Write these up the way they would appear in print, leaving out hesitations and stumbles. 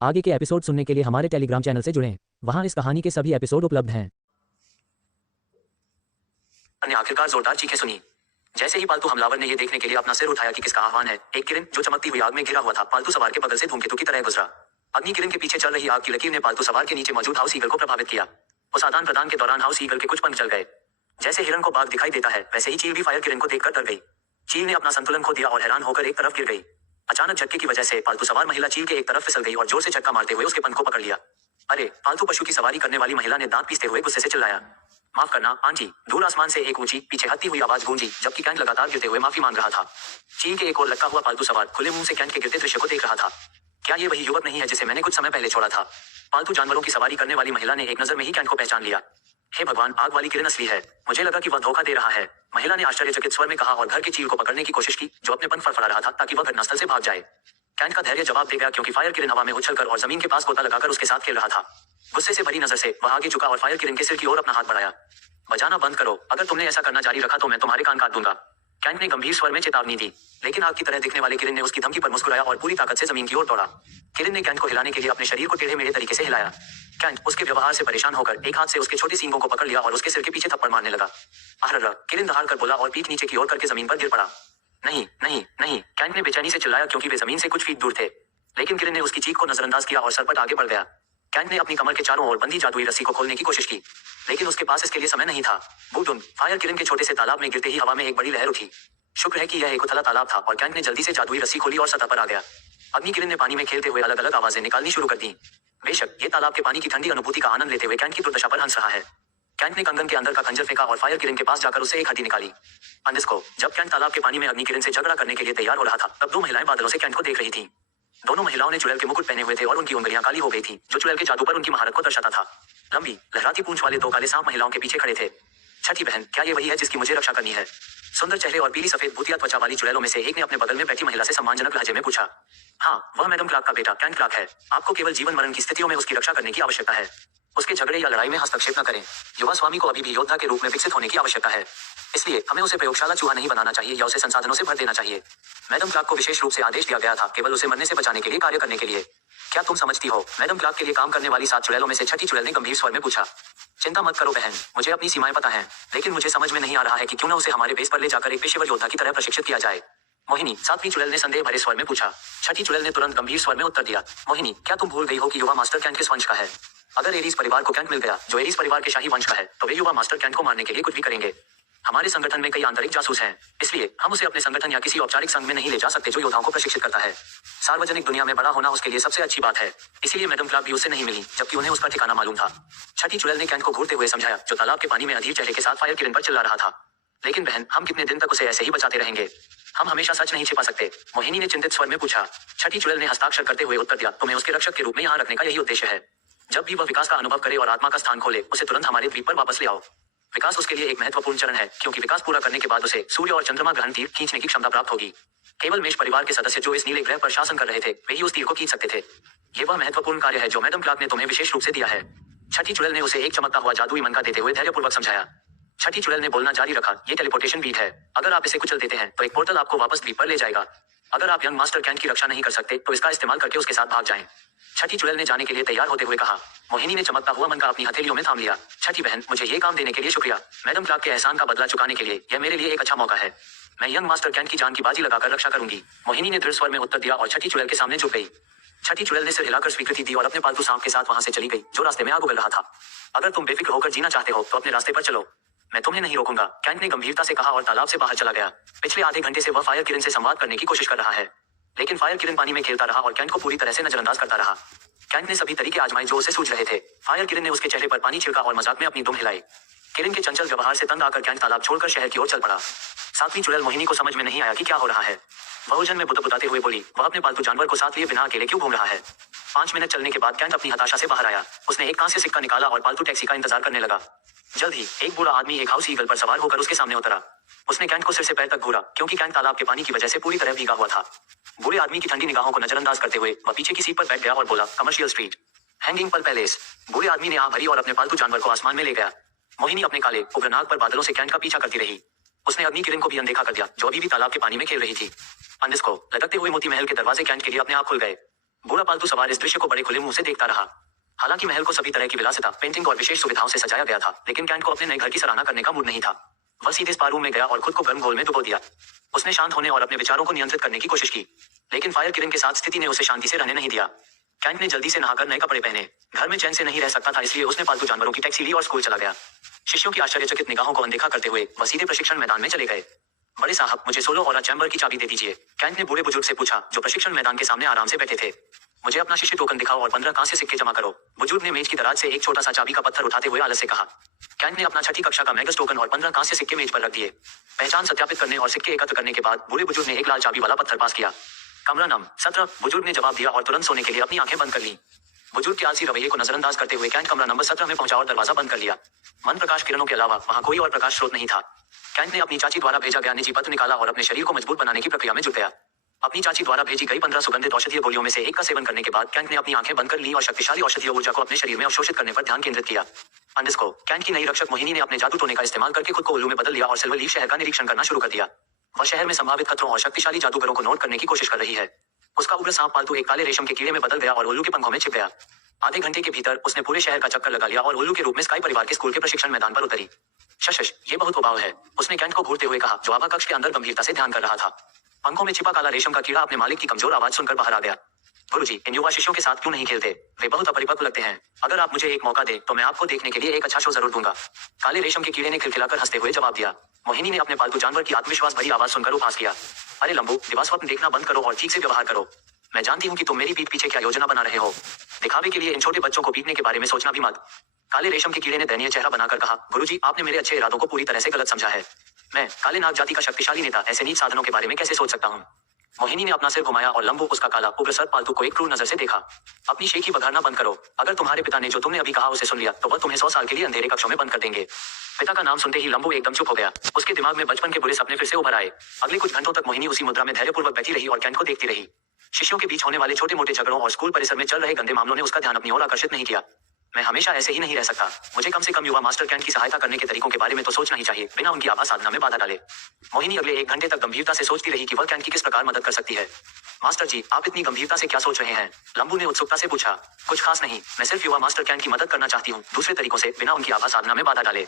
आगे के एपिसोड सुनने के लिए हमारे टेलीग्राम चैनल से जुड़ें। वहां इस कहानी के सभी एपिसोड उपलब्ध हैं। ने आखिरकार जोरदार चीखें सुनी। जैसे ही पालतू हमलावर ने यह देखने के लिए अपना सिर उठाया कि किसका आह्वान है, एक किरण जो चमकती हुई आग में घिरा हुआ था पालतू सवार के बगल से धूमकेतु की तरह गुजरा। अग्नि किरण के पीछे चल रही आग की लकीर ने पालतू सवार के नीचे मौजूद हाउस ईगल को प्रभावित किया। उस आदान प्रदान के दौरान हाउस ईगल के कुछ पंख जल गए। जैसे हिरण को बाघ दिखाई देता है, वैसे ही चील भी फायर किरण को देखकर डर गई। चील ने अपना संतुलन खो दिया और हैरान होकर एक तरफ गिर गई। अचानक झटके की वजह से पालतू सवार महिला चील के एक तरफ फिसल गई और जोर से झटका मारते हुए उसके पंख को पकड़ लिया। अरे! पालतू पशु की सवारी करने वाली महिला ने दांत पीसते हुए गुस्से से चिल्लाया। माफ करना आंटी। दूर आसमान से एक ऊंची पीछे हटती हुई आवाज गूंजी, जबकि कैंट लगातार गिरते हुए माफी मांग रहा था। चील के एक और लटका हुआ पालतू सवार खुले मुंह से कैंट के गिरते दृश्य को देख रहा था। क्या ये वही युवक नहीं है जिसे मैंने कुछ समय पहले छोड़ा था? पालतू जानवरों की सवारी करने वाली महिला ने एक नजर में ही कैंट को पहचान लिया। हे भगवान, आग वाली किरण असली है। मुझे लगा कि वह धोखा दे रहा है, महिला ने आश्चर्यचकित स्वर में कहा और घर के चील को पकड़ने की कोशिश की, जो अपने पंख फड़फड़ा रहा था ताकि वह घटनास्थल से भाग जाए। कैंट का धैर्य जवाब दे गया, क्योंकि फायर किरण हवा में उछलकर और जमीन के पास गोता लगाकर उसके साथ खेल रहा था। गुस्से से भरी नजर से वह आगे झुका और फायर किरण के सिर की ओर अपना हाथ बढ़ाया। बजाना बंद करो, अगर तुमने ऐसा करना जारी रखा तो मैं तुम्हारे कान काट दूंगा। कैंट ने गंभीर स्वर में चेतावनी दी, लेकिन आग की तरह दिखने वाले किरण ने उसकी धमकी पर मुस्कुराया और पूरी ताकत से जमीन की ओर दौड़ा। किरण ने कैंट को हिलाने के लिए अपने शरीर को टेढ़े मेढ़े तरीके से हिलाया। कैंट उसके व्यवहार से परेशान होकर एक हाथ से उसके छोटे सींगों को पकड़ लिया और उसके सिर के पीछे थप्पड़ मारने लगा। अहर्र! किरण दहाड़ कर बोला और पीठ नीचे की ओर करके जमीन पर गिर पड़ा। नहीं नहीं नहीं, कैंट ने बेचैनी से चिल्लाया, क्योंकि वे जमीन से कुछ फीट दूर थे। लेकिन किरण ने उसकी चीख को नजरअंदाज किया और सरपट आगे बढ़ गया। कैंट ने अपनी कमर के चारों ओर बंधी जादुई रस्सी को खोलने की कोशिश की, लेकिन उसके पास इसके लिए समय नहीं था। बूम! फायर किरण के छोटे से तालाब में गिरते ही हवा में एक बड़ी लहर उठी। शुक्र है कि यह एक उथला तालाब था और कैंट ने जल्दी से जादुई रस्सी खोली और सतह पर आ गया। अग्नि किरण ने पानी में खेलते हुए अलग अलग आवाजें निकालनी शुरू कर दी। बेशक ये तालाब के पानी की ठंडी अनुभूति का आनंद लेते हुए कैंट की दुर्दशा पर हंस रहा है। कैंट ने कंगन के अंदर का खंजर फेंका और फायर किरण के पास जाकर उससे एक हड्डी निकाली। अंडिस्को! जब कैंट तालाब के पानी में अग्नि किरण से झगड़ा करने के लिए तैयार हो रहा था, तब दो महिलाएं बादलों से कैंट को देख रही थीं। दोनों महिलाओं ने चुड़ैल के मुकुट पहने हुए थे और उनकी उंगलियां काली हो गई थी, जो चुड़ैल के जादू पर उनकी महारत को दर्शाता था। लंबी लहराती पूंछ वाले दो काले सांप महिलाओं के पीछे खड़े थे। छठी बहन, क्या ये वही है जिसकी मुझे रक्षा करनी है? सुंदर चेहरे और पीली सफेद भूतिया त्वचा वाली चुड़ैलों में से एक ने अपने बगल में बैठी महिला से सम्मानजनक लहजे में पूछा। हाँ, वह मैडम क्लार्क का बेटा कैंट क्लार्क है। आपको केवल जीवन मरण की स्थितियों में उसकी रक्षा करने की आवश्यकता है। उसके झगड़े या लड़ाई में हस्तक्षेप न करें। युवा स्वामी को अभी भी योद्धा के रूप में विकसित होने की आवश्यकता है, इसलिए हमें उसे प्रयोगशाला चूहा नहीं बनाना चाहिए या उसे संसाधनों से भर देना चाहिए। मैडम क्लार्क को विशेष रूप से आदेश दिया गया था, केवल उसे मरने से बचाने के लिए कार्य करने के लिए। क्या तुम समझती हो? मैडम क्लार्क के लिए काम करने वाली 7 चुड़ैलों में से छठी चुड़ैल ने गंभीर स्वर में पूछा। चिंता मत करो बहन, मुझे अपनी सीमाएं पता हैं, लेकिन मुझे समझ में नहीं आ रहा है कि क्यों न उसे हमारे बेस पर ले जाकर एक पेशेवर योद्धा की तरह प्रशिक्षित किया जाए। मोहिनी, 7वीं चुड़ैल ने संदेह भरे स्वर में पूछा। छठी चुड़ैल ने तुरंत गंभीर स्वर में उत्तर दिया। मोहिनी, क्या तुम भूल गई हो कि युवा मास्टर कैंट किस वंश का है? अगर एरीज परिवार को कैंट मिल गया, जो एरीज परिवार के शाही वंश का है, तो वे युवा मास्टर कैंट को मारने के लिए कुछ भी करेंगे। हमारे संगठन में कई आंतरिक जासूस हैं, इसलिए हम उसे अपने संगठन या किसी औपचारिक संघ में नहीं ले जा सकते जो योद्धाओं को प्रशिक्षित करता है। सार्वजनिक दुनिया में बड़ा होना उसके लिए सबसे अच्छी बात है, इसीलिए मैडम क्लार्क भी उससे नहीं मिली, जबकि उन्हें उसका ठिकाना मालूम था। छठी चुड़ैल ने कैंट को घूरते हुए समझाया, जो तालाब के पानी में अधीर चेहरे के साथ फायर किरण पर चिल्ला रहा था। लेकिन बहन, हम कितने दिन तक उसे ऐसे ही बचाते रहेंगे? हम हमेशा सच नहीं छिपा सकते, मोहिनी ने चिंतित स्वर में पूछा। छठी चुड़ैल ने हस्ताक्षर करते हुए उत्तर दिया, तुम्हें उसके रक्षक के रूप में यहाँ रखने का यही उद्देश्य है। जब भी वह विकास का अनुभव करे और आत्मा का स्थान खोले, उसे तुरंत हमारे द्वीप पर वापस ले आओ। विकास उसके लिए एक महत्वपूर्ण चरण है, क्योंकि विकास पूरा करने के बाद उसे सूर्य और चंद्रमा ग्रहण तीर खींचने की क्षमता प्राप्त होगी। केवल मेष परिवार के सदस्य जो इस नीले ग्रह पर शासन कर रहे थे, वे ही उस तीर को खींच सकते थे। ये वह महत्वपूर्ण कार्य है जो मैडम क्लार्क ने तुम्हें विशेष रूप से दिया है। छठी चुड़ैल ने उसे एक चमकता हुआ जादुई मनका देते हुए धैर्यपूर्वक समझाया। छठी चुड़ैल ने बोलना जारी रखा, ये टेलीपोर्टेशन बीट है। अगर आप इसे कुचल देते हैं, तो एक पोर्टल आपको वापस द्वीप पर ले जाएगा। अगर आप यंग मास्टर कैंट की रक्षा नहीं कर सकते, तो इसका इस्तेमाल करके उसके साथ भाग जाएं। छठी चुड़ैल ने जाने के लिए तैयार होते हुए कहा। मोहिनी ने चमकता हुआ मनका अपनी हथेलियों में थाम लिया। छठी बहन, मुझे ये काम देने के लिए शुक्रिया। मैडम क्लार्क के एहसान का बदला चुकाने के लिए यह मेरे लिए एक अच्छा मौका है। मैं यंग मास्टर कैंट की जान की बाजी लगाकर रक्षा करूंगी, मोहिनी ने दृढ़ स्वर में उत्तर दिया और छठी चुड़ैल के सामने झुक गई। छठी चुड़ैल ने सिर हिलाकर स्वीकृति दी और अपने पालतू सांप के साथ वहां से चली गई, जो रास्ते में आग उगल रहा था। अगर तुम बेफिक्र होकर जीना चाहते हो, तो अपने रास्ते पर चलो, मैं तुम्हें नहीं रोकूंगा, कैंट ने गंभीरता से कहा और तालाब से बाहर चला गया। पिछले आधे घंटे से वह फायर किरण से संवाद करने की कोशिश कर रहा है, लेकिन फायर किरण पानी में खेलता रहा और कैंट को पूरी तरह से नजरअंदाज करता रहा। कैंट ने सभी तरीके आजमाए जो उसे सूझ रहे थे। फायर किरण ने उसके चेहरे पर पानी छिड़का और मजाक में अपनी दुम हिलाई। किरण के चंचल व्यवहार से तंग आकर कैंट तालाब छोड़कर शहर की ओर चल पड़ा। 7वीं चुड़ैल मोहिनी को समझ में नहीं आया कि क्या हो रहा है। वह उलझन में बुदबुदाते हुए बोली, वह अपने पालतू जानवर को साथ लिए बिना अकेले क्यों घूम रहा है? 5 मिनट चलने के बाद कैंट अपनी हताशा से बाहर आया। उसने एक कांस्य सिक्का निकाला और पालतू टैक्सी का इंतजार करने लगा। जल्द ही एक बूढ़ा आदमी एक हाउस ईगल पर सवार होकर उसके सामने उतरा। उसने कैंट को सिर से पैर तक घूरा, क्योंकि कैंट तालाब के पानी की वजह से पूरी तरह भीगा हुआ था। बूढ़े आदमी की ठंडी निगाहों को नजरअंदाज करते हुए वह पीछे की सीट पर बैठ गया और बोला, कमर्शियल स्ट्रीट, हैंगिंग पल पैलेस। बूढ़े आदमी ने आह भरी और अपने पालतू जानवर को आसमान में ले गया। मोहिनी अपने काले उग्र नाग पर बादलों से कैंट का पीछा करती रही। उसने अग्नि किरण को भी अनदेखा कर दिया, जो अभी भी तालाब के पानी में खेल रही थी। अंडिस्को! लटकते हुए मोती महल के दरवाजे कैंट के लिए अपने आप खुल गए। बूढ़ा पालतू सवार इस दृश्य को बड़े खुले मुंह से देखता रहा। हालांकि महल को सभी तरह की विलासिता, पेंटिंग और विशेष सुविधाओं से सजाया गया था, लेकिन कैंट को अपने नए घर की सराहना करने का मूड नहीं था। वह सीधे स्पा रूम में गया और खुद को गर्म घोल में डुबो दिया। उसने शांत होने और अपने विचारों को नियंत्रित करने की कोशिश की, लेकिन फायर किरण के साथ स्थिति ने उसे शांति से रहने नहीं दिया। कैंट ने जल्दी से नहाकर नए कपड़े पहने। घर में चैन से नहीं रह सकता था, इसलिए उसने पालतू जानवरों की टैक्सी ली और स्कूल चला गया। शिष्यों की आश्चर्यचकित निगाहों को अनदेखा करते हुए वह सीधे प्रशिक्षण मैदान में चले गए। बड़े साहब, मुझे सोलो और चैम्बर की चाबी दे दीजिए, कैंट ने बूढ़े बुजुर्ग से पूछा, जो प्रशिक्षण मैदान के सामने आराम से बैठे थे। मुझे अपना शिष्य टोकन दिखाओ और 15 कांस्य सिक्के जमा करो, बुजुर्ग ने मेज की दराज से एक छोटा सा चाबी का पत्थर उठाते हुए आलस से कहा। कैंट ने अपना छठी कक्षा का मैगस टोकन और 15 कांस्य सिक्के मेज पर रख दिए। पहचान सत्यापित करने और सिक्के एकत्र करने के बाद बूढ़े बुजुर्ग ने एक लाल चाबी वाला पत्थर पास किया। कमरा नंबर 17, बुजुर्ग ने जवाब दिया और तुरंत सोने के लिए अपनी आंखें बंद कर ली। बुजुर्ग के आलसी रवैये को नजरअंदाज करते हुए कैंट कमरा नंबर 17 में पहुंचा और दरवाजा बंद कर लिया। मन प्रकाश किरणों के अलावा वहां कोई और प्रकाश स्रोत नहीं था। कैंट ने अपनी चाची द्वारा भेजा गया निजी पत्र निकाला और अपने शरीर को मजबूत बनाने की प्रक्रिया में जुट गया। अपनी चाची द्वारा भेजी गई 15 सुगंधित औषधीय गोलियों में से एक का सेवन करने के बाद कैंट ने अपनी आंखें बंद कर ली और शक्तिशाली औषधीय ऊर्जा को अपने शरीर में अवशोषित करने पर ध्यान केंद्रित किया। अंडस्को, कैंट की नई रक्षक मोहिनी ने अपने जादू टोने का इस्तेमाल करके खुद को उल्लू में बदल लिया और सिल्वर लीफ शहर का निरीक्षण करना शुरू कर दिया। वह शहर में संभावित खतरों और शक्तिशाली जादूगरों को नोट करने की कोशिश कर रही है। उसका उग्र सांप पालतू एक काले रेशम के कीड़े में बदल गया और उल्लू के पंखों में छिप गया। आधे घंटे के भीतर उसने पूरे शहर का चक्कर लगा लिया और उल्लू के रूप में स्काई परिवार के स्कूल के प्रशिक्षण मैदान पर उतरी। शश, ये बहुत उबाऊ है, उसने कैंट को घूरते हुए कहा, जो आभा कक्ष के अंदर गंभीरता से ध्यान कर रहा था। पंखों में छिपा काला रेशम का कीड़ा अपने मालिक की कमजोर आवाज सुनकर बाहर आ गया। गुरुजी, इन युवा शिष्यों के साथ क्यों नहीं खेलते? वे बहुत अपरिपक्व लगते हैं। अगर आप मुझे एक मौका दें तो मैं आपको देखने के लिए एक अच्छा शो जरूर दूंगा, काले रेशम के कीड़े ने खिलखिलाकर हंसते हुए जवाब दिया। मोहिनी ने अपने पालतू जानवर की आत्मविश्वास भरी आवाज सुनकर उपहास किया। अरे लंबू, दिवास्वप्न देखना बंद करो और ठीक से व्यवहार करो। मैं जानती हूँ कि तुम मेरी पीठ पीछे क्या योजना बना रहे हो। दिखावे के लिए इन छोटे बच्चों को पीटने के बारे में सोचना भी मत। काले रेशम के कीड़े ने दयनीय चेहरा बनाकर कहा, गुरुजी, आपने मेरे अच्छे इरादों को पूरी तरह से गलत समझा है। मैं, काले नाग जाति का शक्तिशाली नेता, ऐसे नीच साधनों के बारे में कैसे सोच सकता हूँ? मोहिनी ने अपना सिर घुमाया और लंबू, उसका काला उग्र सर्प पालतू को एक क्रूर नजर से देखा। अपनी शेखी बघाड़ना बंद करो। अगर तुम्हारे पिता ने जो तुमने अभी कहा उसे सुन लिया तो वह तुम्हें 100 साल के लिए अंधेरे कक्षों में बंद कर देंगे। पिता का नाम सुनते ही लंबू एकदम चुप हो गया। उसके दिमाग में बचपन के बुरे सपने फिर से उभर आए। अगले कुछ घंटों तक मोहिनी उसी मुद्रा में धैर्यपूर्वक बैठी रही और कैंट को देखती रही। शिष्यों के बीच होने वाले छोटे मोटे झगड़ों और स्कूल परिसर में चल रहे गंदे मामलों ने उसका ध्यान अपनी ओर आकर्षित नहीं किया। मैं हमेशा ऐसे ही नहीं रह सकता। मुझे कम से कम युवा मास्टर कैंट की सहायता करने के तरीकों के बारे में तो सोचना ही चाहिए, बिना उनकी आभा साधना में बाधा डाले। मोहिनी अगले 1 घंटे तक गंभीरता से सोचती रही कि वह कैंट की किस प्रकार मदद कर सकती है। मास्टर जी, आप इतनी गंभीरता से क्या सोच रहे हैं? लंबू ने उत्सुकता से पूछा। कुछ खास नहीं, मैं सिर्फ युवा मास्टर कैंट की मदद करना चाहती हूँ, दूसरे तरीकों से, बिना उनकी आभा साधना में बाधा डाले।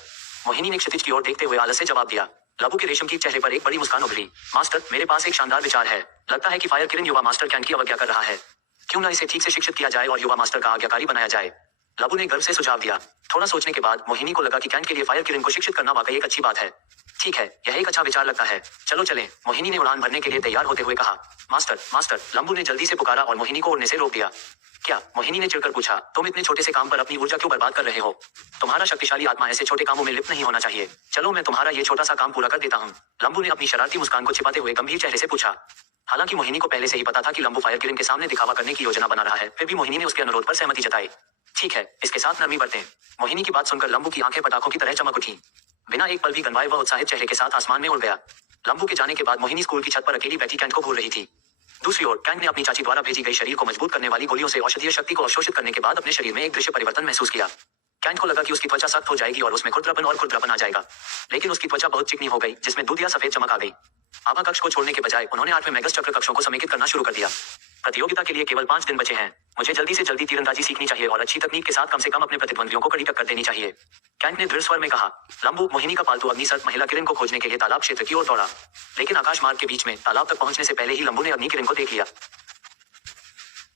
मोहिनी ने क्षितिज की ओर देखते हुए आलस से जवाब दिया। लंबू के रेशम की चेहरे पर एक बड़ी मुस्कान उभरी। मास्टर, मेरे पास एक शानदार विचार है। लगता है कि फायर किरण युवा मास्टर कैंट की अवज्ञा कर रहा है। क्यों न इसे ठीक से शिक्षित किया जाए और युवा मास्टर का आज्ञाकारी बनाया जाए? लंबू ने गर्व से सुझाव दिया। थोड़ा सोचने के बाद मोहिनी को लगा कि कैंट के लिए फायर किरण को शिक्षित करना वाकई एक अच्छी बात है। ठीक है, यह एक अच्छा विचार लगता है। चलो चलें, मोहिनी ने उड़ान भरने के लिए तैयार होते हुए कहा। मास्टर, मास्टर, लंबू ने जल्दी से पुकारा और मोहिनी को उड़ने से रोक दिया। क्या? मोहिनी ने चिढ़कर पूछा। तुम इतने छोटे से काम पर अपनी ऊर्जा क्यों बर्बाद कर रहे हो? तुम्हारा शक्तिशाली आत्मा ऐसे छोटे कामों में लिप्त नहीं होना चाहिए। चलो मैं तुम्हारा ये छोटा सा काम पूरा कर देता हूँ, लंबू ने अपनी शरारती मुस्कान को छिपाते हुए गंभीर चेहरे से पूछा। हालांकि मोहिनी को पहले से ही पता था कि लंबू फायर किरण के सामने दिखावा करने की योजना बना रहा है, फिर भी मोहिनी ने उसके अनुरोध पर सहमति जताई। ठीक है, इसके साथ नरमी बरतें। मोहिनी की बात सुनकर लंबू की आंखें पटाखों की तरह चमक उठी। बिना एक पल भी गंवाए वह उत्साहित चेहरे के साथ आसमान में उड़ गया। लंबू के जाने के बाद मोहिनी स्कूल की छत पर अकेली बैठी कैंट को घूर रही थी। दूसरी ओर कैंट ने अपनी चाची द्वारा भेजी गई शरीर को मजबूत करने वाली गोलियों से औषधीय शक्ति को अवशोषित करने के बाद अपने शरीर में एक दृश्य परिवर्तन महसूस किया। कैंट को लगा कि उसकी त्वचा सख्त हो जाएगी और उसमें खुरदरापन आ जाएगा, लेकिन उसकी त्वचा बहुत चिकनी हो गई, जिसमें दूधिया सफेद चमक आ गई। आभा कक्ष को छोड़ने के बजाय उन्होंने 8वें मैगस चक्र कक्षों को समेकित करना शुरू कर दिया। प्रतियोगिता के लिए केवल 5 दिन बचे हैं। मुझे जल्दी से जल्दी तीरंदाजी सीखनी चाहिए और अच्छी तकनीक के साथ कम से कम अपने प्रतिद्वंदियों को कड़ी टक्कर देनी चाहिए, कैंट ने दृढ़ स्वर में कहा। लंबू मोहिनी का पालतू अग्निसर्प महिला किरण को खोजने के लिए तालाब क्षेत्र की ओर दौड़ा, लेकिन आकाश मार्ग के बीच में तालाब तक पहुंचने से पहले ही लंबू ने अग्नि किरण को देख लिया।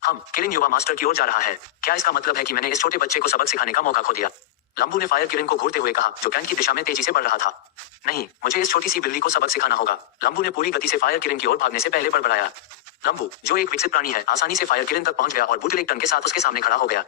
किरण युवा मास्टर की ओर जा रहा है। क्या इसका मतलब है कि मैंने इस छोटे बच्चे को सबक सिखाने का मौका खो दिया? लंबू ने फायर किरण को घूरते हुए कहा, जो कैंट की दिशा में तेजी से बढ़ रहा था। नहीं, मुझे इस छोटी सी बिल्ली को सबक सिखाना होगा। लंबू ने पूरी गति से फायर किरण की ओर भागने से पहले बड़बड़ाया। लंबू, जो एक विकसित प्राणी है, आसानी से फायर किरण तक पहुंच गया और बुटलेगटन के साथ उसके सामने खड़ा हो गया।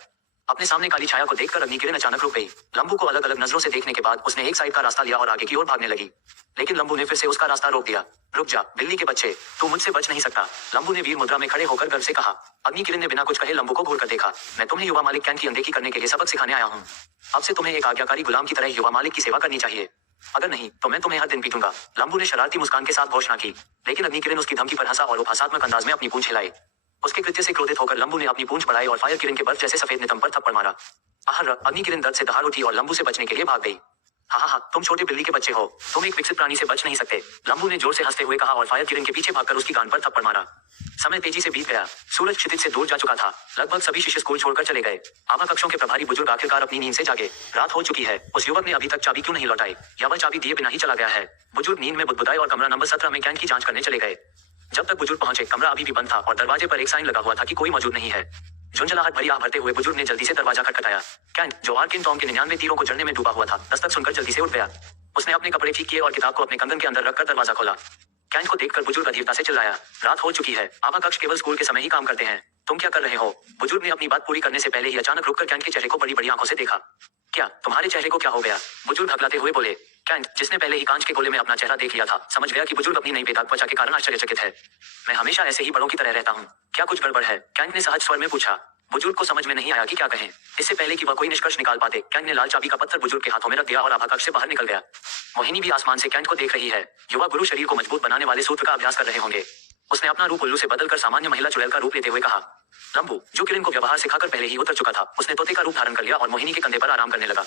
अपने सामने काली छाया को देखकर अग्नि किरण अचानक रुक गई। लंबू को अलग अलग नजरों से देखने के बाद उसने एक साइड का रास्ता लिया और आगे की ओर भागने लगी, लेकिन लंबू ने फिर से उसका रास्ता रोक दिया। रुक जा, बिल्ली के बच्चे, तू मुझसे बच नहीं सकता, लंबू ने वीर मुद्रा में खड़े होकर गर्व से कहा। अग्नि किरण ने बिना कुछ कहे लंबू को घूर कर देखा। मैं तुम्हें युवा मालिक कैंट की अनदेखी करने के लिए सबक सिखाने आया हूँ। अब से तुम्हें एक आज्ञाकारी गुलाम की तरह युवा मालिक की सेवा करनी चाहिए, अगर नहीं तो मैं तुम्हें हर दिन पीटूंगा। लंबू ने शरारती मुस्कान के साथ घोषणा की, लेकिन अग्नि किरण उसकी धमकी पर हंसा और उपहासात्मक अंदाज में अपनी पूंछ हिलाई। उसके कृत्य से क्रोधित होकर लंबू ने अपनी पूंछ बढ़ाई और फायर किरण के बर्फ जैसे सफेद नितंब पर थप्पड़ मारा। आहर! अग्नि किरण दर्द से दहाड़ उठी और लंबू से बचने के लिए भाग गई। हाँ, तुम छोटे बिल्ली के बच्चे हो, तुम एक विकसित प्राणी से बच नहीं सकते, लंबू ने जोर से हंसते हुए कहा और फायर किरण के पीछे भागकर उसकी गांड पर थप्पड़ मारा। समय तेजी से बीत गया, सूरज क्षितिज से दूर जा चुका था, लगभग सभी शिष्य स्कूल छोड़कर चले गए। आभा कक्षों के प्रभारी बुजुर्ग आखिरकार अपनी नींद से जागे। रात हो चुकी है, उस युवक ने अभी तक चाबी क्यों नहीं लौटाई, या वह चाबी दिए बिना ही चला गया है। बुजुर्ग नींद में बुदबुदाए और कमरा नंबर 17 में कैंट की जांच करने चले गए। जब तक बुजुर्ग पहुंचे, कमरा अभी भी बंद था और दरवाजे पर एक साइन लगा हुआ था कि कोई मौजूद नहीं है। झुंझलाहट भरी आह भरते हुए बुजुर्ग ने जल्दी से दरवाजा खटखटाया। कैंट, जो आर्किन टॉम के 99 तीरों को जड़ने में डूबा हुआ था, दस्तक सुनकर जल्दी से उठ गया। उसने अपने कपड़े ठीक किए और किताब को अपने कंगन के अंदर रखकर दरवाजा खोला। कैंट को देखकर बुजुर्ग अधीरता से चिल्लाया, रात हो चुकी है, आभा कक्ष केवल स्कूल के समय ही काम करते हैं, तुम क्या कर रहे हो? बुजुर्ग ने अपनी बात पूरी करने से पहले ही अचानक रुककर कैंट के चेहरे को बड़ी बड़ी आंखों से देखा। क्या तुम्हारे चेहरे को क्या हो गया? बुजुर्ग हकलाते हुए बोले। कैंट, जिसने पहले ही कांच के गोले में अपना चेहरा देख लिया था, समझ गया कि बुजुर्ग अपनी नई बेदाग त्वचा के कारण आश्चर्यचकित है। मैं हमेशा ऐसे ही बड़ों की तरह रहता हूँ, क्या कुछ गड़बड़ है? कैंट ने सहज स्वर में पूछा। बुजुर्ग को समझ में नहीं आया कि क्या कहें। इससे पहले कि वह कोई निष्कर्ष निकाल पाते, कैंट ने लाल चाबी का पत्थर बुजुर्ग के हाथों में रख दिया और आभा कक्ष से बाहर निकल गया। मोहिनी भी आसमान से कैंट को देख रही है। युवा गुरु शरीर को मजबूत बनाने वाले सूत्र का अभ्यास कर रहे होंगे। उसने अपना रूप उल्लू से बदलकर सामान्य महिला चुड़ैल का रूप लेते हुए कहा। लंबू, जो किरण को व्यवहार सिखाकर पहले ही उतर चुका था, उसने तोते का रूप धारण कर लिया और मोहिनी के कंधे पर आराम करने लगा।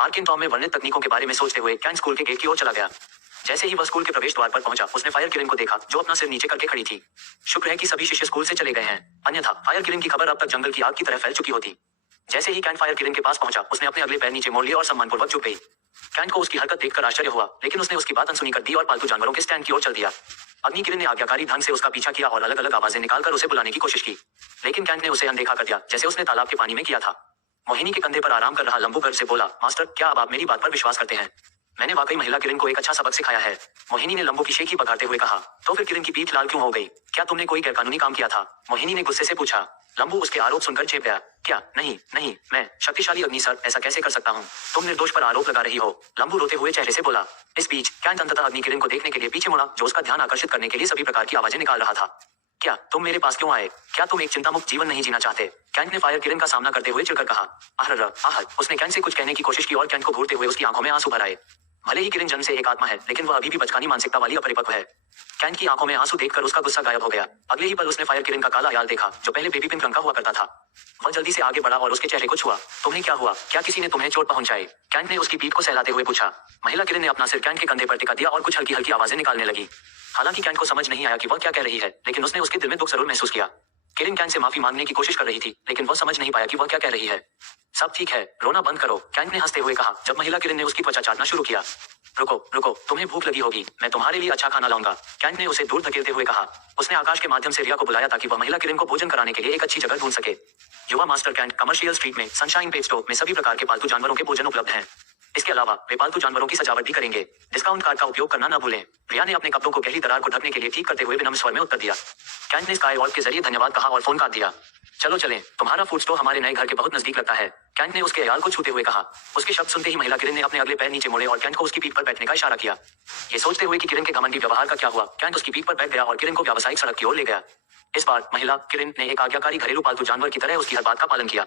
आर्किन टॉम में वर्णित तकनीकों के बारे में सोचते हुए कैंट स्कूल के गेट की ओर चला गया। जैसे ही वह स्कूल के प्रवेश द्वार पर पहुंचा, उसने फायर किरण को देखा, जो अपना सिर नीचे करके खड़ी थी। शुक्र है कि सभी शिष्य स्कूल से चले गए हैं, अन्यथा फायर किरण की खबर अब तक जंगल की आग की तरह फैल चुकी होती। जैसे ही कैंट फायर किरण के पास पहुंचा, उसने अपने अगले पैर नीचे मोड़ लिया और सम्मानपूर्वक झुक गई। कैंट को उसकी हरकत देखकर आश्चर्य हुआ, लेकिन उसने उसकी बात अनसुनी कर दी और पालतू जानवरों के स्टैंड की ओर चल दिया। अग्नि किरण ने आज्ञाकारी ढंग से उसका पीछा किया और अलग अलग आवाजें निकालकर उसे बुलाने की कोशिश की, लेकिन कैंट ने उसे अनदेखा कर दिया, जैसे उसने तालाब के पानी में किया था। मोहिनी के कंधे पर आराम कर रहा लंबू गर्व से बोला, मास्टर, क्या अब आप मेरी बात पर विश्वास करते हैं? मैंने वाकई महिला किरण को एक अच्छा सबक सिखाया है। मोहिनी ने लंबू की शेखी पकड़ते हुए कहा। तो फिर किरण की पीठ लाल क्यों हो गई? क्या तुमने कोई गैरकानूनी काम किया था? मोहिनी ने गुस्से से पूछा। लंबू उसके आरोप सुनकर चेप गया। क्या? नहीं, मैं शक्तिशाली अग्नि सर, ऐसा कैसे कर सकता हूँ? तुम निर्दोष पर आरोप लगा रही हो, लंबू रोते हुए चेहरे से बोला। इस बीच कैंट अंततः अग्नि किरण को देखने के लिए पीछे मुड़ा, जो उसका ध्यान आकर्षित करने के लिए सभी प्रकार की आवाजें निकाल रहा था। क्या तुम मेरे पास क्यों आए? क्या तुम एक चिंतामुक्त जीवन नहीं जीना चाहते? कैंट ने फायर किरण का सामना करते हुए चिढ़कर कहा। उसने कैंट से कुछ कहने की कोशिश की और कैंट को घूरते हुए उसकी आंखों में आंसू भर आए। भले ही किरण जन्म से एक आत्मा है, लेकिन वह अभी भी बचकानी मानसिकता वाली अपरिपक्व है। कैंट की आंखों में आंसू देखकर उसका गुस्सा गायब हो गया। अगले ही पल उसने फायर किरण का काला याल देखा, जो पहले बेबी पिंक रंग का हुआ करता था। वह जल्दी से आगे बढ़ा और उसके चेहरे को छुआ। तुम्हें क्या हुआ? क्या किसी ने तुम्हें चोट पहुंचाई? कैंट ने उसकी पीठ को सहलाते हुए पूछा। महिला किरण ने अपना सिर कैंट के कंधे पर टिका दिया और कुछ हल्की हल्की आवाजें निकालने लगी। हालांकि कैंट को समझ नहीं आया कि वह क्या कह रही है, लेकिन उसने उसके दिल में दुख जरूर महसूस किया। किरण कैंट से माफी मांगने की कोशिश कर रही थी, लेकिन वह समझ नहीं पाया कि वह क्या कह रही है। सब ठीक है, रोना बंद करो, कैंट ने हंसते हुए कहा, जब महिला किरण ने उसकी त्वचा चाटना शुरू किया। रुको, तुम्हें भूख लगी होगी, मैं तुम्हारे लिए अच्छा खाना लाऊंगा, कैंट ने उसे दूर धकेलते हुए कहा। उसने आकाश के माध्यम से रिया को बुलाया ताकि वह महिला किरण को भोजन कराने के लिए एक अच्छी जगह ढूंढ सके। युवा मास्टर कैंट कमर्शियल स्ट्रीट में सनशाइन पेट स्टोर में सभी प्रकार के पालतू जानवरों के भोजन उपलब्ध हैं। इसके अलावा वे पालतू जानवरों की सजावट भी करेंगे। डिस्काउंट कार्ड का उपयोग करना न भूलें। रिया ने अपने कपड़ों को गहरी दरार को ढकने के लिए ठीक करते हुए विनम्र स्वर में उत्तर दिया। कैंट ने स्काई वॉल्क के जरिए धन्यवाद कहा और फोन काट दिया। चलो चलें, तुम्हारा फूड स्टोर हमारे नए घर के बहुत नजदीक लगता है, कैंट ने उसके अयाल को छूते हुए कहा। उसके शब्द सुनते ही महिला किरण ने अपने अगले पैर नीचे मोड़े और कैंट को उसकी पीठ पर बैठने का इशारा किया। ये सोचते हुए कि किरण के घमंडी व्यवहार का क्या हुआ, कैंट उसकी पीठ पर बैठ गया और किरण को व्यावसायिक सड़क की ओर ले गया। इस बार महिला किरण ने एक आज्ञाकारी घरेलू पालतू जानवर की तरह उसकी हर बात का पालन किया।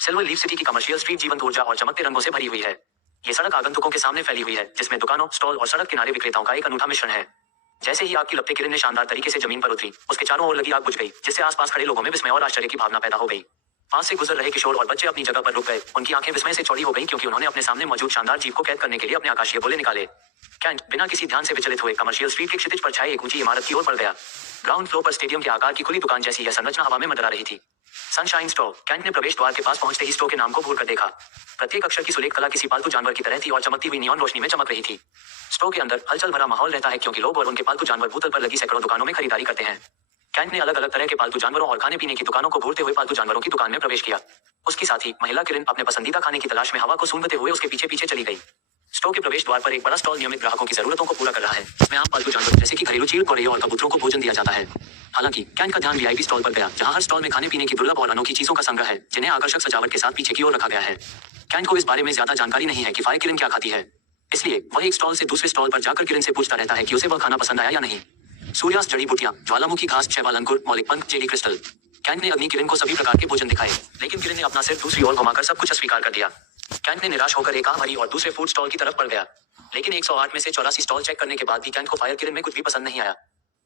सिल्वर लीफ सिटी की कमर्शियल स्ट्रीट जीवंत ऊर्जा और चमकते रंगों से भरी हुई है। ये सड़क आगंतुकों के सामने फैली हुई है, जिसमें दुकानों, स्टॉल और सड़क किनारे विक्रेताओं का एक अनूठा मिश्रण है। जैसे ही आग की लपटें किरण ने शानदार तरीके से जमीन पर उतरी, उसके चारों ओर लगी आग बुझ गई, जिससे आसपास खड़े लोगों में विस्मय और आश्चर्य की भावना पैदा हो गई। पास से गुजर रहे किशोर और बच्चे अपनी जगह पर रुक गए। उनकी आंखें विस्मय से चौड़ी हो गई, क्योंकि उन्होंने अपने सामने मौजूद शानदार जीव को कैद करने के लिए अपने आकाशीय गोले निकाले। कैंट बिना किसी ध्यान से विचलित हुए कमर्शियल स्ट्रीट के क्षितिज पर छाए एक ऊंची इमारत की ओर बढ़ गया। ग्राउंड फ्लोर पर स्टेडियम के आकार की खुली दुकान जैसी यह संरचना हवा में मंडरा रही थी। Sunshine store. कैंट ने प्रवेश द्वार के पास पहुंचते ही स्टोर के नाम को घूर कर देखा। प्रत्येक अक्षर की सुलेख कला किसी पालतू जानवर की तरह थी और चमकती हुई नियॉन रोशनी में चमक रही थी। स्टोर के अंदर हलचल भरा माहौल रहता है, क्योंकि लोग और उनके पालतू जानवर भूतल पर लगी सैकड़ों दुकानों में खरीदारी करते हैं। कैंट ने अलग अलग तरह के पालतू जानवरों और खाने पीने की दुकानों को घूरते हुए पालतू जानवरों की दुकान में प्रवेश किया। उसके साथ ही महिला किरण अपने पसंदीदा खाने की तलाश में हवा को सूंघते हुए उसके पीछे पीछे चली गई। स्टोर के प्रवेश द्वार पर एक बड़ा स्टॉल नियमित ग्राहकों की जरूरतों को पूरा कर रहा है। इसमें आम पालतू जानवर जैसे कि घरेलू चील, गौरैया और कबूतरों को भोजन दिया जाता है। हालांकि कैंट का ध्यान वीआईपी स्टॉल पर गया, जहां हर स्टॉल में खाने पीने की दुर्लभ और अनोखी चीजों का संग्रह है, जिन्हें आकर्षक सजावट के साथ पीछे की ओर रखा गया है। कैंट को इस बारे में ज्यादा जानकारी नहीं है कि फायर किरण क्या खाती है, इसलिए वह एक स्टॉल से दूसरे स्टॉल पर जाकर किरण से पूछता रहता है कि उसे वह खाना पसंद आया या नहीं। सूर्यास्त, जड़ी बूटियां, ज्वालामुखी घास, शैवाल अंकुर, मौलिक पंख, जेली क्रिस्टल। कैंट ने अग्नि किरण को सभी प्रकार के भोजन दिखाए, लेकिन किरण ने अपना सिर दूसरी ओर घुमाकर सब कुछ अस्वीकार कर दिया। कैंट ने निराश होकर एक आह भरी और दूसरे फूड स्टॉल की तरफ बढ़ गया, लेकिन 108 में से 84 स्टॉल चेक करने के बाद भी कैंट को फायर किरण में कुछ भी पसंद नहीं आया।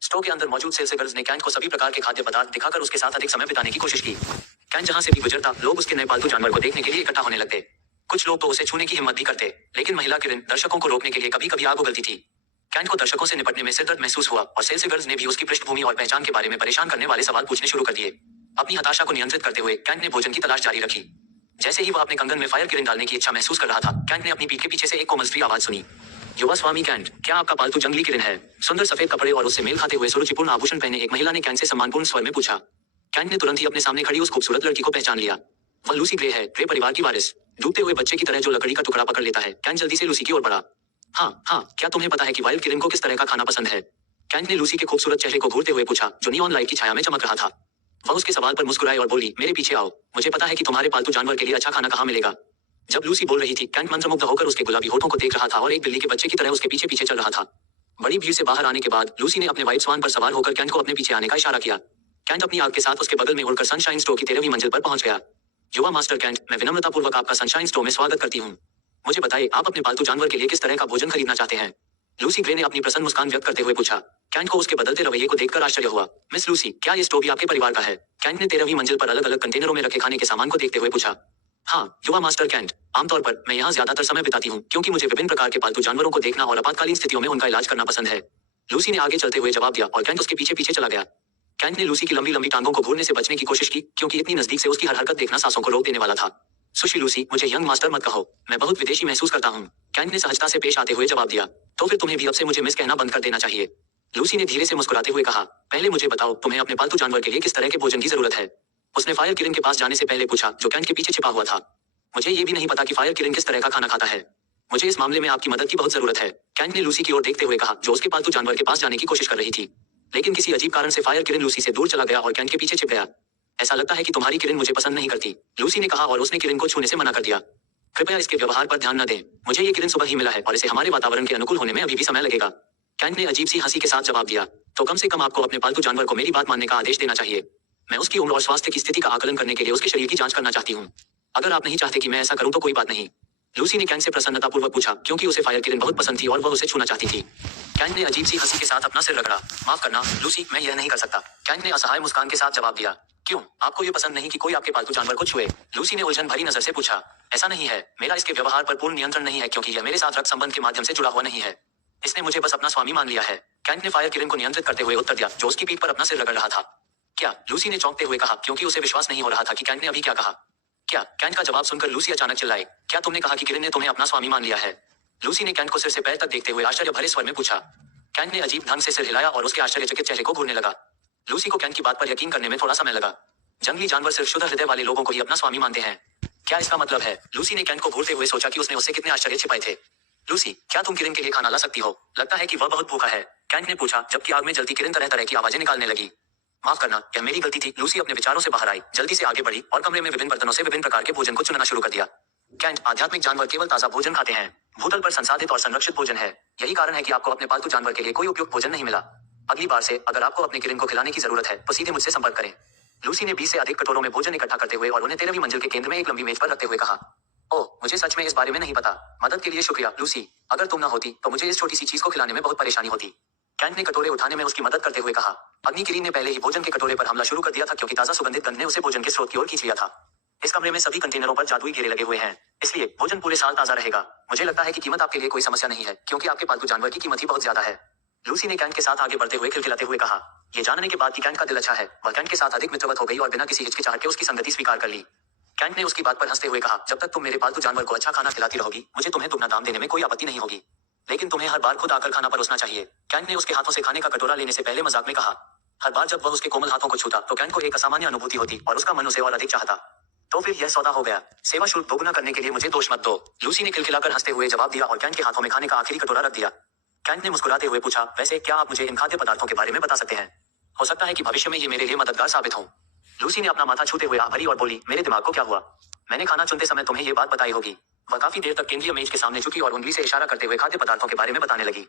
स्टोर के अंदर मौजूद सेल्स गर्ल्स ने कैंट को सभी प्रकार के खाद्य पदार्थ दिखाकर उसके साथ अधिक समय बिताने की कोशिश की। कैंट जहां से भी गुजरता, लोग उसके नए पालतू जानवर को देखने के लिए इकट्ठा होने लगते। कुछ लोग तो उसे छूने की हिम्मत भी करते, लेकिन महिला किरण दर्शकों को रोकने के लिए कभी कभी आग उगलती थी। कैंट को दर्शकों से निपटने में सिरदर्द महसूस हुआ और सेल्सिगर्ल्स ने भी उसकी पृष्ठभूमि और पहचान के बारे में परेशान करने वाले सवाल पूछने शुरू कर दिए। अपनी हताशा को नियंत्रित करते हुए कैंट ने भोजन की तलाश जारी रखी। जैसे ही वह अपने कंगन में फायर किरण डालने की इच्छा महसूस कर रहा था, कैंट ने अपनी पीठ के पीछे से एक कोमल स्त्री आवाज सुनी। युवा स्वामी कैंट, क्या आपका पालतू जंगली किरण है? सुंदर सफेद कपड़े और उससे मेल खाते हुए सुरुचिपूर्ण आभूषण पहने एक महिला ने कैंट से सम्मानपूर्ण स्वर में पूछा। कैंट ने तुरंत ही अपने सामने खड़ी उस खूबसूरत लड़की को पहचान लिया। वह लूसी ग्रे है, ग्रे परिवार की वारिस। डूबते हुए बच्चे की तरह जो लकड़ी का टुकड़ा पकड़ लेता है, कैंट जल्दी से लूसी की ओर बढ़ा। हाँ, क्या तुम्हें पता है कि वाइल्ड किरण को किस तरह का खाना पसंद है? कैंट ने लूसी के खूबसूरत चेहरे को घूरते हुए पूछा, जो नियॉन लाइट की छाया में चमक रहा था। वह उसके सवाल पर मुस्कुराई और बोली, मेरे पीछे आओ, मुझे पता है कि तुम्हारे पालतू जानवर के लिए अच्छा खाना कहाँ मिलेगा। जब लूसी बोल रही थी, कैंट मंत्रमुग्ध होकर उसके गुलाबी होठों को देख रहा था और एक बिल्ली के बच्चे की तरह उसके पीछे पीछे चल रहा था। बड़ी भीड़ से बाहर आने के बाद लूसी ने अपने व्हाइट स्वान पर सवार होकर कैंट को अपने पीछे आने का इशारा किया। कैंट अपनी आग के साथ उसके बगल में उड़कर सनशाइन स्टोर की 13वीं मंजिल पर पहुंच गया। युवा मास्टर कैंट, मैं विनम्रतापूर्वक आपका सनशाइन स्टोर में स्वागत करती हूँ। मुझे बताइए, आप अपने पालतू जानवर के लिए किस तरह का भोजन खरीदना चाहते हैं? लूसी ग्रे ने अपनी प्रसन्न मुस्कान व्यक्त करते हुए पूछा। कैंट को उसके बदलते रवैये को देखकर आश्चर्य हुआ। मिस लूसी, क्या ये स्टोव भी आपके परिवार का है? कैंट ने 13वीं मंजिल पर अलग अलग कंटेनरों में रखे खाने के सामान को देखते हुए पूछा। हाँ, युवा मास्टर कैंट, आमतौर पर मैं यहाँ ज्यादातर समय बिताती हूँ क्योंकि मुझे विभिन्न प्रकार के पालतू जानवरों को देखना और आपातकालीन स्थितियों में उनका इलाज करना पसंद है। लूसी ने आगे चलते हुए जवाब दिया और कैंट उसके पीछे पीछे चला गया। कैंट ने लूसी की लंबी लंबी टांगों को घूरने से बचने की कोशिश की क्योंकि इतनी नजदीक से उसकी हर हरकत देखना सांसों को रोक देने वाला था। सुशी लूसी, मुझे यंग मास्टर मत कहो, मैं बहुत विदेशी महसूस करता हूँ। कैंट ने सहजता से पेश आते हुए जवाब दिया। तो फिर तुम्हें भी अब से मुझे मिस कहना बंद कर देना चाहिए। लूसी ने धीरे से मुस्कुराते हुए कहा, पहले मुझे बताओ, तुम्हें अपने पालतू जानवर के लिए किस तरह के भोजन की जरूरत है? उसने फायर किरण के पास जाने से पहले पूछा, जो कैंट के पीछे छिपा हुआ था। मुझे ये भी नहीं पता कि फायर किरण किस तरह का खाना खाता है। मुझे इस मामले में आपकी मदद की बहुत जरूरत है। कैंट ने लूसी की ओर देखते हुए कहा, जो उसके पालतू जानवर के पास जाने की कोशिश कर रही थी। लेकिन किसी अजीब कारण से फायर किरण लूसी से दूर चला गया और कैंट के पीछे छिप गया। ऐसा लगता है कि तुम्हारी किरण मुझे पसंद नहीं करती, लूसी ने कहा और उसने किरण को छूने से मना कर दिया। कृपया इसके व्यवहार पर ध्यान न दें। मुझे ये किरण सुबह ही मिला है और इसे हमारे वातावरण के अनुकूल होने में अभी भी समय लगेगा। कैंट ने अजीब सी हंसी के साथ जवाब दिया। तो कम से कम आपको अपने पालतू जानवर को मेरी बात मानने का आदेश देना चाहिए। मैं उसकी उम्र और स्वास्थ्य की स्थिति का आकलन करने के लिए उसके शरीर की जांच करना चाहती हूँ। अगर आप नहीं चाहते कि मैं ऐसा करूँ तो कोई बात नहीं, लूसी ने कैंट से प्रसन्नतापूर्वक पूछा क्योंकि उसे फायर किरण बहुत पसंद थी और वह उसे छूना चाहती थी। कैंट ने अजीब सी हंसी के साथ अपना सिर रगड़ा। माफ करना लूसी, मैं यह नहीं कर सकता, कैंट ने असहाय मुस्कान के साथ जवाब दिया। क्यों, आपको ये पसंद नहीं कि कोई आपके पालतू जानवर को छुए? लूसी ने उलझन भरी नजर से पूछा। ऐसा नहीं है, मेरा इसके व्यवहार पर पूर्ण नियंत्रण नहीं है क्योंकि यह मेरे साथ रक्त संबंध के माध्यम से जुड़ा हुआ नहीं है। इसने मुझे बस अपना स्वामी मान लिया है, कैंट ने फायर किरण को नियंत्रित करते हुए उत्तर दिया, जो उसकी पीठ पर अपना सिर रगड़ रहा था। क्या, लूसी ने चौंकते हुए कहा क्योंकि उसे विश्वास नहीं हो रहा था कि कैंट ने अभी क्या कहा। क्या, कैंट का जवाब सुनकर लूसी अचानक चिल्लाई, क्या तुमने कहा कि किरण ने तुम्हें अपना स्वामी मान लिया है? लूसी ने कैंट को सिर से पैर तक देखते हुए आश्चर्य भरे स्वर में पूछा। कैंट ने अजीब ढंग से सिर हिलाया और उसके आश्चर्यचकित चेहरे को घूरने लगा। लूसी को कैंट की बात पर यकीन करने में थोड़ा समय लगा। जंगली जानवर सिर्फ शुद्ध हृदय वाले लोगों को ही अपना स्वामी मानते हैं। क्या इसका मतलब है? लूसी ने कैंट को घूरते हुए सोचा कि उसने उससे कितने आश्चर्य छिपाए थे। लूसी, क्या तुम किरण के लिए खाना ला सकती हो? लगता है कि वह बहुत भूखा है, कैंट ने पूछा, जबकि आग में जलती किरण तरह तरह की आवाजें निकालने लगी। माफ करना, यह मेरी गलती थी। लूसी अपने विचारों से बाहर आई, जल्दी से आगे बढ़ी और कमरे में विभिन्न बर्तनों से विभिन्न प्रकार के भोजन को चुनना शुरू कर दिया। कैंट, आध्यात्मिक जानवर केवल ताजा भोजन खाते हैं। भूतल पर संसाधित और संरक्षित भोजन है। यही कारण है कि आपको अपने पालतू जानवर के लिए कोई उपयुक्त भोजन नहीं मिला। अगली बार से अगर आपको अपने किरण को खिलाने की जरूरत है तो सीधे मुझसे संपर्क करें। लूसी ने 20 से अधिक कटोरों में भोजन इकट्ठा करते हुए और उन्हें 13वीं मंजिल के केंद्र में एक लंबी मेज पर रखते हुए कहा। ओह, मुझे सच में इस बारे में नहीं पता। मदद के लिए शुक्रिया लूसी, अगर तुम न होती तो मुझे इस छोटी सी चीज को खिलाने में बहुत परेशानी होती। कैंट ने कटोरे उठाने में उसकी मदद करते हुए कहा। अग्निकिरण ने पहले ही भोजन के कटोरे पर हमला शुरू कर दिया था क्योंकि ताजा सुगंधित गंध ने उसे भोजन के स्रोत की ओर खींच लिया था। इस कमरे में सभी कंटेनरों पर जादुई घेरे लगे हुए हैं, इसलिए भोजन पूरे साल ताजा रहेगा। मुझे लगता है कि कीमत आपके लिए कोई समस्या नहीं है क्योंकि आपके पालतू जानवर की कीमत ही बहुत ज्यादा है। लूसी ने कैंट के साथ आगे बढ़ते हुए खिलखिलाते हुए कहा। ये जानने के बाद कि कैंट का दिल अच्छा है, वह कैंट के साथ अधिक मित्रवत हो गई और बिना किसी हिचकिचाहट के उसकी संगति स्वीकार कर ली। कैंट ने उसकी बात पर हंसते हुए कहा, जब तक तुम मेरे पालतू जानवर को अच्छा खाना खिलाती रहोगी, मुझे तुम्हें दुगना दाम देने में कोई आपत्ति नहीं होगी, लेकिन तुम्हें हर बार खुद आकर खाना परोसना चाहिए। कैंट ने उसके हाथों से खाने का कटोरा लेने से पहले मजाक में कहा। हर बार जब वह उसके कोमल हाथों को छूता तो कैंट को एक असामान्य अनुभूति होती और उसका मन उसे और अधिक चाहता। तो फिर यह सौदा हो गया। सेवा शुल्क दोगुना करने के लिए मुझे दोष मत दो, लूसी ने खिलखिलाकर हंसते हुए जवाब दिया और कैंट के हाथों में खाने का आखिरी कटोरा रख दिया। कैंट ने मुस्कुराते हुए पूछा, वैसे क्या आप मुझे इन खाद्य पदार्थों के बारे में बता सकते हैं? हो सकता है कि भविष्य में ये मेरे लिए मददगार साबित हो। लूसी ने अपना माथा छूते हुए आह भरी और बोली, मेरे दिमाग को क्या हुआ? मैंने खाना चुनते समय तुम्हें ये बात बताई होगी। वह काफी देर तक केंद्रीय मेज के सामने झुकी और उंगली से इशारा करते हुए खाद्य पदार्थों के बारे में बताने लगी।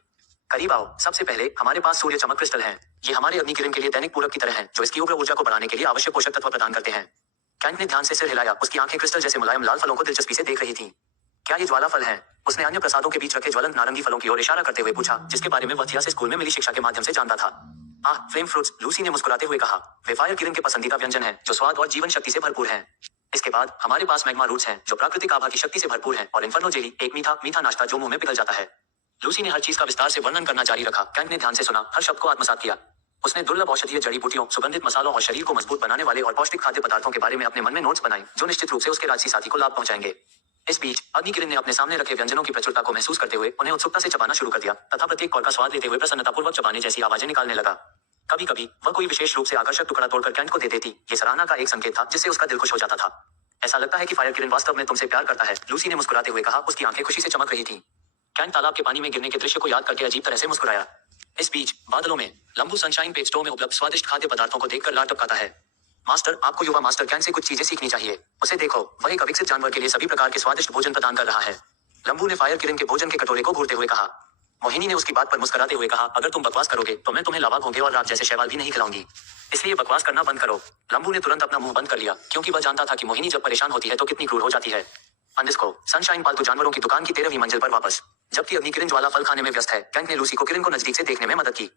करीब आओ, सबसे पहले हमारे पास सूर्य चमक क्रिस्टल हैं। ये हमारे अग्निकिरण के लिए दैनिक पूरक की तरह हैं, जो इसकी उग्र ऊर्जा को बढ़ाने के लिए आवश्यक पोषक तत्व प्रदान करते हैं। कैंट ने ध्यान से सिर हिलाया, उसकी आंखें क्रिस्टल जैसे मुलायम लाल फलों को दिलचस्पी से देख रही थीं। क्या ये ज्वाला फल हैं? उसने अन्य प्रसादों के बीच रखे ज्वलंत नारंगी फलों की ओर इशारा करते हुए पूछा, जिसके बारे में वह थिया से स्कूल में मिली शिक्षा के माध्यम से जानता था। फ्लेम फ्रूट्स, लूसी ने मुस्कुराते हुए कहा। वे फायर किरण के पसंदीदा व्यंजन हैं, जो स्वाद और जीवन शक्ति से भरपूर हैं। इसके बाद हमारे पास मैग्मा रूट्स हैं जो प्राकृतिक आभा की शक्ति से भरपूर हैं और इन्फर्नो जेली एक मीठा मीठा नाश्ता जो मुंह में पिघल जाता है। लूसी ने हर चीज का विस्तार से वर्णन करना जारी रखा। कैंट ने ध्यान से सुना, हर शब्द को आत्मसात किया। उसने दुर्लभ औषधीय जड़ी बूटियों, सुगंधित मसालों और शरीर को मजबूत बनाने वाले और पौष्टिक खाद्य पदार्थों के बारे में अपने मन में नोट्स बनाए जो निश्चित रूप से उसके राजसी साथी को लाभ पहुंचाएंगे। इस बीच अग्निकिरण ने अपने सामने रखे व्यंजनों की प्रचुरता को महसूस करते हुए उन्हें उत्सुकता से चबाना शुरू कर दिया तथा प्रत्येक कौर का स्वाद लेते हुए प्रसन्नतापूर्वक चबाने जैसी आवाजें निकालने लगा। कभी कभी वह कोई विशेष रूप से आकर्षक टुकड़ा तोड़कर कैंट को दे देती। ये सराहना का एक संकेत था जिससे उसका दिल खुश हो जाता था। ऐसा लगता है कि फायर किरण वास्तव में तुमसे प्यार करता है, लूसी ने मुस्कुराते हुए कहा। उसकी आंखें खुशी से चमक रही थीं। कैंट तालाब के पानी में गिरने के दृश्य को याद करके अजीब तरह से मुस्कुराया। इस बीच बादलों में लंबू सनशाइन पेट स्टोर में उपलब्ध स्वादिष्ट खाद्य पदार्थों को देखकर लार टपकाता है। मास्टर, आपको युवा मास्टर कैंट से कुछ चीजें सीखनी चाहिए। उसे देखो, वह एक अविकसित जानवर के लिए सभी प्रकार के स्वादिष्ट भोजन प्रदान कर रहा है। लंबू ने फायर किरण के भोजन के कटोरे को घूरते हुए कहा। मोहिनी ने उसकी बात पर मुस्कुराते हुए कहा, अगर तुम बकवास करोगे तो मैं तुम्हें लावा घोंघे और रात जैसे शैवाल भी नहीं खिलाऊंगी, इसलिए बकवास करना बंद करो। लंबू ने तुरंत अपना मुंह बंद कर लिया क्योंकि वह जानता था कि मोहिनी जब परेशान होती है तो कितनी क्रूर हो जाती है। अंडिस्को सनशाइन पालतू जानवरों की दुकान की 13वीं मंजिल पर वापस। जबकि अग्निकिरण ज्वाला फल खाने में व्यस्त है, कैंट ने लूसी को किरण को नजदीक से देखने में मदद की।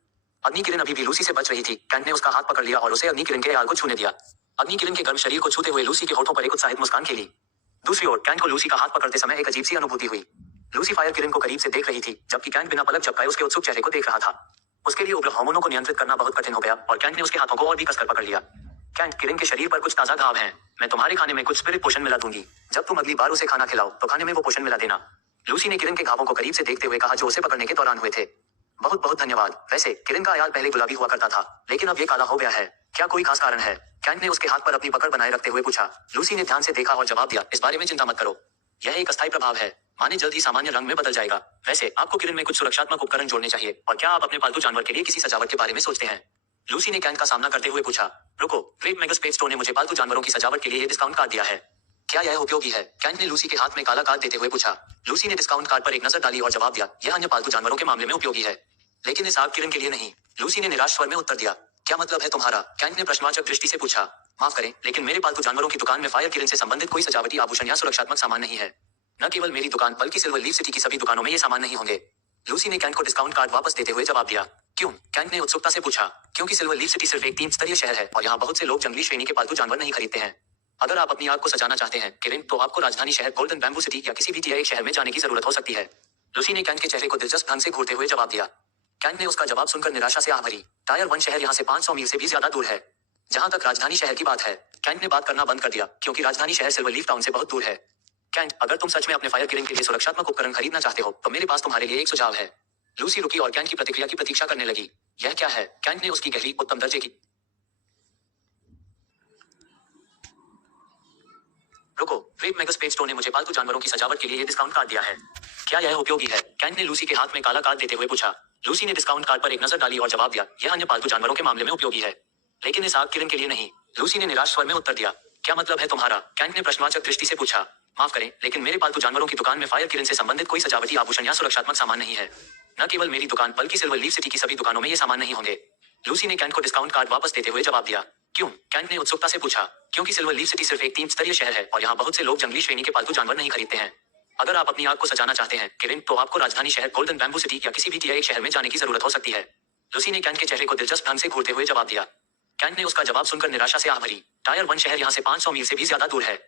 अग्निकिरण अभी भी लूसी से बच रही थी। कैंट ने उसका हाथ पकड़ लिया और उसे अग्निकिरण के याल को छूने दिया। अग्निकिरण के गर्म शरीर को छूते हुए लूसी के होठों पर एक उत्साहित मुस्कान खेली। दूसरी ओर कैंट को लूसी का हाथ पकड़ते समय एक अजीब सी अनुभूति हुई। लूसी फायर किरण को करीब से देख रही थी जबकि कैंट बिना पलक झपकाए उसके उत्सुक चेहरे को देख रहा था। उसके लिए उग्र हार्मोनों को नियंत्रित करना बहुत कठिन हो गया और कैंट ने उसके हाथों को और भी कसकर पकड़ लिया। कैंट, किरण के शरीर पर कुछ ताजा घाव हैं। मैं तुम्हारे खाने में कुछ स्पिरिट पोषण मिला दूंगी। जब तुम अगली बार उसे खाना खिलाओ तो खाने में वो पोषण मिला देना, लूसी ने किरण के घावों को करीब से देखते हुए कहा जो उसे पकड़ने के दौरान हुए थे। बहुत बहुत धन्यवाद। वैसे किरण का याल पहले गुलाबी हुआ करता था लेकिन अब ये काला हो गया है, क्या कोई खास कारण है? कैंट ने उसके हाथ पर अपनी पकड़ बनाए रखते हुए पूछा। लूसी ने ध्यान से देखा और जवाब दिया, इस बारे में चिंता मत करो, यह एक अस्थायी प्रभाव है, माने जल्द ही सामान्य रंग में बदल जाएगा। वैसे आपको किरण में कुछ सुरक्षात्मक उपकरण जोड़ने चाहिए। और क्या आप अपने पालतू जानवर के लिए किसी सजावट के बारे में सोचते हैं? लूसी ने कैंट का सामना करते हुए पूछा। रुको, ग्रेट मेगास्पेस स्टोर ने मुझे पालतू जानवरों की सजावट के लिए ये डिस्काउंट कार्ड दिया है, क्या यह उपयोगी है? कैंट ने लूसी के हाथ में काला कार्ड देते हुए पूछा। लूसी ने डिस्काउंट कार्ड पर एक नजर डाली और जवाब दिया, यह अन्य पालतू जानवरों के मामले में उपयोगी है, लेकिन इस आग किरण के लिए नहीं। लूसी ने निराश स्वर में उत्तर दिया। क्या मतलब है तुम्हारा? कैंट ने प्रश्नवाचक दृष्टि से पूछा। माफ करें, लेकिन मेरे पालतू जानवरों की दुकान में फायर किरण से संबंधित कोई सजावटी आभूषण या सुरक्षात्मक सामान नहीं है। न केवल मेरी दुकान बल्कि सिल्वर लीफ सिटी की सभी दुकानों में ये सामान नहीं होंगे। लूसी ने कैंट को डिस्काउंट कार्ड वापस देते हुए जवाब दिया। क्यों? कैंट ने उत्सुकता से पूछा। क्योंकि सिल्वर लीफ सिटी सिर्फ एक 3 स्तरीय शहर है और यहाँ बहुत से लोग जंगली श्रेणी के पालतू जानवर नहीं खरीदते हैं। अगर आप अपनी आग को सजाना चाहते हैं किरण, तो आपको राजधानी शहर गोल्डन बैम्बू सिटी या किसी भी टियर एक शहर में जाने की जरूरत हो सकती है। लूसी ने कैंट के चेहरे को दिलचस्प ढंग से घूरते हुए जवाब दिया। कैंट ने उसका जवाब सुनकर निराशा से आह भरी। टायर 1 शहर यहाँ से 500 मील से भी ज्यादा दूर है। जहां तक राजधानी शहर की बात है, कैंट ने बात करना बंद कर दिया क्योंकि राजधानी शहर सिल्वर लीफ टाउन से बहुत दूर है। कैंट, अगर तुम सच में अपने फायर किरण के लिए सुरक्षात्मक उपकरण खरीदना चाहते हो तो मेरे पास तुम्हारे लिए एक सुझाव है। लूसी रुकी और कैंट की प्रतिक्रिया की प्रतीक्षा करने लगी। यह क्या है? कैंट ने उसकी गहरी उत्तम दर्जे की रुको, ग्रेट मेगास्पेस स्टोर ने मुझे पालतू जानवरों की सजावट के लिए ये डिस्काउंट कार्ड दिया है, क्या यह उपयोगी है? कैंट ने लूसी के हाथ में काला कार्ड देते हुए पूछा। लूसी ने डिस्काउंट कार्ड पर एक नजर डाली और जवाब दिया, यह अन्य पालतू जानवरों के मामले में उपयोगी है, लेकिन इस आग किरण के लिए नहीं। लूसी ने निराश स्वर में उत्तर दिया। क्या मतलब है तुम्हारा? कैंट ने प्रश्नवाचक दृष्टि से पूछा। माफ करें, लेकिन मेरे पालतू जानवरों की दुकान में फायर किरण से संबंधित कोई सजावटी आभूषण या सुरक्षात्मक सामान नहीं है। न केवल मेरी दुकान बल्कि सिल्वर लीफ सिटी की सभी दुकानों में ये सामान नहीं होंगे। लूसी ने कैंट को डिस्काउंट कार्ड वापस देते हुए जवाब दिया। क्यों? कैंट ने उत्सुकता से पूछा। क्योंकि सिल्वर लीफ सिटी सिर्फ एक 3 स्तरीय शहर है और यहाँ बहुत से लोग जंगली श्रेणी के पालतू जानवर नहीं खरीदते हैं। अगर आप अपनी आग को सजाना चाहते हैं किरण, तो आपको राजधानी शहर गोल्डन बैम्बू सिटी या किसी भी टियर एक शहर में जाने की जरूरत हो सकती है। लूसी ने कैंट के चेहरे को दिलचस्प ढंग से घूरते हुए जवाब दिया। कैंट ने उसका जवाब सुनकर निराशा से आह भरी। टायर 1 शहर यहाँ से 500 मील से भी ज्यादा दूर है।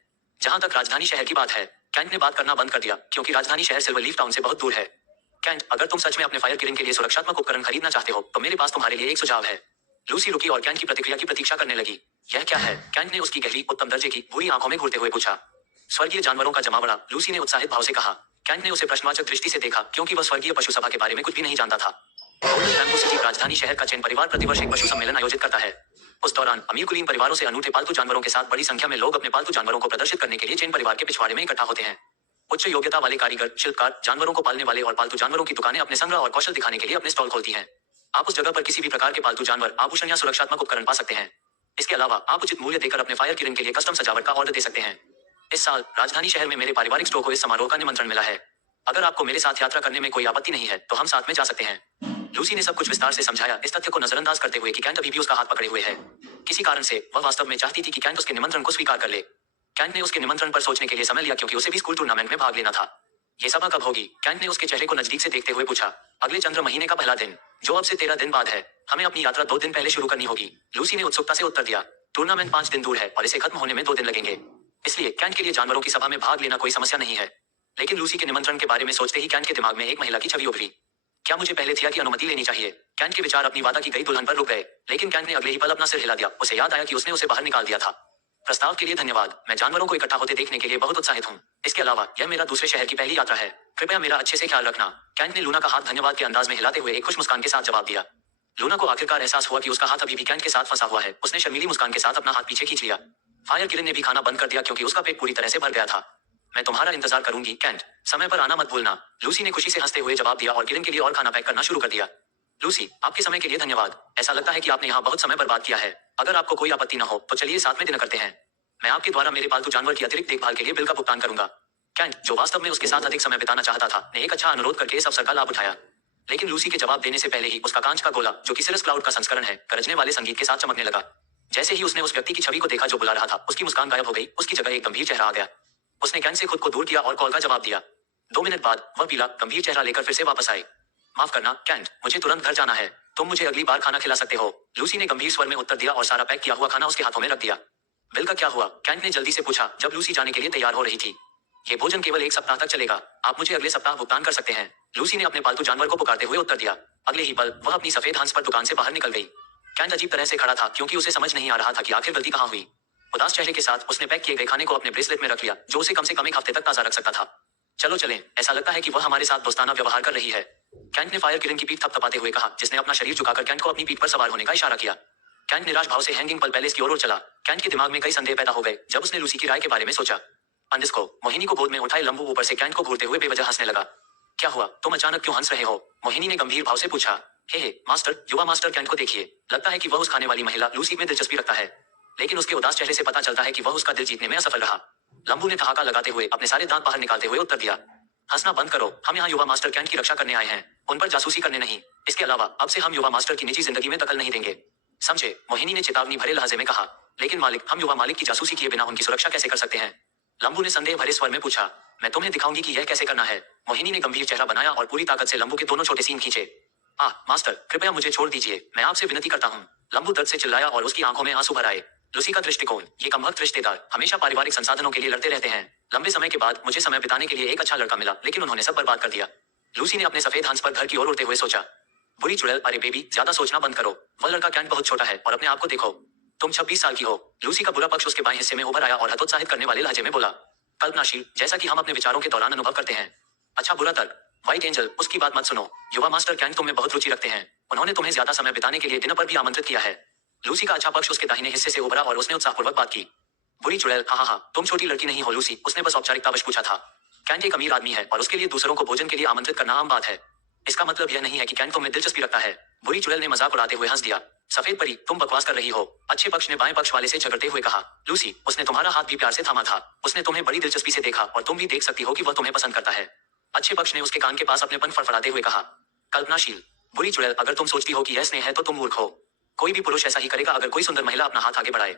जहां तक राजधानी शहर की बात है, कैंट ने बात करना बंद कर दिया क्योंकि राजधानी शहर सिल्वर लीफ टाउन से बहुत दूर है। कैंट, अगर तुम सच में अपने फायर किरण के लिए सुरक्षात्मक उपकरण खरीदना चाहते हो तो मेरे पास तुम्हारे लिए एक सुझाव है। लूसी रुकी और कैंट की प्रतिक्रिया की प्रतीक्षा करने लगी। यह क्या है? कैंट ने उसकी गहरी उत्तम दर्जे की भूरी आंखों में घूरते हुए पूछा। स्वर्गीय जानवरों का जमावड़ा, लूसी ने उत्साहित भाव से कहा। कैंट ने उसे प्रश्नवाचक दृष्टि से देखा क्योंकि वह स्वर्गीय पशु सभा के बारे में कुछ भी नहीं जानता था। गोल्डन बैम्बू सिटी राजधानी शहर का चैन परिवार प्रतिवर्ष एक पशु सम्मेलन आयोजित करता है। उस दौरान अमीर कुलीन परिवारों से अनूठे पालतू जानवरों के साथ बड़ी संख्या में लोग अपने पालतू जानवरों को प्रदर्शित करने के लिए चैन परिवार के पिछवाड़े में इकट्ठा होते हैं। उच्च योग्यता वाले कारीगर, शिल्पकार, जानवरों को पालने वाले और पालतू जानवरों की दुकानें अपने संग्रह और कौशल दिखाने के लिए अपने स्टॉल खोलती हैं। आप उस जगह पर किसी भी प्रकार के पालतू जानवर, आभूषण या सुरक्षात्मक उपकरण पा सकते हैं। इसके अलावा आप उचित मूल्य देकर अपने फायर किरण के लिए कस्टम सजावट का ऑर्डर दे सकते हैं। इस साल राजधानी शहर में मेरे पारिवारिक स्टोर को इस समारोह का निमंत्रण मिला है। अगर आपको मेरे साथ यात्रा करने में कोई आपत्ति नहीं है तो हम साथ में जा सकते हैं। लूसी ने सब कुछ विस्तार से समझाया, इस तथ्य को नजरअंदाज करते हुए कि कैंट अभी भी उसका हाथ पकड़े हुए है। किसी कारण से वह वास्तव में चाहती थी कि कैंट उसके निमंत्रण को स्वीकार कर ले। कैंट ने उसके निमंत्रण पर सोचने के लिए समय लिया क्योंकि उसे भी स्कूल टूर्नामेंट में भाग लेना था। ये सभा कब होगी? कैंट ने उसके चेहरे को नजदीक से देखते हुए पूछा। अगले चंद्र महीने का पहला दिन, जो अब से 13 दिन बाद है। हमें अपनी यात्रा 2 दिन पहले शुरू करनी होगी, लूसी ने उत्सुकता से उत्तर दिया। टूर्नामेंट 5 दिन दूर है और इसे खत्म होने में 2 दिन लगेंगे। इसलिए कैंट के लिए जानवरों की सभा में भाग लेना कोई समस्या नहीं है। लेकिन लूसी के निमंत्रण के बारे में सोचते ही कैंट के दिमाग में एक महिला की छवि उभरी। क्या मुझे पहले थिया की अनुमति लेनी चाहिए? कैंट के विचार अपनी वादा की गई दुल्हन पर रुक गए, लेकिन कैंट ने अगले ही पल अपना सिर हिला दिया। उसे याद आया कि उसने उसे बाहर निकाल दिया था। प्रस्ताव के लिए धन्यवाद। मैं जानवरों को इकट्ठा होते देखने के लिए बहुत उत्साहित हूँ। इसके अलावा यह मेरा दूसरे शहर की पहली यात्रा है। कृपया मेरा अच्छे से ख्याल रखना। कैंट ने लूना का हाथ धन्यवाद के अंदाज में हिलाते हुए एक खुश मुस्कान के साथ जवाब दिया। लूना को आखिरकार एहसास हुआ कि उसका हाथ अभी भी कैंट के साथ फंसा हुआ है। उसने शर्मीली मुस्कान के साथ अपना हाथ पीछे खींच लिया। फायर किरण ने भी खाना बंद कर दिया क्योंकि उसका पेट पूरी तरह से भर गया था। मैं तुम्हारा इंतजार करूंगी कैंट, समय पर आना मत भूलना। लूसी ने खुशी से हंसते हुए जवाब दिया और किरण के लिए और खाना पैक करना शुरू कर दिया। लूसी, आपके समय के लिए धन्यवाद। ऐसा लगता है कि आपने यहाँ बहुत समय बर्बाद किया है। अगर आपको कोई आपत्ति न हो तो चलिए साथ में डिनर करते हैं। मैं आपके द्वारा मेरे पालतू जानवर की अतिरिक्त देखभाल के लिए बिल का भुगतान करूंगा। कैंट, जो वास्तव में उसके साथ अधिक समय बिताना चाहता था, ने एक अच्छा अनुरोध करके इस अवसर का लाभ उठाया। लेकिन लूसी के जवाब देने से पहले ही उसका कांच का गोला, जो कि सिरस क्लाउड का संस्करण है, गरजने वाले संगीत के साथ चमकने लगा। जैसे ही उसने उस व्यक्ति की छवि को देखा जो बुला रहा था, उसकी मुस्कान गायब हो गई। उसकी जगह एक गंभीर चेहरा आ गया। उसने कैंट से खुद को दूर किया और कॉल का जवाब दिया। 2 मिनट बाद वह पीला गंभीर चेहरा लेकर फिर से वापस आए। माफ करना कैंट, मुझे तुरंत घर जाना है। तुम मुझे अगली बार खाना खिला सकते हो। लूसी ने गंभीर स्वर में उत्तर दिया और सारा पैक किया हुआ खाना उसके हाथों में रख दिया। बिल का क्या हुआ? कैंट ने जल्दी से पूछा जब लूसी जाने के लिए तैयार हो रही थी। ये भोजन केवल 1 सप्ताह तक चलेगा। आप मुझे अगले सप्ताह भुगतान कर सकते हैं। लूसी ने अपने पालतू जानवर को पुकारते हुए उत्तर दिया। अगले ही पल वह अपनी सफेद हंस पर दुकान से बाहर निकल गई। कैंट अजीब तरह से खड़ा था क्योंकि उसे समझ नहीं आ रहा था कि आखिर गलती कहाँ हुई। उदास चेहरे के साथ उसने पैक किए गए खाने को अपने ब्रेसलेट में रख लिया, जो उसे कम से कम 1 हफ्ते तक ताजा रख सकता था। चलो चलें, ऐसा लगता है कि वह हमारे साथ दोस्ताना व्यवहार कर रही है। कैंट ने फायर किरण की पीठ थपथपाते हुए कहा, जिसने अपना शरीर झुकाकर कैंट को अपनी पीठ पर सवार होने का इशारा किया। कैंट निराश भाव से हैंगिंग पल पैलेस की ओर चला। कैंट के दिमाग में कई संदेह पैदा हो गए जब उसने लूसी की राय के बारे में सोचा। अंदिस्को, मोहिनी को गोद में उठाए लंबू ऊपर से कैंट को घूरते हुए बेवजह हंसने लगा। क्या हुआ? तुम अचानक क्यों हंस रहे हो? मोहिनी ने गंभीर भाव से पूछा। हे मास्टर, युवा मास्टर कैंट को देखिए। लगता है कि वह उस खाने वाली महिला लूसी में दिलचस्पी रखता है, लेकिन उसके उदास चेहरे से पता चलता है कि वह उसका दिल जीतने में असफल रहा। लंबू ने ठहाका लगाते हुए अपने सारे दांत बाहर निकालते हुए उत्तर दिया। हंसना बंद करो, हम यहाँ युवा मास्टर कैंट की रक्षा करने आए हैं, उन पर जासूसी करने नहीं। इसके अलावा अब से हम युवा मास्टर की निजी जिंदगी में दखल नहीं देंगे, समझे? मोहिनी ने चेतावनी भरे लहजे में कहा। लेकिन मालिक, हम युवा मालिक की जासूसी किए बिना उनकी सुरक्षा कैसे कर सकते हैं? लंबू ने संदेह भरे स्वर में पूछा। मैं तुम्हें दिखाऊंगी कि यह कैसे करना है। मोहिनी ने गंभीर चेहरा बनाया और पूरी ताकत से लंबू के दोनों छोटे सींग खींचे। मास्टर, कृपया मुझे छोड़ दीजिए, मैं आपसे विनती करता हूँ। लंबू दर्द से चिल्लाया और उसकी आंखों में आंसू भर आए। लूसी का दृष्टिकोण, ये कमबख्त रिश्तेदार हमेशा पारिवारिक संसाधनों के लिए लड़ते रहते हैं। लंबे समय के बाद मुझे समय बिताने के लिए एक अच्छा लड़का मिला, लेकिन उन्होंने सब बर्बाद कर दिया। लूसी ने अपने सफेद हंस पर घर की ओर उड़ते हुए सोचा। बुरी चुड़ैल, अरे बेबी, ज्यादा सोचना बंद करो। वह लड़का कैंट बहुत छोटा है और अपने आप को देखो। तुम 26 साल की हो। लूसी का बुरा पक्ष उसके बाएं हिस्से में उभर आया और हतोत्साहित करने वाले लहजे में बोला। कल्पनाशील, जैसा कि हम अपने विचारों के दौरान अनुभव करते हैं। अच्छा बुरा तर्क। व्हाइट एंजल, उसकी बात मत सुनो। युवा मास्टर कैंट तुम में बहुत रुचि रखते हैं। उन्होंने तुम्हें ज्यादा समय बिताने के लिए डिनर पर भी आमंत्रित किया है। लूसी का अच्छा पक्ष उसके दाहिने हिस्से से उभरा और उसने उत्साहपूर्वक बात की। बुरी चुड़ैल, हाँ, तुम छोटी लड़की नहीं हो लूसी, उसने बस औपचारिकतावश पूछा था। कैंट एक अमीर आदमी है और उसके लिए दूसरों को भोजन के लिए आमंत्रित करना आम बात है। इसका मतलब यह नहीं है कि कैंट तुम में दिलचस्पी रखता है। बुरी चुड़ैल ने मजाक उड़ाते हुए हंस दिया। सफेद परी, तुम बकवास कर रही हो। अच्छे पक्ष ने बाएं पक्ष वाले से झगड़ते हुए कहा। लूसी, उसने तुम्हारा हाथ भी प्यार से थामा था। उसने तुम्हें बड़ी दिलचस्पी से देखा और तुम भी देख सकती हो कि वह तुम्हें पसंद करता है। अच्छे पक्ष ने उसके कान के पास अपने पन फड़फड़ाते हुए कहा। कल्पनाशील। बुरी चुड़ैल, अगर तुम सोचती हो कि यह स्नेह है तो तुम मूर्ख हो। कोई भी पुरुष ऐसा ही करेगा अगर कोई सुंदर महिला अपना हाथ आगे बढ़ाए।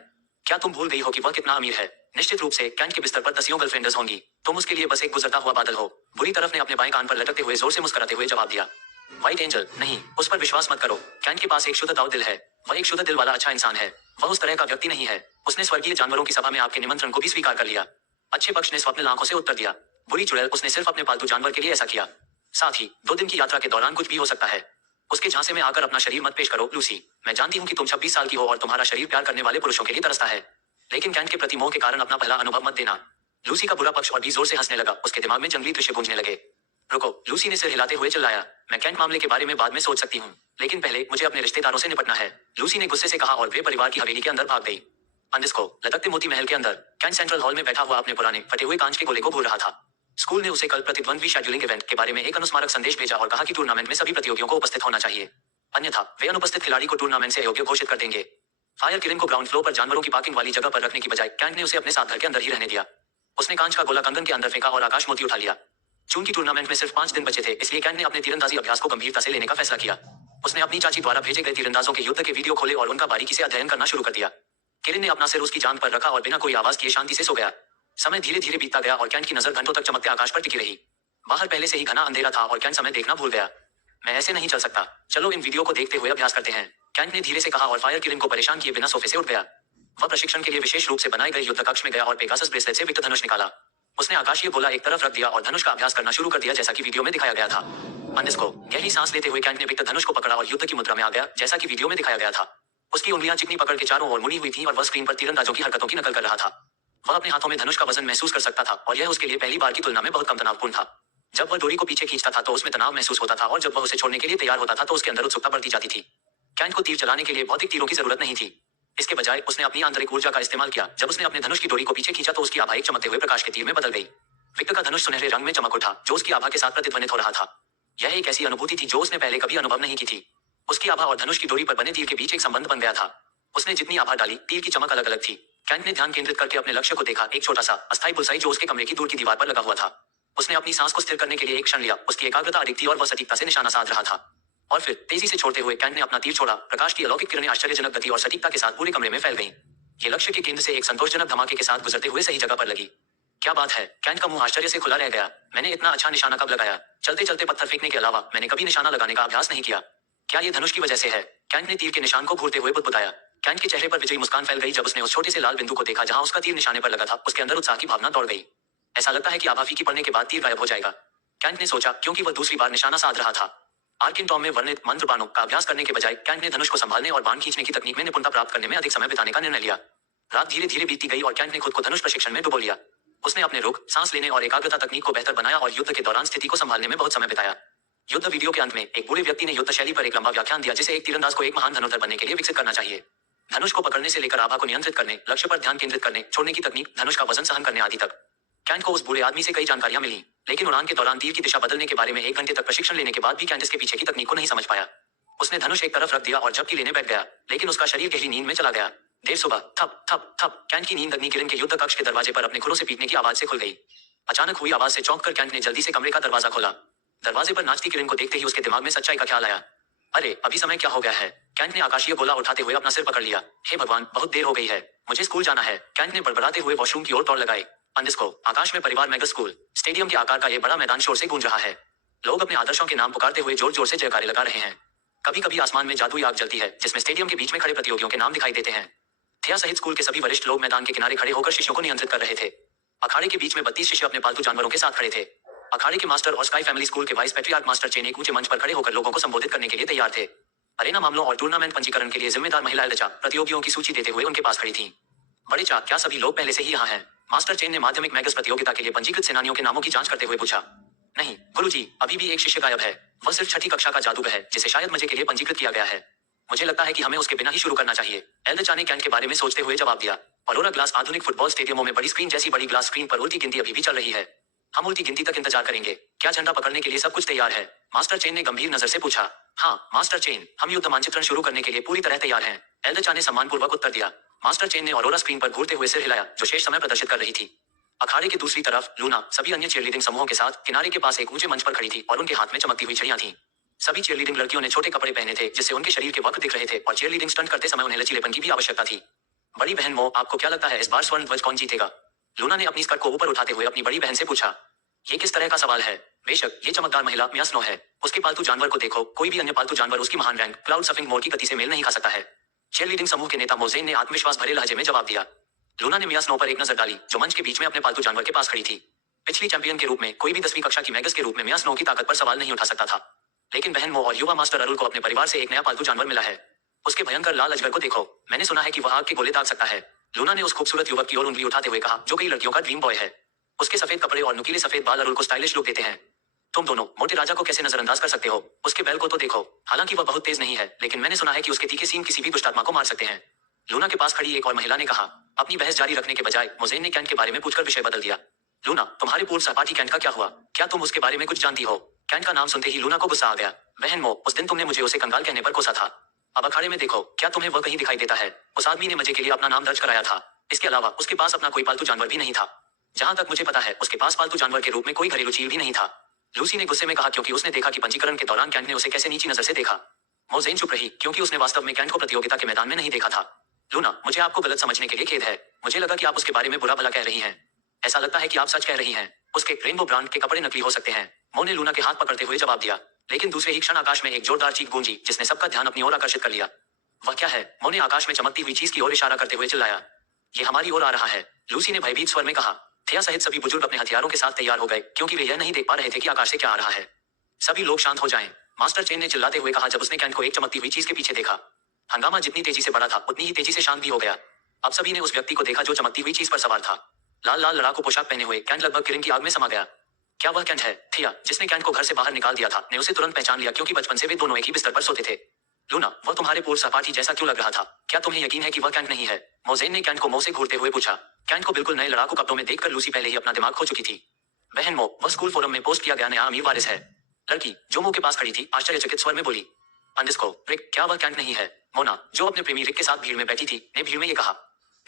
क्या तुम भूल गई हो कि वह कितना अमीर है? निश्चित रूप से कैंट के बिस्तर पर दसियों गर्लफ्रेंड्स होंगी। तुम उसके लिए बस एक गुजरता हुआ बादल हो। बुरी तरफ ने अपने बाएं कान पर लटकते हुए जोर से मुस्कुराते हुए जवाब दिया। व्हाइट एंजल, नहीं, उस पर विश्वास मत करो। कैंट के पास एक शुद्ध दाव दिल है। वह एक शुद्ध दिल वाला अच्छा इंसान है। वह उस तरह का व्यक्ति नहीं है। उसने स्वर्गीय जानवरों की सभा में आपके निमंत्रण को भी स्वीकार कर लिया। अच्छे पक्ष ने स्वप्निल आंखों से उत्तर दिया। बुरी चुड़ैल, उसने सिर्फ अपने पालतू जानवर के लिए ऐसा किया। साथ ही 2 दिन की यात्रा के दौरान कुछ भी हो सकता है। उसके झांसे में आकर अपना शरीर मत पेश करो लूसी। मैं जानती हूँ कि तुम 26 साल की हो और तुम्हारा शरीर प्यार करने वाले पुरुषों के लिए तरसता है, लेकिन कैंट के प्रति मोह के कारण अपना पहला अनुभव मत देना। लूसी का बुरा पक्ष और भी जोर से हंसने लगा। उसके दिमाग में जंगली दृश्य गूंजने लगे। रुको, लूसी ने सिर हिलाते हुए चिल्लाया। मैं कैंट मामले के बारे में बाद में सोच सकती हूँ, लेकिन पहले मुझे अपने रिश्तेदारों से निपटना है। लूसी ने गुस्से से कहा और वे परिवार की हवेली के अंदर भाग गई। अंदिस्को, लटकते मोती महल के अंदर कैंट सेंट्रल हॉल में बैठा हुआ अपने पुराने फटे हुए कांच के गोले को भूल रहा था। स्कूल ने उसे कल प्रतिद्वंद्वी शेड्यूलिंग इवेंट के बारे में एक अनुस्मारक संदेश भेजा और कहा कि टूर्नामेंट में सभी प्रतियोगियों को उपस्थित होना चाहिए, अन्यथा वे अनुपस्थित खिलाड़ी को टूर्नामेंट से अयोग्य घोषित कर देंगे। फायर किरण को ग्राउंड फ्लोर पर जानवरों की पार्किंग वाली जगह पर रखने की बजाय कैंट ने उसे अपने साथ घर के अंदर ही रहने दिया। उसने कांच का गोला कंगन के अंदर फेंका और आकाश मोती उठा लिया। चूंकि टूर्नामेंट में सिर्फ 5 दिन बचे थे, इसलिए कैंट ने अपने तीरंदाजी अभ्यास को गंभीरता से लेने का फैसला किया। उसने अपनी चाची द्वारा भेजे गए तीरंदाजों के युद्ध के वीडियो खोले और उनका बारीकी से अध्ययन करना शुरू कर दिया। किरण ने अपना सिर उसकी जांघ पर रखा और बिना कोई आवाज किए शांति से सो गया। समय धीरे धीरे बीतता गया और कैंट की नजर घंटों तक चमकते आकाश पर टिकी रही। बाहर पहले से ही घना अंधेरा था और कैंट समय देखना भूल गया। मैं ऐसे नहीं चल सकता, चलो इन वीडियो को देखते हुए अभ्यास करते हैं, कैंट ने धीरे से कहा और फायर किरण को परेशान किए बिना सोफे से उठ गया। वह प्रशिक्षण के लिए विशेष रूप से बनाए गए युद्ध कक्ष में गया और पेगासस ब्रेसलेट से विक्टर धनुष निकाला। उसने आकाशीय गोला एक तरफ रख दिया और धनुष का अभ्यास करना शुरू कर दिया, जैसा कि वीडियो में दिखाया गया था। अंडरस्को गहरी सांस लेते हुए कैंट ने विक्टर धनुष को पकड़ा और युद्ध की मुद्रा में आ गया, जैसा कि वीडियो में दिखाया गया था। उसकी उंगलियां चिकनी पकड़ के चारों ओर मुड़ी हुई थीं और वह स्क्रीन पर तीरंदाजों की हरकतों की नकल कर रहा था। वह अपने हाथों में धनुष का वजन महसूस कर सकता था और यह उसके लिए पहली बार की तुलना में बहुत कम तनावपूर्ण था। जब वह डोरी को पीछे खींचता था तो उसमें तनाव महसूस होता था और जब वह उसे छोड़ने के लिए तैयार होता था तो उसके अंदर उत्सुकता बढ़ती जाती थी। कैंट को तीर चलाने के लिए भौतिक तीरों की जरूरत नहीं थी। इसके बजाय उसने अपनी आंतरिक ऊर्जा का इस्तेमाल किया। जब उसने अपने धनुष की डोरी को पीछे खींचा तो उसकी आभा एक चमकते हुए प्रकाश के तीर में बदल गई। विक्टर का धनुष सुनहरे रंग में चमक उठा, जो उसकी आभा के साथ प्रतिध्वनित हो रहा था। यह एक ऐसी अनुभूति थी जो उसने पहले कभी अनुभव नहीं की थी। उसकी आभा और धनुष की डोरी पर बने तीर के बीच एक संबंध बन गया था। उसने जितनी आभा डाली, तीर की चमक अलग अलग थी। कैंट ने ध्यान केंद्रित करके अपने लक्ष्य को देखा, एक छोटा सा अस्थायी बुलसाई जो उसके कमरे की दूर की दीवार पर लगा हुआ था। उसने अपनी सांस को स्थिर करने के लिए एक क्षण लिया। उसकी एकाग्रता अधिक थी और वह सटीकता से निशाना साध रहा था। और फिर तेजी से छोड़ते हुए कैंट ने अपना तीर छोड़ा। प्रकाश की अलौकिक किरणें आश्चर्यजनक गति और सटीकता के साथ पूरे कमरे में फैल गईं। ये लक्ष्य के केंद्र से एक संतोषजनक धमाके के साथ गुजरते हुए सही जगह पर लगी। क्या बात है! कैंट का मुंह आश्चर्य से खुला रह गया। मैंने इतना अच्छा निशाना कब लगाया? चलते चलते पत्थर फेंकने के अलावा मैंने कभी निशाना लगाने का अभ्यास नहीं किया। क्या ये धनुष की वजह से है? कैंट ने तीर के निशान को घूरते हुए बुदबुदाया। कैंट के चेहरे पर विजयी मुस्कान फैल गई जब उसने उस छोटे से लाल बिंदु को देखा जहां उसका तीर निशाने पर लगा था। उसके अंदर उत्साह की भावना दौड़ गई। ऐसा लगता है कि आभा फीकी पड़ने के बाद तीर गायब हो जाएगा, कैंट ने सोचा, क्योंकि वह दूसरी बार निशाना साध रहा था। आर्किन टॉम में वर्णित मंत्र बाणों का अभ्यास करने के बजाय कैंट ने धनुष को संभालने और बाण खींचने की तकनीक में निपुणता प्राप्त करने में अधिक समय बिताने का निर्णय लिया। रात धीरे धीरे बीतती गई और कैंट ने खुद को धनुष प्रशिक्षण में डुबो लिया। उसने अपने रुख, सांस लेने और एकाग्रता तकनीक को बेहतर बनाया और युद्ध के दौरान स्थिति को संभालने में बहुत समय बिताया। युद्ध वीडियो के अंत में एक बूढ़े व्यक्ति ने युद्ध शैली पर एक लंबा व्याख्यान दिया, जिसे एक तीरंदाज को एक महान धनुर्धर बनने के लिए विकसित करना चाहिए। धनुष को पकड़ने से लेकर आभा को नियंत्रित करने, लक्ष्य पर ध्यान केंद्रित करने, छोड़ने की तकनीक, धनुष का वजन सहन करने आदि तक। कैंट को उस बूढ़े आदमी से कई जानकारियां मिली, लेकिन उड़ान के दौरान तीर की दिशा बदलने के बारे में 1 घंटे तक प्रशिक्षण लेने के बाद भी कैंट इसके पीछे की तकनीक को नहीं समझ पाया। उसने धनुष एक तरफ रख दिया और झपकी लेने बैठ गया, लेकिन उसका शरीर गहरी नींद में चला गया। देर सुबह थप थप थप कैंट की नींद अग्निकिरण के युद्ध कक्ष के दरवाजे पर अपने खुरों से पीटने की आवाज से खुल गई। अचानक हुई आवाज से चौंक कर कैंट ने जल्दी से कमरे का दरवाजा खोला। दरवाजे पर नाचती किरण को देखते ही उसके दिमाग में सच्चाई का ख्याल आया। अरे अभी समय क्या हो गया है? कैंट ने आकाशीय गोला उठाते हुए अपना सिर पकड़ लिया। हे भगवान, बहुत देर हो गई है, मुझे स्कूल जाना है। कैंट ने बड़बड़ाते हुए वॉशरूम की ओर दौड़ लगाई। अंडरस्को आकाश में परिवार मेगा स्कूल स्टेडियम के आकार का यह बड़ा मैदान शोर से गूंज रहा है। लोग अपने आदर्शों के नाम पुकारते हुए जोर जोर से जयकारे लगा रहे हैं। कभी कभी आसमान में जादुई आग जलती है, जिसमें स्टेडियम के बीच में खड़े प्रतियोगियों के नाम दिखाई देते हैं। थिया सहित स्कूल के सभी वरिष्ठ लोग मैदान के किनारे खड़े होकर शिष्यों को नियंत्रित कर रहे थे। अखाड़े के बीच में 32 शिष्य अपने पालतू जानवरों के साथ खड़े थे। अखाड़े के मास्टर और स्काई फैमिली स्कूल के वाइस पैट्रियार्क मास्टर चेन एक ऊंचे मंच पर खड़े होकर लोगों को संबोधित करने के लिए तैयार थे। अरेना मामलों और टूर्नामेंट पंजीकरण के लिए जिम्मेदार महिला एल्डचा प्रतियोगियों की सूची देते हुए उनके पास खड़ी थी। बड़े चा, क्या सभी लोग पहले से ही यहाँ हैं? मास्टर चेन ने माध्यमिक मैगस प्रतियोगिता के लिए पंजीकृत सेनानियों के नामों की जांच करते हुए पूछा। नहीं गुरुजी, अभी भी एक शिष्य गायब है। वह सिर्फ 6ठी कक्षा का जादूगर है, जिसे शायद मजे के लिए पंजीकृत किया गया है। मुझे लगता है कि हमें उसके बिना ही शुरू करना चाहिए, एल्डचा ने कैंट के बारे में सोचते हुए जवाब दिया। ऑरोरा ग्लास आधुनिक फुटबॉल स्टेडियमों में बड़ी स्क्रीन जैसी बड़ी ग्लास स्क्रीन पर उल्टी गिनती अभी भी चल रही है। हम उल्टी गिनती तक इंतजार करेंगे। क्या झंडा पकड़ने के लिए सब कुछ तैयार है? मास्टर चेन ने गंभीर नजर से पूछा। हाँ मास्टर चेन, हम युद्ध मानचित्रण शुरू करने के लिए पूरी तरह तैयार हैं, एल्डचा ने सम्मानपूर्वक उत्तर दिया। मास्टर चेन ने ऑरोरा स्क्रीन पर घूरते हुए सिर हिलाया, जो शेष समय प्रदर्शित कर रही थी। अखाड़े के दूसरी तरफ लूना सभी अन्य चीयरलीडिंग समूहों के साथ किनारे के पास एक ऊंचे मंच पर खड़ी थी और उनके हाथ में चमकती हुई छड़ियां थीं। सभी चीयरलीडिंग लड़कियों ने छोटे कपड़े पहने थे, जिससे उनके शरीर के वक्र दिख रहे थे और चीयरलीडिंग स्टंट करते समय उन्हें लचीलेपन की भी आवश्यकता थी। बड़ी बहन मो, आपको क्या लगता है इस बार स्वर्ण ध्वज कौन जीतेगा? लूना ने अपनी स्कर्ट को ऊपर उठाते हुए अपनी बड़ी बहन से पूछा। ये किस तरह का सवाल है? बेशक ये चमकदार महिला मिया स्नो है। उसके पालतू जानवर को देखो, कोई भी अन्य पालतू जानवर उसकी महान रैंक क्लाउड सर्फिंग मोर की गति से मेल नहीं खा सकता है। चीयरलीडिंग समूह के नेता मोजेन ने आत्मविश्वास भरे लहजे में जवाब दिया। लूना ने मिया स्नो पर एक नजर डाली, जो मंच के बीच में अपने पालतू जानवर के पास खड़ी थी। पिछली चैंपियन के रूप में कोई भी 10वीं कक्षा की मैगस के रूप में मिया स्नो की ताकत पर सवाल नहीं उठा सकता था, लेकिन बहन मो और युवा मास्टर अरुल को अपने परिवार से एक नया पालतू जानवर मिला है। उसके भयंकर लाल अजगर को देखो, मैंने सुना है कि वह आग के गोले दाग सकता है। लूना ने उस खूबसूरत युवक की ओर उंगली उठाते हुए कहा, जो कई लड़कियों का ड्रीम बॉय है। उसके सफेद कपड़े और नुकीले सफेद बाल अरुल को स्टाइलिश लुक देते हैं। तुम दोनों मोटे राजा को कैसे नजरअंदाज कर सकते हो? उसके बैल को तो देखो, हालांकि वह बहुत तेज नहीं है, लेकिन मैंने सुना है कि उसके तीखे सींग किसी भी दुष्टात्मा को मार सकते हैं। लूना के पास खड़ी एक और महिला ने कहा। अपनी बहस जारी रखने के बजाय मोजेन ने कैंट के बारे में पूछकर विषय बदल दिया। लूना, तुम्हारे पूर्व सहपाठी कैंट का क्या हुआ? क्या तुम उसके बारे में कुछ जानती हो? कैंट का नाम सुनते ही लूना को गुस्सा आ गया। बहन मो, उस दिन तुमने मुझे उसे कंगाल कहने पर कोसा था। अब अखाड़े में देखो, क्या तुम्हें वह कहीं दिखाई देता है? उस आदमी ने मजे के लिए अपना नाम दर्ज कराया था। इसके अलावा उसके पास अपना कोई पालतू जानवर भी नहीं था। जहां तक मुझे पता है, उसके पास पालतू जानवर के रूप में कोई घरेलू चील भी नहीं था। लूसी ने गुस्से में कहा, क्योंकि उसने देखा कि पंजीकरण के दौरान कैंट ने उसे कैसे नीची नजर से देखा। मोजेन चुप रही, क्योंकि उसने वास्तव में कैंट को प्रतियोगिता के मैदान में नहीं देखा था। लूना, मुझे आपको गलत समझने के लिए खेद है। मुझे लगा कि आप उसके बारे में बुरा भला कह रही हैं। ऐसा लगता है कि आप सच कह रही हैं। उसके रेनबो ब्रांड के कपड़े नकली हो सकते हैं, मो ने लूना के हाथ पकड़ते हुए जवाब दिया। लेकिन दूसरे ही क्षण आकाश में एक जोरदार चीख गूंजी, जिसने सबका ध्यान अपनी ओर आकर्षित कर लिया। वह क्या है? मो ने आकाश में चमकती हुई चीज की ओर इशारा करते हुए चिल्लाया। ये हमारी ओर आ रहा है, लूसी ने भयभीत स्वर में कहा। थिया सहित सभी बुजुर्ग अपने हथियारों के साथ तैयार हो गए, क्योंकि वे यह नहीं देख पा रहे थे कि आकाश से क्या आ रहा है। सभी लोग शांत हो जाएं, मास्टर चेन ने चिल्लाते हुए कहा जब उसने कैंट को एक चमकती हुई चीज के पीछे देखा। हंगामा जितनी तेजी से बढ़ा था उतनी ही तेजी से शांत भी हो गया। अब सभी ने उस व्यक्ति को देखा जो चमकती हुई चीज पर सवार था। लाल लाल लड़ाकू पोशाक पहने हुए कैंट लगभग किरण की आग में समा गया। क्या वह कैंट है? थिया, जिसने कैंट को घर से बाहर निकाल दिया था, ने उसे तुरंत पहचान लिया, क्योंकि बचपन से वे दोनों एक ही बिस्तर पर सोते थे। लूना, वह तुम्हारे पूर्व सहपाठी जैसा क्यों लग रहा था? क्या तुम्हें यकीन है कि वह कैंट नहीं है? मोजेन ने कैंट को मुंह से घूरते हुए पूछा। कैंट को बिल्कुल नए लड़ाकू कपड़ों में देखकर लूसी पहले ही अपना दिमाग खो चुकी थी। बहन मो, वह स्कूल फोरम में पोस्ट किया गया नया अमीर वारिस है। लड़की, जो मुंह के पास खड़ी थी, आश्चर्यचकित स्वर में बोली। अंडरस्को, रिक, क्या वह कैंट नहीं है? मोना, जो अपने प्रेमी रिक के साथ भीड़ में बैठी थी, ने भीड़ में ये कहा।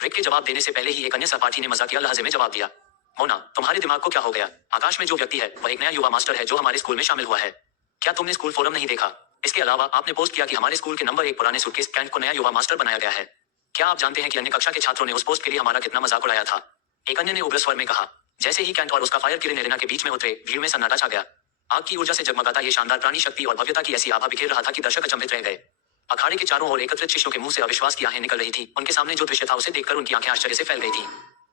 रिक के जवाब देने से पहले ही एक अन्य सहपाठी ने मजाकिया लहजे में जवाब दिया। मोना, तुम्हारे दिमाग को क्या हो गया? आकाश में जो व्यक्ति है वह एक नया युवा मास्टर है जो हमारे स्कूल में शामिल हुआ है। क्या तुमने स्कूल फोरम नहीं देखा? इसके अलावा आपने पोस्ट किया कि हमारे स्कूल के नंबर 1 पुराने सूटकेस कैंट को नया युवा मास्टर बनाया गया है। क्या आप जानते हैं कि अन्य कक्षा के छात्रों ने उस पोस्ट के लिए हमारा कितना मजाक उड़ाया था? एक अन्य ने उग्र स्वर में कहा। जैसे ही कैंट और उसका फायर किरण एरेना के बीच में उतरे, भीड़ में सन्नाटा छा गया। आग की ऊर्जा से जगमगाता ये शानदार प्राणी शक्ति और भव्यता की ऐसी आभा बिखेर रहा था कि दर्शक अचंभित रह गए। अखाड़े के चारों ओर एकत्रित शिष्यों के मुंह से अविश्वास की आहें निकल रही थी। उनके सामने जो दृश्य था उसे देखकर उनकी आंखें आश्चर्य से फैल गई थी।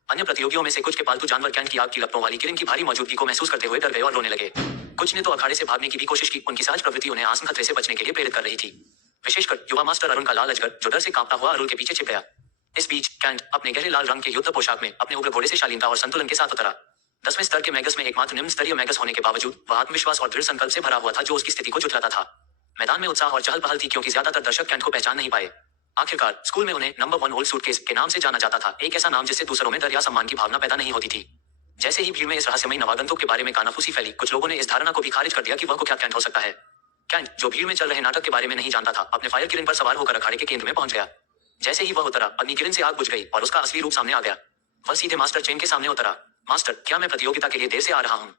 अन्य प्रतियोगियों में से कुछ के पालतू जानवर कैंट की आग की लपटों वाली किरण की भारी मौजूदगी को महसूस करते हुए डर गए और रोने लगे। कुछ ने तो अखाड़े से भागने की भी कोशिश की। उनकी सहज प्रवृत्ति उन्हें आसन्न खतरे से बचने के लिए प्रेरित कर रही थी। विशेषकर युवा मास्टर अरुण का लाल अजगर, जो डर से कांपता हुआ अरुण के पीछे छिप गया। इस बीच कैंट अपने गहरे लाल रंग के युद्ध पोशाक में अपने उग्र घोड़े से शालीनता और संतुलन के साथ उतरा। 10वें स्तर के मैगस में एकमात्र निम्न स्तरीय मैगस होने के बावजूद वह आत्मविश्वास और दृढ़ संकल्प से भरा हुआ था जो उसकी स्थिति को जुटलाता था। मैदान में उत्साह और चहल पहल थी, क्योंकि ज्यादातर दर्शक कैंट को पहचान नहीं पाए। आखिरकार स्कूल में उन्हें नंबर 1 ओल्ड सूटकेस के नाम से जाना जाता था, एक ऐसा नाम जिससे दूसरों में डर या सम्मान की भावना पैदा नहीं होती थी। जैसे ही भीड़ में इस रहस्यमयी नवागंतुक के बारे में कानाफूसी फैली, कुछ लोगों ने इस धारणा को भी खारिज कर दिया कि वह कुख्यात कैंट हो सकता है। कैंट, जो भीड़ में चल रहे नाटक के बारे में नहीं जानता था, अपने फायर किरण पर सवार होकर अखाड़े के केंद्र में पहुंच गया। जैसे ही वह उतरा, अग्नि किरण से आग बुझ गई और उसका असली रूप सामने आ गया। वह सीधे मास्टर चेन के सामने उतरा। मास्टर, क्या मैं प्रतियोगिता के लिए देर से आ रहा हूँ?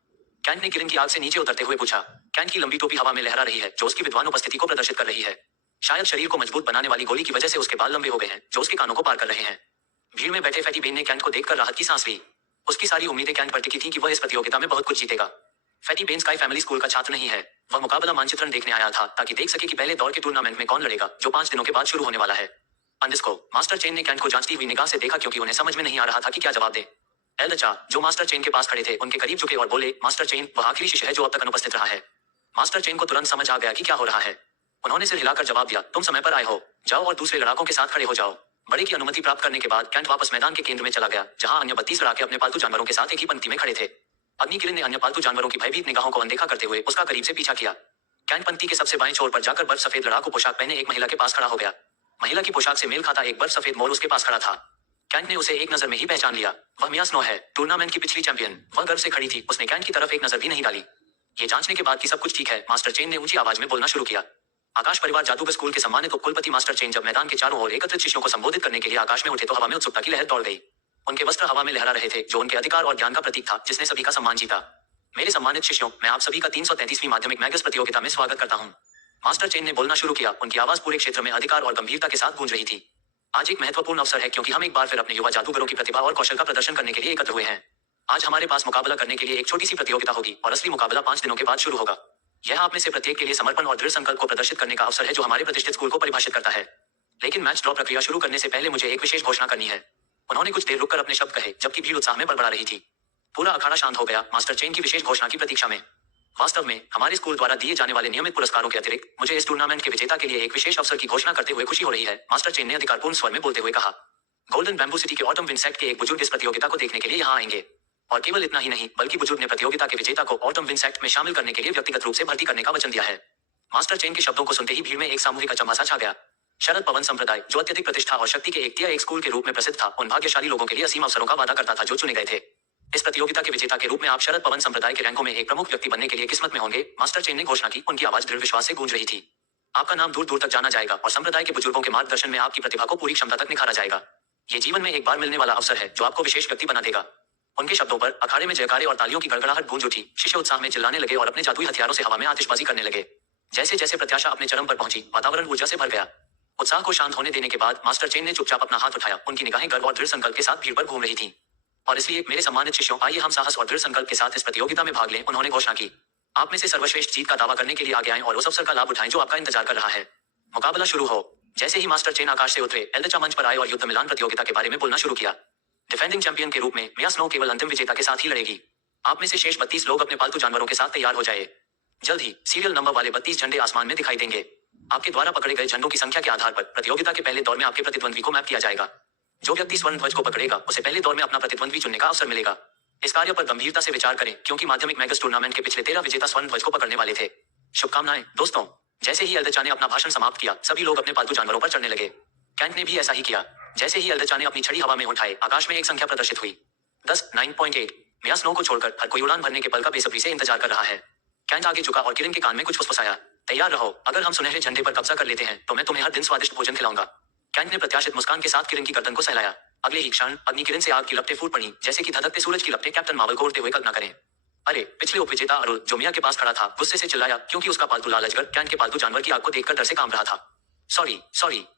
कैंट ने किरण की आग से नीचे उतरते हुए पूछा। कैंट की लंबी टोपी हवा में लहरा रही है, जो उसकी विद्वान उपस्थिति को प्रदर्शित कर रही है। शायद शरीर को मजबूत बनाने वाली गोली की वजह से उसके बाल लंबे हो गए हैं, जो उसके कानों को पार कर रहे हैं। भीड़ में बैठे फैटी बेन ने कैंट को देखकर राहत की सांस ली। उसकी सारी उम्मीदें कैंट पर टिकी थी कि वह इस प्रतियोगिता में बहुत कुछ जीतेगा। Fatty Ben sky family school का छात्र नहीं है। वह मुकाबला मानचित्रण देखने आया था, ताकि देख सके कि पहले दौर के टूर्नामेंट में कौन लड़ेगा, जो 5 दिनों के बाद शुरू होने वाला है। अंडरस्को, मास्टर चेन ने कैंट को जांचती हुई निगाह से देखा, क्योंकि उन्हें समझ में नहीं आ रहा था कि क्या जवाब दे। एल्डचा, जो मास्टर चेन के पास खड़े थे, उनके करीब झुके और बोले, मास्टर चेन, वह आखिरी शिष्य है जो अब तक अनुपस्थित रहा है। मास्टर चेन को तुरंत समझ आ गया कि क्या हो रहा है। उन्होंने सिर हिलाकर जवाब दिया, तुम समय पर आए हो। जाओ और दूसरे लड़ाकों के साथ खड़े हो जाओ। बड़े की अनुमति प्राप्त करने के बाद कैंट वापस मैदान के केंद्र में चला गया, जहां अन्य 32 लड़ाके अपने पालतू जानवरों के साथ एक ही पंक्ति में खड़े थे। अग्नि किरण ने अन्य पालतू जानवरों की भयभीत निगाहों को अनदेखा करते हुए उसका करीब से पीछा किया। कैंट पंक्ति के सबसे बाएं छोर पर जाकर बर्फ सफेद लड़ाकू पोशाक पहने एक महिला के पास खड़ा हो गया। महिला की पोशाक से मेल खाता एक बर्फ सफेद मोर उसके पास खड़ा था। कैंट ने उसे एक नजर में ही पहचान लिया। वह मिया स्नो है, टूर्नामेंट की पिछली चैंपियन। वह गर्व से खड़ी थी, उसने कैंट की तरफ एक नजर भी नहीं डाली। ये जांचने के बाद कि सब कुछ ठीक है, मास्टर चेन ने ऊंची आवाज में बोलना शुरू किया। आकाश परिवार जादूगर स्कूल के सम्मानित उपकुलपति मास्टर चेन जब मैदान के चारों ओर एकत्रित शिष्यों को संबोधित करने के लिए आकाश में उठे, तो हवा में उत्सुकता की लहर दौड़ गई। उनके वस्त्र हवा में लहरा रहे थे, जो उनके अधिकार और ज्ञान का प्रतीक था, जिसने सभी का सम्मान जीता। मेरे सम्मानित शिष्यों, मैं आप सभी का 333वीं माध्यमिक मैगस प्रतियोगिता में स्वागत करता हूँ। मास्टर चेन ने बोलना शुरू किया। उनकी आवाज पूरे क्षेत्र में अधिकार और गंभीरता के साथ गूंज रही थी। आज एक महत्वपूर्ण अवसर है, क्योंकि हम एक बार फिर अपने युवा जादूगरों की प्रतिभा और कौशल का प्रदर्शन करने के लिए एकत्र हुए हैं। आज हमारे पास मुकाबला करने के लिए एक छोटी सी प्रतियोगिता होगी, और असली मुकाबला 5 दिनों के बाद शुरू होगा। यह आप में से प्रत्येक के लिए समर्पण और दृढ़ संकल्प को प्रदर्शित करने का अवसर है, जो हमारे प्रतिष्ठित स्कूल को परिभाषित करता है। लेकिन मैच ड्रॉ प्रक्रिया शुरू करने से पहले मुझे एक विशेष घोषणा करनी है। उन्होंने कुछ देर रुककर अपने शब्द कहे, जबकि भीड़ उत्साह में बड़बड़ा रही थी। पूरा अखाड़ा शांत हो गया, मास्टर चेन की विशेष घोषणा की प्रतीक्षा में। वास्तव में हमारे स्कूल द्वारा दिए जाने वाले नियमित पुरस्कारों के अतिरिक्त मुझे इस टूर्नामेंट के विजेता के लिए एक विशेष अवसर की घोषणा करते हुए खुशी हो रही है, मास्टर चेन ने अधिकारपूर्ण स्वर में बोलते हुए कहा। गोल्डन बैम्बू सिटी के ऑटम विंड सेक्ट के एक बुजुर्ग इस प्रतियोगिता को देखने के लिए यहाँ आएंगे। और केवल इतना ही नहीं, बल्कि बुजुर्ग ने प्रतियोगिता के विजेता को ऑटम विंड सेक्ट में शामिल करने के लिए व्यक्तिगत रूप से भर्ती करने का वचन दिया है। मास्टर चेन के शब्दों को सुनते ही भीड़ में एक सामूहिक अचंभा सा छा गया। शरद पवन संप्रदाय, जो अत्यधिक प्रतिष्ठा और शक्ति के एक स्कूल के रूप में प्रसिद्ध था, उन भाग्यशाली लोगों के लिए असीम अवसरों का वादा करता था जो चुने गए थे। इस प्रतियोगिता के विजेता के रूप में आप शरद पवन संप्रदाय के रैंकों में एक प्रमुख व्यक्ति बनने के लिए किस्मत में होंगे, मास्टर चेन ने घोषणा की। उनकी आवाज दृढ़ विश्वास से गूंज रही थी। आपका नाम दूर दूर तक जाना जाएगा, और संप्रदाय के बुजुर्गों के मार्गदर्शन में आपकी प्रतिभा को पूरी क्षमता तक निखारा जाएगा। ये जीवन में एक बार मिलने वाला अवसर है, जो आपको विशेष व्यक्ति बना देगा। उनके शब्दों पर अखाड़े में जयकारे और तालियों की गड़गड़ाहट गूंज उठी। शिष्य उत्साह में चिल्लाने लगे और अपने जादुई हथियारों से हवा में आतिशबाजी करने लगे। जैसे जैसे प्रत्याशा अपने चरम पर पहुंची, वातावरण ऊर्जा से भर गया। उत्साह को शांत होने देने के बाद मास्टर चेन ने चुपचाप अपना हाथ उठाया। उनकी निगाहें गर्व और दृढ़ संकल्प के साथ भीड़ पर घूम रही थीं। और इसलिए मेरे सम्मानित शिष्यों, आइए हम साहस और दृढ़ संकल्प के साथ इस प्रतियोगिता में भाग लें, उन्होंने घोषणा की। आप में से सर्वश्रेष्ठ जीत का दावा करने के लिए आगे आएं और उस अवसर का लाभ उठाएं जो आपका इंतजार कर रहा है। मुकाबला शुरू हो। जैसे ही मास्टर चेन आकाश से उतरे, एल्डेचा मंच पर आए और युद्ध मिलान प्रतियोगिता के बारे में बोलना शुरू किया। डिफेंडिंग चैंपियन के रूप में मिया स्नो केवल अंतिम विजेता के साथ ही लड़ेगी। आप में से शेष 32 लोग अपने पालतू जानवरों के साथ तैयार हो जाए। जल्द ही सीरियल नंबर वाले 32 झंडे आसमान में दिखाई देंगे। आपके द्वारा पकड़े गए झंडों की संख्या के आधार पर प्रतियोगिता के पहले दौर में आपके प्रतिद्वंद्वी को मैप किया जाएगा। जो व्यक्ति स्वर्ण ध्वज को पकड़ेगा उसे पहले दौर में अपना प्रतिद्वंद्वी चुनने का अवसर मिलेगा। इस कार्य पर गंभीरता से विचार करें, क्योंकि माध्यमिक मैगस टूर्नामेंट के पिछले 13 विजेता स्वर्ण ध्वज को पकड़ने वाले थे। शुभकामनाएं दोस्तों। जैसे ही एल्डेचा ने अपना भाषण समाप्त किया, सभी लोग अपने पालतू जानवरों पर चढ़ने लगे। कैंट ने भी ऐसा ही किया। जैसे ही एल्डेचा ने अपनी छड़ी हवा में उठाई, आकाश में एक संख्या प्रदर्शित हुई, 10, 9.8। मिया स्नो को छोड़कर हर कोई उड़ान भरने के पल का बेसब्री से इंतजार कर रहा है। कैंट आगे झुका और किरण के कान में कुछ फुसफुसाया। तैयार रहो, अगर हम सुनहरे झंडे पर कब्जा कर लेते हैं तो मैं तुम्हें हर दिन स्वादिष्ट भोजन खिलाऊंगा। कैंट ने प्रत्याशित मुस्कान के साथ किरण की गर्दन को सहलाया। अगले ही क्षण अग्नि किरण से आग की लपटें फूट पड़ी, जैसे कि धधकते सूरज की लपटें कैप्टन मार्वल को उड़ते हुए कल्पना करें। अरे, पिछले उपविजेता अरुल, जो मिया के पास खड़ा था, गुस्से से चिल्लाया, क्योंकि उसका पालतू लाल अजगर कैंट के पालतू जानवर की आग को देखकर डर से कांप रहा था। सॉरी,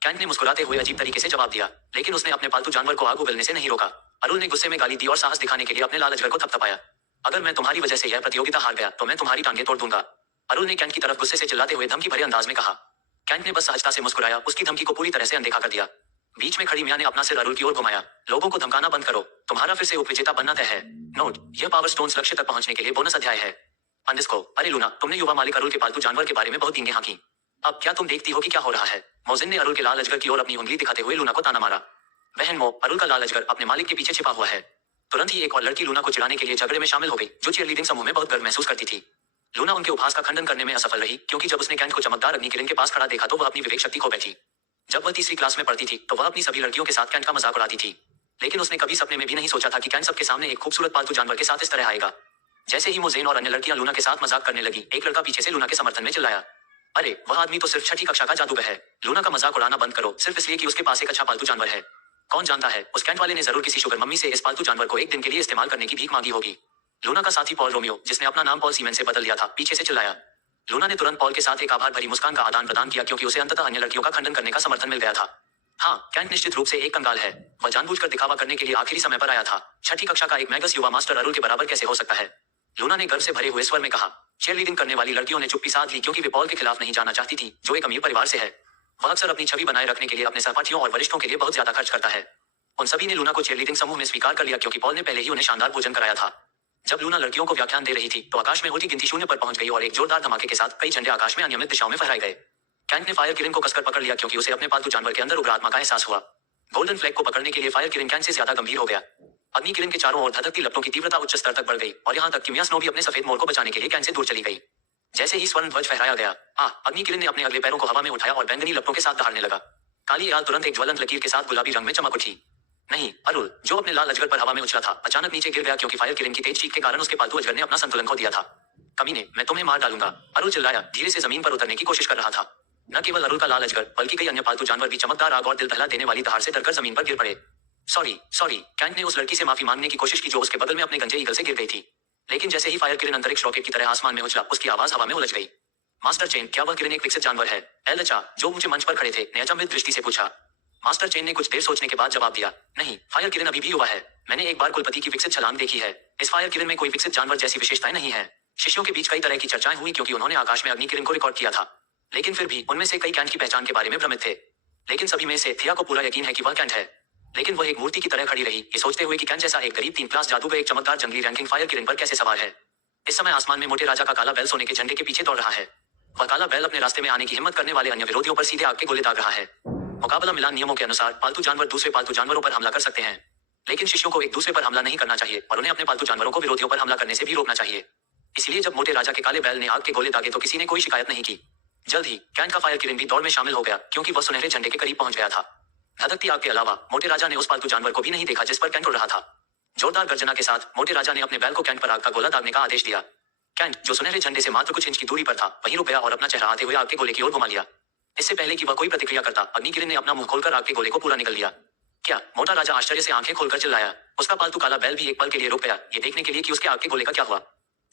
कैंट ने मुस्कुराते हुए अजीब तरीके से जवाब दिया, लेकिन उसने अपने पालतू जानवर को आग उगलने से नहीं रोका। अरुल ने गुस्से में गाली दी और साहस दिखाने के लिए अपने लाल अजगर को थपथपाया। अगर मैं तुम्हारी वजह से यह प्रतियोगिता हार गया तो मैं तुम्हारी टांगें तोड़ दूंगा, अरुल ने कैंट की तरफ गुस्से से चिल्लाते हुए धमकी भरे अंदाज में कहा। कैंट ने बस सहजता से मुस्कुराया, उसकी धमकी को पूरी तरह से अनदेखा कर दिया। बीच में खड़ी मिया ने अपना सिर अरुल की ओर घुमाया। लोगों को धमकाना बंद करो, तुम्हारा फिर से उपविजेता बनना तय है। नोट, यह पावर स्टोन्स लक्ष्य तक पहुंचने के लिए बोनस अध्याय है। अंडरस्को, अरे लूना, तुमने युवा मालिक अरुल के पालतू जानवर के बारे में बहुत डींगे हाँकी। अब क्या तुम देखती हो कि क्या हो रहा है? मोजिन ने अरुल के लाल अजगर की ओर अपनी उंगली दिखाते हुए लूना को ताना मारा। बहन मो, अरुल का लाल अजगर अपने मालिक के पीछे छिपा हुआ है। तुरंत ही एक और लड़की लूना को चिढ़ाने के लिए झगड़े में शामिल हो गई, जो चीयरलीडिंग समूह में बहुत गर्व महसूस करती थी। लूना उनके उपहास का खंडन करने में असफल रही, क्योंकि जब उसने कैंट को चमकदार अग्नि किरण के पास खड़ा देखा तो वह अपनी विवेक शक्ति खो बैठी। जब वह तीसरी क्लास में पढ़ती थी तो वह अपनी सभी लड़कियों के साथ कैंट का मजाक उड़ाती थी, लेकिन उसने कभी सपने में भी नहीं सोचा था कि कैंट सबके सामने एक खूबसूरत पालतू जानवर के साथ इस तरह आएगा। जैसे ही मोजेन और अन्य लड़कियां लूना के साथ मजाक करने लगी, एक लड़का पीछे से लूना के समर्थन में चिल्लाया, अरे, वह आदमी तो सिर्फ छठी कक्षा का जादूगर है। लूना का मजाक उड़ाना बंद करो, सिर्फ इसलिए कि उसके पास एक अच्छा पालतू जानवर है। कौन जानता है, उस कैंट वाले ने जरूर किसी शुगर मम्मी से इस पालतू जानवर को एक दिन के लिए इस्तेमाल करने की भीख मांगी होगी। लूना का साथी पॉल रोमियो, जिसने अपना नाम पॉल सीमेन से बदल लिया था, पीछे से चिल्लाया। लूना ने तुरंत पॉल के साथ एक आभार भरी मुस्कान का आदान प्रदान किया, क्योंकि उसे अंततः अन्य लड़कियों का खंडन करने का समर्थन मिल गया था। हाँ, कैंट निश्चित रूप से एक कंगाल है। वह जानबूझकर दिखावा करने के लिए आखिरी समय पर आया था। छठी कक्षा का एक मैगस युवा मास्टर अरुल के बराबर कैसे हो सकता है? लूना ने गर्व से भरे हुए स्वर में कहा। चीयरलीडिंग करने वाली लड़कियों ने चुप्पी साध ली, क्योंकि वे पॉल के खिलाफ नहीं जाना चाहती थी, जो एक अमीर परिवार से है। वह अक्सर अपनी छवि बनाए रखने के लिए अपने सहपाठियों और वरिष्ठों के लिए बहुत ज्यादा खर्च करता है। उन सभी ने लूना को चीयरलीडिंग समूह में स्वीकार कर लिया, क्योंकि पॉल ने पहले ही उन्हें शानदार भोजन कराया था। जब लूना लड़कियों को व्याख्यान दे रही थी तो आकाश में उल्टी गिनती शून्य पर पहुंच गई और एक जोरदार धमाके के साथ कई झंडे आकाश में अनियमित दिशाओं में फहराए गए। कैंट ने फायर किरण को कसकर पकड़ लिया, क्योंकि उसे अपने पालतू जानवर के अंदर उग्र आत्मा का एहसास हुआ। गोल्डन फ्लैग को पकड़ने के लिए फायर किरण कैंट से ज्यादा गंभीर हो गया। अग्नि किरण के चारों ओर धधकती लपटों की तीव्रता उच्च स्तर तक बढ़ गई, और यहाँ तक कि मिया स्नो भी अपने सफेद मोर को बचाने के लिए कैंट से दूर चली गई। जैसे ही स्वर्ण ध्वज फहराया गया, अग्नि किरण ने अपने अगले पैरों को हवा में उठाया और बैंगनी लपटों के साथ दहाड़ने लगा। काली आग तुरंत एक ज्वलंत लकीर के साथ गुलाबी रंग में चमक उठी। नहीं, अरुल, जो अपने लाल अजगर पर हवा में उछला था, अचानक नीचे गिर गया, क्योंकि फायर किरण की तेज चीख के कारण उसके पालतू अजगर ने अपना संतुलन खो दिया था। कमीने, मैं तुम्हें मार डालूंगा, अरुल चिल्लाया, धीरे से जमीन पर उतरने की कोशिश कर रहा था। न केवल अरुल का लाल अजगर, बल्कि कई अन्य पालतू जानवर भी चमकदार आग और दिल दहला देने वाली दहाड़ से डरकर जमीन पर गिर पड़े। सॉरी, कैंट ने उस लड़की से माफी मांगने की कोशिश की, जो उसके बगल में अपने गंजे ईगल से गिर गई थी। लेकिन जैसे ही फायर किरण अंतरिक्ष रॉकेट की तरह आसमान में उछला, उसकी आवाज हवा में उलझ गई। मास्टर चेन, क्या वह किरण एक विकसित जानवर है? एल्डेचा, जो मुझे मंच पर खड़े थे, ने अचंभित दृष्टि से पूछा। मास्टर चेन ने कुछ देर सोचने के बाद जवाब दिया, नहीं, फायर किरण अभी भी युवा है। मैंने एक बार कुलपति की विकसित छलांग देखी है। इस फायर किरण में कोई विकसित जानवर जैसी विशेषताएं नहीं है। शिष्यों के बीच कई तरह की चर्चाएं हुई, क्योंकि उन्होंने आकाश में अग्नि किरण को रिकॉर्ड किया था। लेकिन फिर भी उनमें से कई कैंट की पहचान के बारे में भ्रमित थे। लेकिन सभी में से थिया को पूरा यकीन है कि वह कैंट है। लेकिन वह एक मूर्ति की तरह खड़ी रही, ये सोचते हुए कि कैंट जैसा एक गरीब 3 क्लास जादूगर एक चमकदार जंगली रैंकिंग फायर किरण पर कैसे सवार है। इस समय आसमान में मोटे राजा का काला बैल सोने के झंडे के पीछे दौड़ रहा है। वह काला बैल अपने रास्ते में आने की हिम्मत करने वाले अन्य विरोधियों पर सीधे आग के गोले दाग रहा है। मुकाबला मिलान नियमों के अनुसार पालतू जानवर दूसरे पालतू जानवरों पर हमला कर सकते हैं, लेकिन शिष्यों को एक दूसरे पर हमला नहीं करना चाहिए और उन्हें अपने पालतू जानवरों को विरोधियों पर हमला करने से भी रोकना चाहिए। इसलिए जब मोटे राजा के काले बैल ने आग के गोले दागे तो किसी ने कोई शिकायत नहीं की। जल्द ही कैंट का फायर किरण भी दौड़ में शामिल हो गया, क्योंकि वह सुनहरे झंडे के करीब पहुंच गया था। धधकती आग के अलावा मोटे राजा ने उस पालतू जानवर को भी नहीं देखा जिस पर कैंट उड़ रहा था। जोरदार गर्जना के साथ मोटे राजा ने अपने बैल को कैंट पर आग का गोला दागने का आदेश दिया। कैंट, जो सुनहरे झंडे से मात्र कुछ इंच की दूरी पर था, वहीं रुक गया और अपना चेहरा आते हुए आग के गोले की ओर घुमा लिया। इससे पहले कि वह कोई प्रतिक्रिया करता, अग्नि किरण ने अपना मुंह खोलकर आग के गोले को पूरा निगल लिया। क्या? मोटा राजा आश्चर्य से आंखें खोलकर चिल्लाया। उसका पालतू काला बैल भी एक पल के लिए रुक गया, ये देखने के लिए कि उसके आग के गोले का क्या हुआ।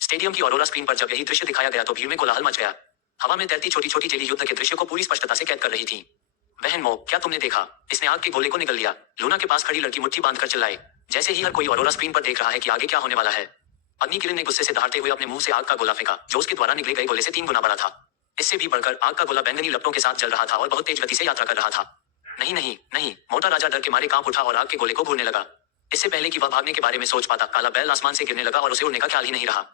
स्टेडियम की ऑरोरा स्क्रीन पर जब यही दृश्य दिखाया गया तो भीड़ में कोलाहल मच गया। हवा में तैरती छोटी छोटी जेली युद्ध के दृश्य को पूरी स्पष्टता से कैद कर रही थी। बहन मो, क्या तुमने देखा? इसने आग के गोले को निगल लिया। लूना के पास खड़ी लड़की मुट्ठी बांधकर चिल्लाई, जैसे ही हर कोई ऑरोरा स्क्रीन पर देख रहा है कि आगे क्या होने वाला है। अग्नि किरण ने गुस्से से दहाड़ते हुए अपने मुंह से आग का गोला फेंका, जो उसके द्वारा निकले गए गोले से 3 गुना बड़ा था। इससे भी बढ़कर आग का गोला बैंगनी लपटों के साथ जल रहा था और बहुत तेज गति से यात्रा कर रहा था। नहीं नहीं नहीं, मोटा राजा डर के मारे कांप उठा और आग के गोले को घूरने लगा। इससे पहले कि वह भागने के बारे में सोच पाता, काला बैल आसमान से गिरने लगा और उसे उड़ने का ख्याल ही नहीं रहा।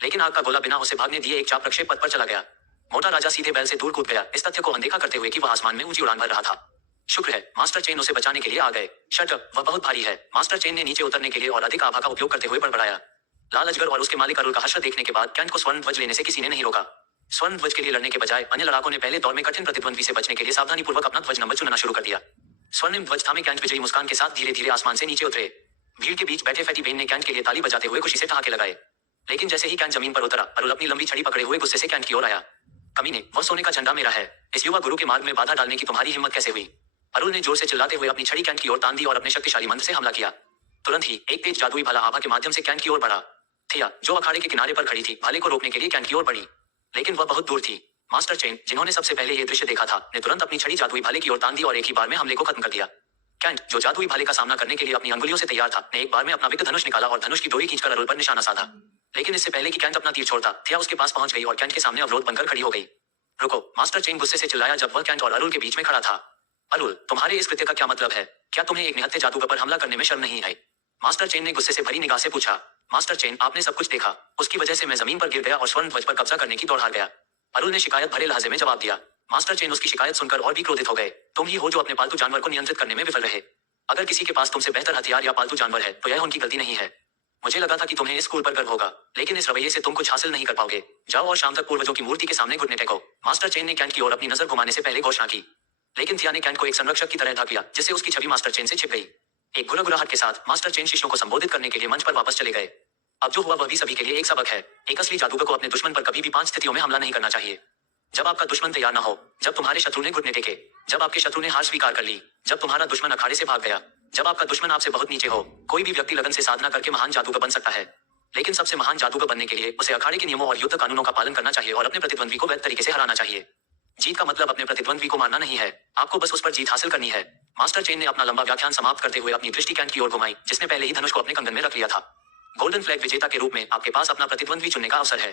लेकिन आग का गोला बिना उसे भागने दिए एक चाप प्रक्षेप पथ पर चला गया। मोटा राजा सीधे बैल से दूर कूद गया, इस तथ्य को अनदेखा करते हुए कि वह आसमान में ऊंची उड़ान भर रहा था। शुक्र है मास्टर चेन उसे बचाने के लिए आ गए। शट अप, वह बहुत भारी है। मास्टर चेन ने नीचे उतरने के लिए और अधिक आभा का उपयोग करते हुए बड़बड़ाया। लाल अजगर और उसके मालिक अरुल का हश्र देखने के बाद कैंट को स्वर्ण ध्वज लेने से किसी ने नहीं रोका। स्वर्ण ध्वज के लिए लड़ने के बजाय अन्य लड़ाकों ने पहले दौर में कठिन प्रतिद्वंद्वी से बचने के लिए सावधानी पूर्वक अपना ध्वज नंबर चुनना शुरू कर दिया। स्वर्णिम ध्वज थामे कैंट विजयी मुस्कान के साथ धीरे धीरे आसमान से नीचे उतरे। भीड़ के बीच बैठे फैटी बेन ने कैंट के लिए ताली बजाते हुए खुशी से ठहाके लगाए। लेकिन जैसे ही कैंट जमीन पर उतरा, अरुल अपनी लंबी छड़ी पकड़े हुए गुस्से से कैंट की ओर आया। कमीने, वह सोने का झंडा मेरा है। इस युवा गुरु के मार्ग में बाधा डालने की तुम्हारी हिम्मत कैसे हुई? अरुल ने जोर से चिल्लाते हुए अपनी छड़ी कैंट की ओर तान दी और अपने शक्तिशाली मंत्र से हमला किया। तुरंत ही एक तेज जादुई भाला आभा के माध्यम से कैंट की ओर बढ़ा। थिया, जो अखाड़े के किनारे पर खड़ी थी, भाले को रोकने के लिए कैंट की ओर बढ़ी, लेकिन वह बहुत दूर थी। मास्टर चेन, जिन्होंने सबसे पहले यह दृश्य देखा था, ने तुरंत अपनी छड़ी जादुई भाले की ओर तान दी और एक ही बार में हमले को खत्म कर दिया। कैंट, जो जादुई भाले का सामना करने के लिए अपनी अंगुलियों से तैयार था, ने एक बार में अपना विकट धनुष निकाला और धनुष की डोरी खींचकर अरुल पर निशाना साधा। लेकिन इससे पहले कि कैंट अपना तीर छोड़ता, थिया उसके पास पहुंच गई और कैंट के सामने अवरोध बनकर खड़ी हो गई। रुको, मास्टर चेन गुस्से से चिल्लाया जब वह कैंट और अरुल के बीच में खड़ा था। अरुल, तुम्हारे इस कृत्य का क्या मतलब है? क्या तुम्हें एक निहत्थे जादूगर पर हमला करने में शर्म नहीं आई? मास्टर चेन ने गुस्से से भरी निगाह से पूछा। मास्टर चेन, आपने सब कुछ देखा, उसकी वजह से मैं जमीन पर गिर गया और स्वर्ण ध्वज पर कब्जा करने की दौड़ हार गया। अरुल ने शिकायत भरे लहजे में जवाब दिया। मास्टर चेन उसकी शिकायत सुनकर और भी क्रोधित हो गए। तुम ही हो जो अपने पालतू जानवर को नियंत्रित करने में विफल रहे। अगर किसी के पास तुमसे बेहतर हथियार या पालतू जानवर है तो यह उनकी गलती नहीं है। मुझे लगा था कि तुम्हें इस स्कूल पर गर्व होगा, लेकिन इस रवैये से तुम कुछ हासिल नहीं कर पाओगे। जाओ और शाम तक पूर्वजों की मूर्ति के सामने घुटने टेको। मास्टर चेन ने कैंट की ओर अपनी नजर घुमाने से पहले घोषणा की। लेकिन थिया ने कैंट को एक संरक्षक की तरह ढक लिया, जिससे उसकी छवि मास्टर चेन से छिप गई। एक गुरगुराहट के साथ मास्टर चेन शिष्यों को संबोधित करने के लिए मंच पर वापस चले गए। अब जो हुआ वह भी सभी के लिए एक सबक है। एक असली जादूगर को अपने दुश्मन पर कभी भी 5 स्थितियों में हमला नहीं करना चाहिए। जब आपका दुश्मन तैयार न हो, जब तुम्हारे शत्रु ने घुटने टेके, जब आपके शत्रु ने हार स्वीकार कर ली, जब तुम्हारा दुश्मन अखाड़े से भाग गया, जब आपका दुश्मन आपसे बहुत नीचे हो। कोई भी व्यक्ति लगन से साधना करके महान जादूगर बन सकता है, लेकिन सबसे महान जादूगर बनने के लिए उसे अखाड़े के नियमों और युद्ध कानूनों का पालन करना चाहिए और अपने प्रतिद्वंद्वी को वैध तरीके से हराना चाहिए। जीत का मतलब अपने प्रतिद्वंद्वी को मारना नहीं है, आपको बस उस पर जीत हासिल करनी है। मास्टर चेन ने अपना लंबा व्याख्यान समाप्त करते हुए अपनी दृष्टि कैंट की ओर घुमाई, जिसने पहले ही धनुष को अपने कंगन में रख लिया था। गोल्डन फ्लैग विजेता के रूप में आपके पास अपना प्रतिद्वंद्वी चुनने का अवसर है।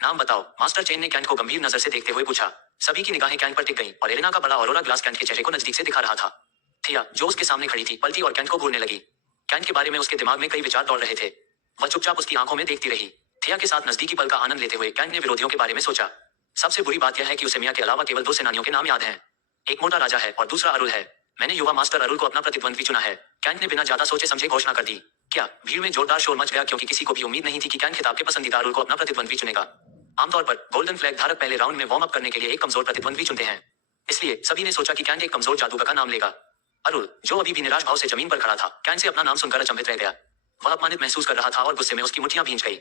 नाम बताओ, मास्टर चेन ने कैंट को गंभीर नजर से देखते हुए पूछा। सभी की निगाहें कैंट पर टिक गईं और एलेना का बड़ा ऑरोरा ग्लास कैंट के चेहरे को नजदीक से दिखा रहा था। थिया, जो उसके सामने खड़ी थी, पलटी और कैंट को घूरने लगी। कैंट के बारे में उसके दिमाग में कई विचार दौड़ रहे थे। वह चुपचाप उसकी आंखों में देखती रही। थिया के साथ नजदीकी पल का आनंद लेते हुए कैंट ने विरोधियों के बारे में सोचा। सबसे बुरी बात यह है कि उसे मिया के अलावा केवल 2 सेनानियों के नाम याद हैं। एक मोटा राजा है और दूसरा अरुल है। मैंने युवा मास्टर अरुल को अपना प्रतिद्वंद्वी चुना है। कैंट ने बिना ज्यादा सोचे समझे घोषणा कर दी। क्या भीड़ में जोरदार शोर मच गया, क्योंकि किसी को भी उम्मीद नहीं थी कि कैंट खिताब के पसंदीदा अरुल को अपना प्रतिद्वंद्वी चुनेगा। आमतौर पर गोल्डन फ्लैग धारक पहले राउंड में वार्म अप करने के लिए एक कमजोर प्रतिद्वंद्वी चुनते हैं, इसलिए सभी ने सोचा कि कैंट एक कमजोर जादूगर का नाम लेगा। अरुल, जो अभी भी निराश भाव से जमीन पर खड़ा था, कैंट से अपना नाम सुनकर अचंभित रह गया। वह अपमानित महसूस कर रहा था और गुस्से में उसकी मुट्ठियां भींच गई।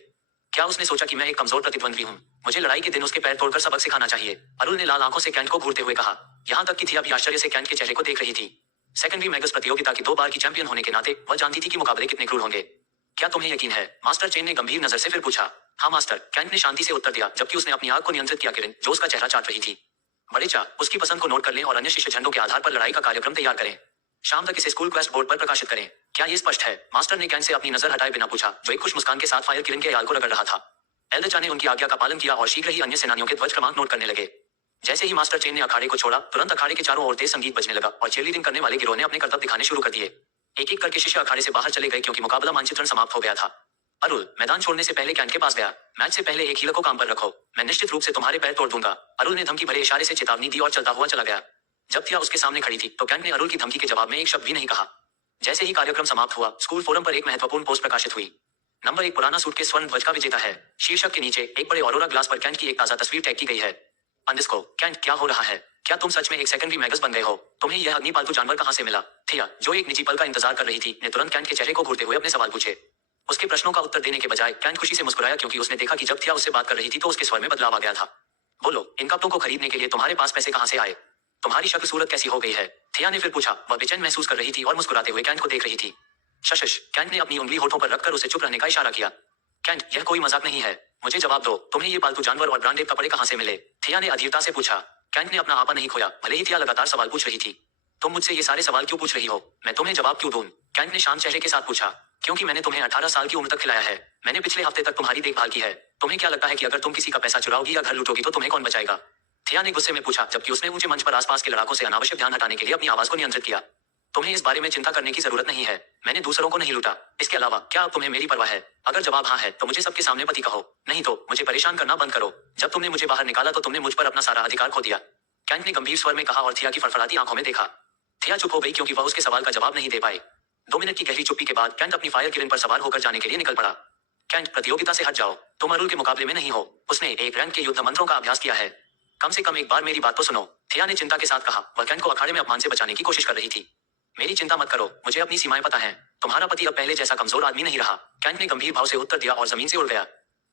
क्या उसने सोचा कि मैं एक कमजोर प्रतिद्वंद्वी हूँ? मुझे लड़ाई के दिन उसके पैर तोड़कर सबक सिखाना चाहिए। अरुल ने लाल आंखों से कैंट को घूरते हुए कहा। यहाँ तक कि थिया भी आश्चर्य से कैंट के चेहरे को देख रही थी। सेकेंडरी मैगस प्रतियोगिता की 2 बार की चैंपियन होने के नाते वह जानती थी कि मुकाबले कितने क्रूर होंगे। क्या तुम्हें यकीन है? मास्टर चेन ने गंभीर नजर से फिर पूछा। हाँ मास्टर, कैंट ने शांति से उत्तर दिया, जबकि उसने अपनी आग को नियंत्रित किया। किरण, जो उसका चेहरा चाट रही थी। बड़े चा, उसकी पसंद को नोट कर लें और अन्य शिष्य झंडों के आधार पर लड़ाई का कार्यक्रम तैयार करें। शाम तक इसे स्कूल क्वेस्ट बोर्ड पर प्रकाशित करें। क्या ये स्पष्ट है? मास्टर ने कैंट से अपनी नजर हटाए बिना पूछा, जो एक खुश मुस्कान के साथ फायर किरण के याल को रगड़ रहा था। एल्डरचा ने उनकी आज्ञा का पालन किया और शीघ्र ही अन्य सेनानियों के ध्वज क्रमांक नोट करने लगे। जैसे ही मास्टर चेन ने अखाड़े को छोड़ा, तुरंत अखाड़े के चारों ओर तेज संगीत बजने लगा और चीयरलीडिंग करने वाले गिरोह ने अपने करतब दिखाने शुरू कर दिए। एक एक करके शिष्य अखाड़े से बाहर चले गए, क्योंकि मुकाबला मानचित्रण समाप्त हो गया था। अरुल मैदान छोड़ने से पहले कैंट के पास गया। मैच से पहले एक हीलर को काम पर रखो, मैं निश्चित रूप से तुम्हारे पैर तोड़ दूंगा। अरुल ने धमकी भरे इशारे से चेतावनी दी और चलता हुआ चला गया। जब थिया उसके सामने खड़ी थी तो कैंट ने अरुल की धमकी के जवाब में एक शब्द भी नहीं कहा। जैसे ही कार्यक्रम समाप्त हुआ, स्कूल फोरम पर एक महत्वपूर्ण पोस्ट प्रकाशित हुई। नंबर 1 पुराना सूट के स्वर्ण ध्वज का विजेता है। शीर्षक के नीचे एक बड़े ऑरोरा ग्लास पर कैंट की एक ताजा तस्वीर टैग की गई है। अंडरस्कोर, कैंट क्या हो रहा है? क्या तुम सच में एक सेकेंडरी मैगस बन गए हो? तुम्हें यह अग्निपालतू जानवर कहाँ से मिला? थिया, जो एक निजी पल का इंतजार कर रही थी, ने तुरंत कैंट के चेहरे को घूरते हुए अपने सवाल पूछे। उसके प्रश्नों का उत्तर देने के बजाय कैंट खुशी से मुस्कुराया, क्योंकि उसने देखा कि जब थिया उससे बात कर रही थी तो उसके स्वर में बदलाव आ गया था। बोलो, इन कपड़ों को खरीदने के लिए तुम्हारे पास पैसे कहाँ से आए? तुम्हारी शक्ल सूरत कैसी हो गई है? थिया ने फिर पूछा। वह बेचैन महसूस कर रही थी और मुस्कुराते हुए कैंट को देख रही थी। शश, कैंट ने अपनी उंगली होठों पर रखकर उसे चुप रहने का इशारा किया। कैंट, यह कोई मजाक नहीं है, मुझे जवाब दो, तुम्हें ये पालतू जानवर और ब्रांडेड कपड़े कहाँ से मिले? थिया ने अधीरता से पूछा। कैंट ने अपना आपा नहीं खोया, भले ही थिया लगातार सवाल पूछ रही थी। तुम मुझसे ये सारे सवाल क्यों पूछ रही हो? मैं तुम्हें जवाब क्यों दूं? कैंट ने शांत चेहरे के साथ पूछा। क्योंकि मैंने तुम्हें 18 साल की उम्र तक खिलाया है। मैंने पिछले हफ्ते तक तुम्हारी देखभाल की है। तुम्हें क्या लगता है कि अगर तुम किसी का पैसा चुराओगी या घर लूटोगी तो तुम्हें कौन बचाएगा? थिया ने गुस्से में पूछा, जबकि उसने ऊंचे मंच पर आसपास के लड़ाकों से अनावश्यक ध्यान हटाने के लिए अपनी आवाज को नियंत्रित किया। तुम्हें इस बारे में चिंता करने की जरूरत नहीं है। मैंने दूसरों को नहीं लूटा। इसके अलावा क्या अब तुम्हें मेरी परवाह है? अगर जवाब हाँ है तो मुझे सबके सामने पति कहो, नहीं तो मुझे परेशान करना बंद करो। जब तुमने मुझे बाहर निकाला तो तुमने मुझ पर अपना सारा अधिकार खो दिया, कैंट ने गंभीर स्वर में कहा और थिया की फड़फड़ाती आंखों में देखा। थिया चुप हो गई क्योंकि वह उसके सवाल का जवाब नहीं दे पाए। 2 मिनट की गहरी चुप्पी के बाद कैंट अपनी फायर किरण पर सवार होकर जाने के लिए निकल पड़ा। कैंट, प्रतियोगिता से हट जाओ। तुम अरुल के मुकाबले में नहीं हो। उसने एक रैंक के युद्ध मंत्रों का अभ्यास किया है। कम से कम एक बार मेरी बात तो सुनो, थिया ने चिंता के साथ कहा। वह कैंट को अखाड़े में अपमान से बचाने की कोशिश कर रही थी। मेरी चिंता मत करो, मुझे अपनी सीमाएं पता हैं। तुम्हारा पति अब पहले जैसा कमजोर आदमी नहीं रहा। कैंट ने गंभीर भाव से उत्तर दिया और जमीन से उड़ गया।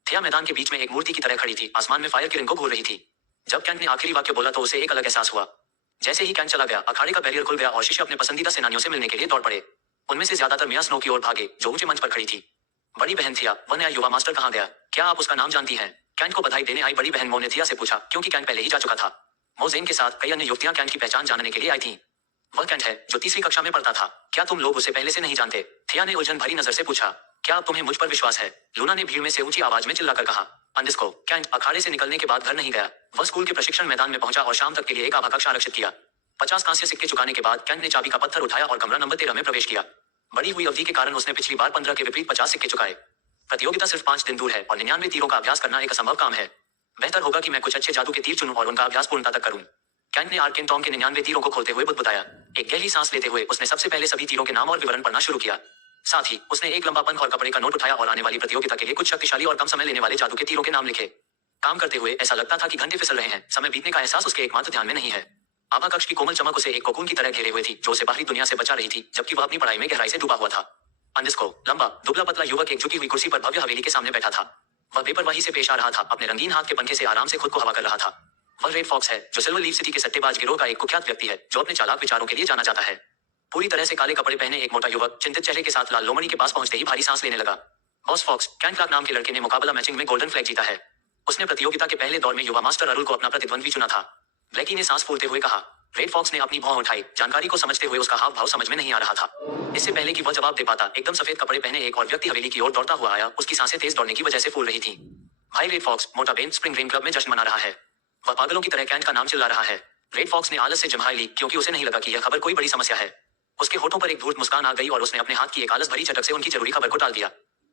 थिया मैदान के बीच में एक मूर्ति की तरह खड़ी थी, आसमान में फायर किरण को घूर रही थी। जब कैंट ने आखिरी वाक्य बोला तो उसे एक अलग एहसास हुआ। जैसे ही कैंट चला गया, अखाड़े का बैरियर खुल गया और शिष्य अपने पसंदीदा सेनानियों से मिलने के लिए दौड़ पड़े। उनमें से ज्यादातर मियां स्नो की ओर भागे, जो ऊंचे मंच पर खड़ी थी। बड़ी बहन थिया, वह नया युवा मास्टर कहाँ गया? क्या आप उसका नाम जानती हैं? कैंट को बधाई देने आई बड़ी बहन मो ने थिया से पूछा, क्योंकि कैंट पहले ही जा चुका था। मोजेन के साथ कई अन्य युवतियां कैंट की पहचान जानने के लिए आई थीं। वह कैंट है जो 3वीं कक्षा में पढ़ता था। क्या तुम लोग उसे पहले से नहीं जानते? थिया ने उलझन भरी नजर से पूछा। क्या अब तुम्हें मुझ पर विश्वास है? लूना ने भीड़ में से ऊंची आवाज में चिल्लाकर कहा। अंडिस्को, कैंट अखाड़े से निकलने के बाद घर नहीं गया। वह स्कूल के प्रशिक्षण मैदान में पहुंचा और शाम तक के लिए एक आभा कक्ष आरक्षित किया। 50 कांस्य सिक्के चुकाने के बाद कैंट ने चाबी का पत्थर उठाया और कमरा नंबर 13 में प्रवेश किया। बढ़ी हुई अवधि के कारण उसने पिछली बार 15 के विपरीत 50 सिक्के चुकाए। प्रतियोगिता सिर्फ 5 दिन दूर है और 99 तीरों का अभ्यास करना एक असंभव काम है। बेहतर होगा कि मैं कुछ अच्छे जादू के तीर चुनूं और उनका अभ्यास पूर्णता तक करूं। कैंट ने आर्केन टॉम के 99 तीरों को खोलते हुए बुदबुदाया। एक गहरी सांस लेते हुए उसने सबसे पहले सभी तीरों के नाम और विवरण पढ़ना शुरू किया। साथ ही उसने एक लंबा पंख और कपड़े का नोट उठाया और आने वाली प्रतियोगिता के लिए कुछ शक्तिशाली और कम समय लेने वाले जादू के तीरों के नाम लिखे। काम करते हुए ऐसा लगता था कि घंटे फिसल रहे हैं। समय बीतने का एहसास उसके एकमात्र ध्यान में नहीं है। आभा कक्ष की कोमल चमक उसे एक कोकून की तरह घेरे हुए थी, जो उसे बाहरी दुनिया से बचा रही थी, जबकि वह अपनी पढ़ाई में गहराई से डूबा हुआ था। अंडिस्को, लंबा दुबला पतला युवक एक झुकी हुई कुर्सी पर भव्य हवेली के सामने बैठा था। वह बेपरवाही से पेश आ रहा था, अपने रंगीन हाथ के पंखे से आराम से खुद को हवा कर रहा था। वह रेड फॉक्स है, जो सिल्वर लीफ सिटी के सट्टेबाज गिरोह का एक कुख्यात व्यक्ति है, जो अपने चालाक विचारों के लिए जाना जाता है। पूरी तरह से काले कपड़े पहने एक मोटा युवक चिंतित चेहरे के साथ लाल लोमड़ी के पास पहुंचते ही भारी सांस लेने लगा। बॉस फॉक्स, कैंट क्लार्क नाम के लड़के ने मुकाबला मैचिंग में गोल्डन फ्लैग जीता है। उसने प्रतियोगिता के पहले दौर में युवा मास्टर अरुल को अपना प्रतिद्वंद्वी चुना था। ब्लैकी ने सांस फूलते हुए कहा। रेड फॉक्स ने अपनी भौं उठाई। जानकारी को समझते हुए उसका हाव भाव समझ में नहीं आ रहा था। इससे पहले कि वह जवाब दे पाता, एकदम सफेद कपड़े पहने एक और व्यक्ति हवेली की ओर दौड़ता हुआ आया। उसकी सांसें तेज दौड़ने की वजह से फूल रही थी। भाई रेड फॉक्स, मोटा बेन स्प्रिंग रेन क्लब में जश्न मना रहा है। वह पागलों की तरह कैंट का नाम चिल्ला रहा है। रेड फॉक्स ने आलस से जम्हाई ली, क्योंकि उसे नहीं लगा कि यह खबर कोई बड़ी समस्या है। उसके होठों पर एक धूर्त मुस्कान आ गई और उसने अपने हाथ की एक आलस भरी झटक से उनकी जरूरी खबर को टाल दिया।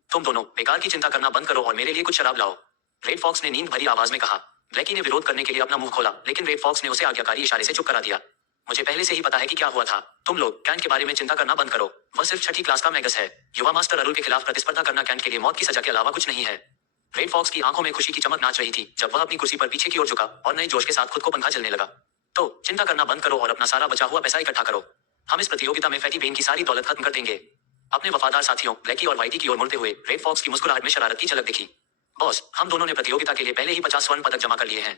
तुम दोनों बेकार की चिंता करना बंद करो और मेरे लिए कुछ शराब लाओ, रेड फॉक्स ने नींद भरी आवाज में कहा। ब्लैकी ने विरोध करने के लिए अपना मुंह खोला, लेकिन रेड फॉक्स ने उसे आज्ञाकारी इशारे से चुप करा दिया। मुझे पहले से ही पता है कि क्या हुआ था। तुम लोग कैंट के बारे में चिंता करना बंद करो। वह सिर्फ 6ठी क्लास का मैगस है। युवा मास्टर अरुल के खिलाफ प्रतिस्पर्धा करना कैंट के लिए मौत की सजा के अलावा कुछ नहीं है। रेड फॉक्स की आंखों में खुशी की चमक नाच रही थी जब वह अपनी कुर्सी पर पीछे की ओर झुका और नए जोश के साथ खुद को पंखा चलने लगा। तो चिंता करना बंद करो और अपना सारा बचा हुआ पैसा इकट्ठा करो। हम इस प्रतियोगिता में फैटी बेन की सारी दौलत खत्म कर देंगे। अपने वफादार साथियों ब्लैकी और वाइटी की ओर मुड़ते हुए रेड फॉक्स की मुस्कुराहट में शरारत की झलक दिखी। बॉस, हम दोनों ने प्रतियोगिता के लिए पहले ही 50 स्वर्ण पदक जमा कर लिए हैं।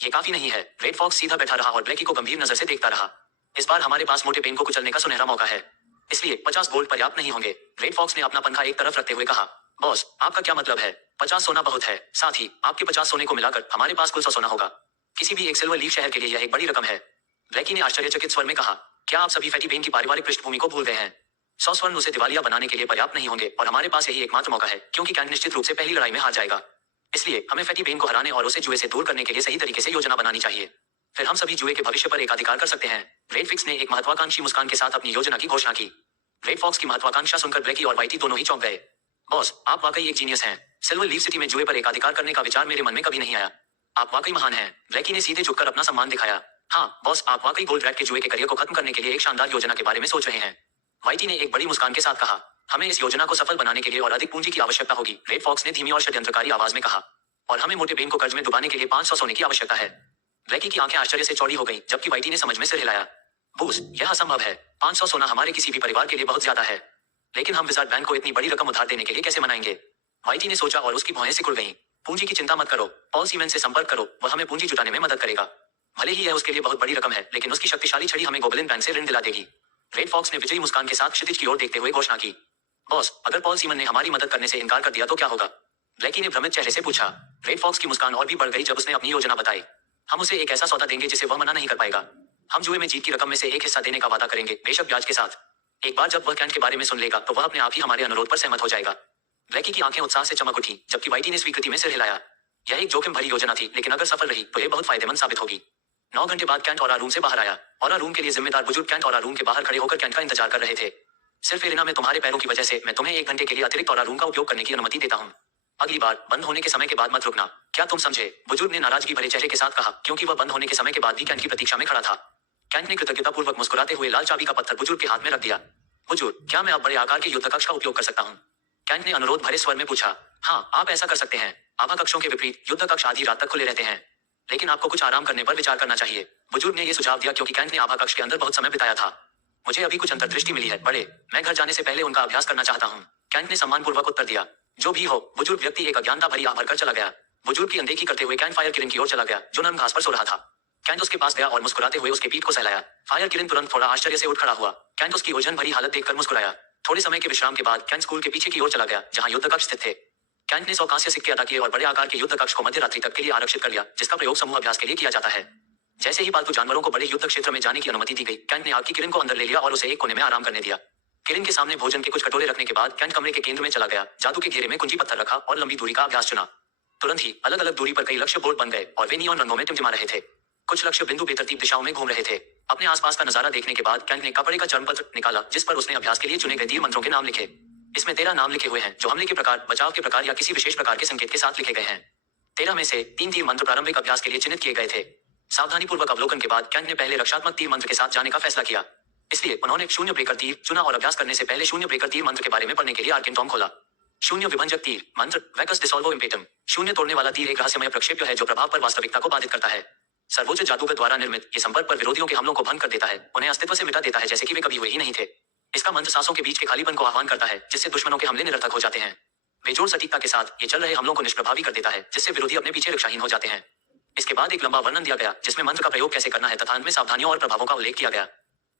ये काफी नहीं है। रेड फॉक्स सीधा बैठा रहा और ब्लैकी को गंभीर नजर से देखता रहा। इस बार हमारे पास मोटे बेन को कुचलने का सुनहरा मौका है, इसलिए 50 गोल्ड पर्याप्त नहीं होंगे। रेड फॉक्स ने अपना पंखा एक तरफ रखते हुए कहा। बॉस, आपका क्या मतलब है? 50 सोना बहुत है। साथ ही आपके 50 सोने को मिलाकर हमारे पास कुल 100 सोना होगा। किसी भी एक सिल्वर लीफ शहर के लिए यह एक बड़ी रकम है। ब्लैकी ने आश्चर्यचकित स्वर में कहा। क्या आप सभी फैटी बेन की पारिवारिक पृष्ठभूमि को भूल गए हैं? 100 स्वर्ण उसे दिवालिया बनाने के लिए पर्याप्त नहीं होंगे और हमारे पास यही एकमात्र मौका है, क्योंकि कैंट निश्चित रूप से पहली लड़ाई में हार जाएगा। इसलिए हमें फैटी बेन को हराने और उसे जुए से दूर करने के लिए सही तरीके से योजना बनानी चाहिए। फिर हम सभी जुए के भविष्य पर एकाधिकार कर सकते हैं। रेड फिक्स ने एक महत्वाकांक्षी मुस्कान के साथ अपनी योजना की घोषणा की। रेड फॉक्स की महत्वाकांक्षा सुनकर ब्लैकी और वाइटी दोनों ही चौंक गए। बॉस, आप वाकई एक जीनियस हैं। सिल्वर लीफ सिटी में जुए पर एकाधिकार करने का विचार मेरे मन में कभी नहीं आया। आप वाकई महान हैं। ब्लैकी ने सीधे झुककर अपना सम्मान दिखाया। हाँ बॉस, आप वाकई गोल्ड रैट के जुए के करियर को खत्म करने के लिए एक शानदार योजना के बारे में सोच रहे हैं। वाइटी ने एक बड़ी मुस्कान के साथ कहा। हमें इस योजना को सफल बनाने के लिए और अधिक पूंजी की आवश्यकता होगी, रेड फॉक्स ने धीमी और षड्यंत्रकारी आवाज में कहा। और हमें मोटे बेन को कर्ज में डुबाने के लिए 500 सोने की आवश्यकता है। ब्लैकी की आंखें आश्चर्य से चौड़ी हो गईं, जबकि वाइटी ने समझ में सिर हिलाया। बूस, यह असंभव है। 500 सोना हमारे किसी भी परिवार के लिए बहुत ज्यादा है, लेकिन हम विजार्ड बैंक को इतनी बड़ी रकम उधार देने के लिए कैसे मनाएंगे? वाइटी ने सोचा और उसकी भौहें सिकुड़ गईं। पूंजी की चिंता मत करो, पॉल सीमेन से संपर्क करो, वह हमें पूंजी जुटाने में मदद करेगा। भले ही यह उसके लिए बहुत बड़ी रकम है, लेकिन उसकी शक्तिशाली छड़ी हमें गोबलिन बैंक से ऋण दिला देगी। रेड फॉक्स ने विजयी मुस्कान के साथ क्षितिज की ओर देखते हुए घोषणा की। बॉस, अगर पॉल सीमन ने हमारी मदद करने से इनकार कर दिया तो क्या होगा? ब्लैकी ने भ्रमित चेहरे से पूछा। रेड फॉक्स की मुस्कान और भी बढ़ गई जब उसने अपनी योजना बताई। हम उसे एक ऐसा सौदा देंगे जिसे वह मना नहीं कर पाएगा। हम जुए में जीत की रकम में से एक हिस्सा देने का वादा करेंगे, बेशक ब्याज के साथ। एक बार जब वह कैंट के बारे में सुन लेगा तो वह अपने आप ही हमारे अनुरोध पर सहमत हो जाएगा। ब्लैकी की आंखें उत्साह से चमक उठी, जबकि वाइटी ने स्वीकृति में सिर हिलाया। यह एक जोखिम भरी योजना थी, लेकिन अगर सफल रही तो यह बहुत फायदेमंद साबित होगी। 9 घंटे बाद कैंट ऑरा रूम से बाहर आया। ऑरा रूम के लिए जिम्मेदार बुजुर्ग कैंट ऑरा रूम के बाहर खड़े होकर कैंट का इंतजार कर रहे थे। सिर्फ एलेना में तुम्हारे पैरों की वजह से मैं तुम्हें 1 घंटे के लिए अतिरिक्त ऑरा रूम का उपयोग करने की अनुमति देता हूँ। अगली बार बंद होने के समय के बाद मत रुकना। क्या तुम समझे? बुजुर्ग ने नाराजगी भरे चेहरे के साथ कहा, क्योंकि वह बंद होने के समय के बाद भी कैंट की प्रतीक्षा में खड़ा था। कैंट ने कृतज्ञतापूर्वक मुस्कुराते हुए लाल चाबी का पत्थर बुजुर्ग के हाथ में रख दिया। बुजुर्ग, क्या मैं अब बड़े आकार के युद्ध कक्ष का उपयोग कर सकता हूँ? कैंट ने अनुरोध भरे स्वर में पूछा। हाँ, आप ऐसा कर सकते हैं। आभा कक्षों के विपरीत युद्ध कक्ष आधी रात तक खुले रहते हैं, लेकिन आपको कुछ आराम करने पर विचार करना चाहिए। बुजुर्ग ने यह सुझाव दिया क्योंकि कैंट ने आभा कक्ष के अंदर बहुत समय बिताया था। मुझे अभी कुछ अंतर्दृष्टि मिली है बड़े, मैं घर जाने से पहले उनका अभ्यास करना चाहता हूँ। कैंट ने सम्मानपूर्वक उत्तर दिया। जो भी हो, बुजुर्ग व्यक्ति एक अज्ञानता भरी आह भरकर चला गया। बुजुर्ग की अनदेखी करते हुए कैंट फायर किरण की ओर चला गया, जो नरम घास पर सो रहा था। कैंट उसके पास गया और मुस्कुराते हुए उसके पीठ को सहलाया। फायर किरण तुरंत थोड़ा आश्चर्य से उठ खड़ा हुआ। कैंट उसकी उलझन भरी हालत देखकर मुस्कुराया। थोड़े समय के विश्राम के बाद कैंट स्कूल के पीछे की ओर चला गया, जहां युद्ध कक्ष स्थित थे। कैंट ने 100 कांस्य सिक्के अदा किए और बड़े आकार के युद्ध कक्ष को मध्य रात्रि तक के लिए आरक्षित कर लिया, जिसका प्रयोग समूह अभ्यास के लिए किया जाता है। जैसे ही पालतू जानवरों को बड़े युद्ध क्षेत्र में जाने की अनुमति दी गई, कैंट ने आग की किरण को अंदर ले लिया और उसे एक कोने में आराम करने दिया। किरण के सामने भोजन के कुछ कटोरे रखने के बाद कैंट कमरे के केंद्र में चला गया, जादू के घेरे में कुंजी पत्थर रखा और लंबी दूरी का अभ्यास चुना। तुरंत ही अलग अलग दूरी पर कई लक्ष्य बोर्ड बन गए और वे नियॉन रंगों में टिमटिमा रहे थे। कुछ लक्ष्य बिंदु बेतरतीब दिशाओं में घूम रहे थे। अपने आसपास का नजारा देखने के बाद कैंट ने कपड़े का चरण पत्र निकाला, जिस पर उसने अभ्यास के लिए चुने गए तीर मंत्रों के नाम लिखे। इसमें 13 नाम लिखे हुए हैं, जो हमले के प्रकार, बचाव के प्रकार या किसी विशेष प्रकार के संकेत के साथ लिखे गए हैं। 13 में से 3 तीर मंत्र प्रारंभिक अभ्यास के लिए चिन्हित किए गए थे। सावधानीपूर्वक अवलोकन के बाद कैंट ने पहले रक्षात्मक तीर मंत्र के साथ जाने का फैसला किया। इसलिए उन्होंने शून्य ब्रेकर तीर चुना और अभ्यास करने से पहले शून्य ब्रेकर तीर मंत्र के बारे में पढ़ने के लिए आर्किन टॉम खोला। शून्य विभंजक तीर मंत्र वैकस डिसॉल्वो इम्पेटम। शून्य तोड़ने वाला तीर एक रहस्यमय प्रक्षेप्य है जो प्रभाव पर वास्तविकता को बाधित करता है। सर्वोच्च जादूगर द्वारा निर्मित, ये संपर्क पर विरोधियों के हमलों को भंग कर देता है, उन्हें अस्तित्व से मिटा देता है जैसे कि वे कभी हुए ही नहीं थे। इसका मंत्र सांसों के बीच के खालीपन को आह्वान करता है, जिससे दुश्मनों के हमले निरर्थक हो जाते हैं। बेजोड़ सटीकता के साथ ये चल रहे हमलों को निष्प्रभावी कर देता है, जिससे विरोधी अपने पीछे रक्षाहीन हो जाते हैं। इसके बाद एक लंबा वर्णन दिया गया, जिसमें मंत्र का प्रयोग कैसे करना है तथा अंत में सावधानियों और प्रभावों का उल्लेख किया गया।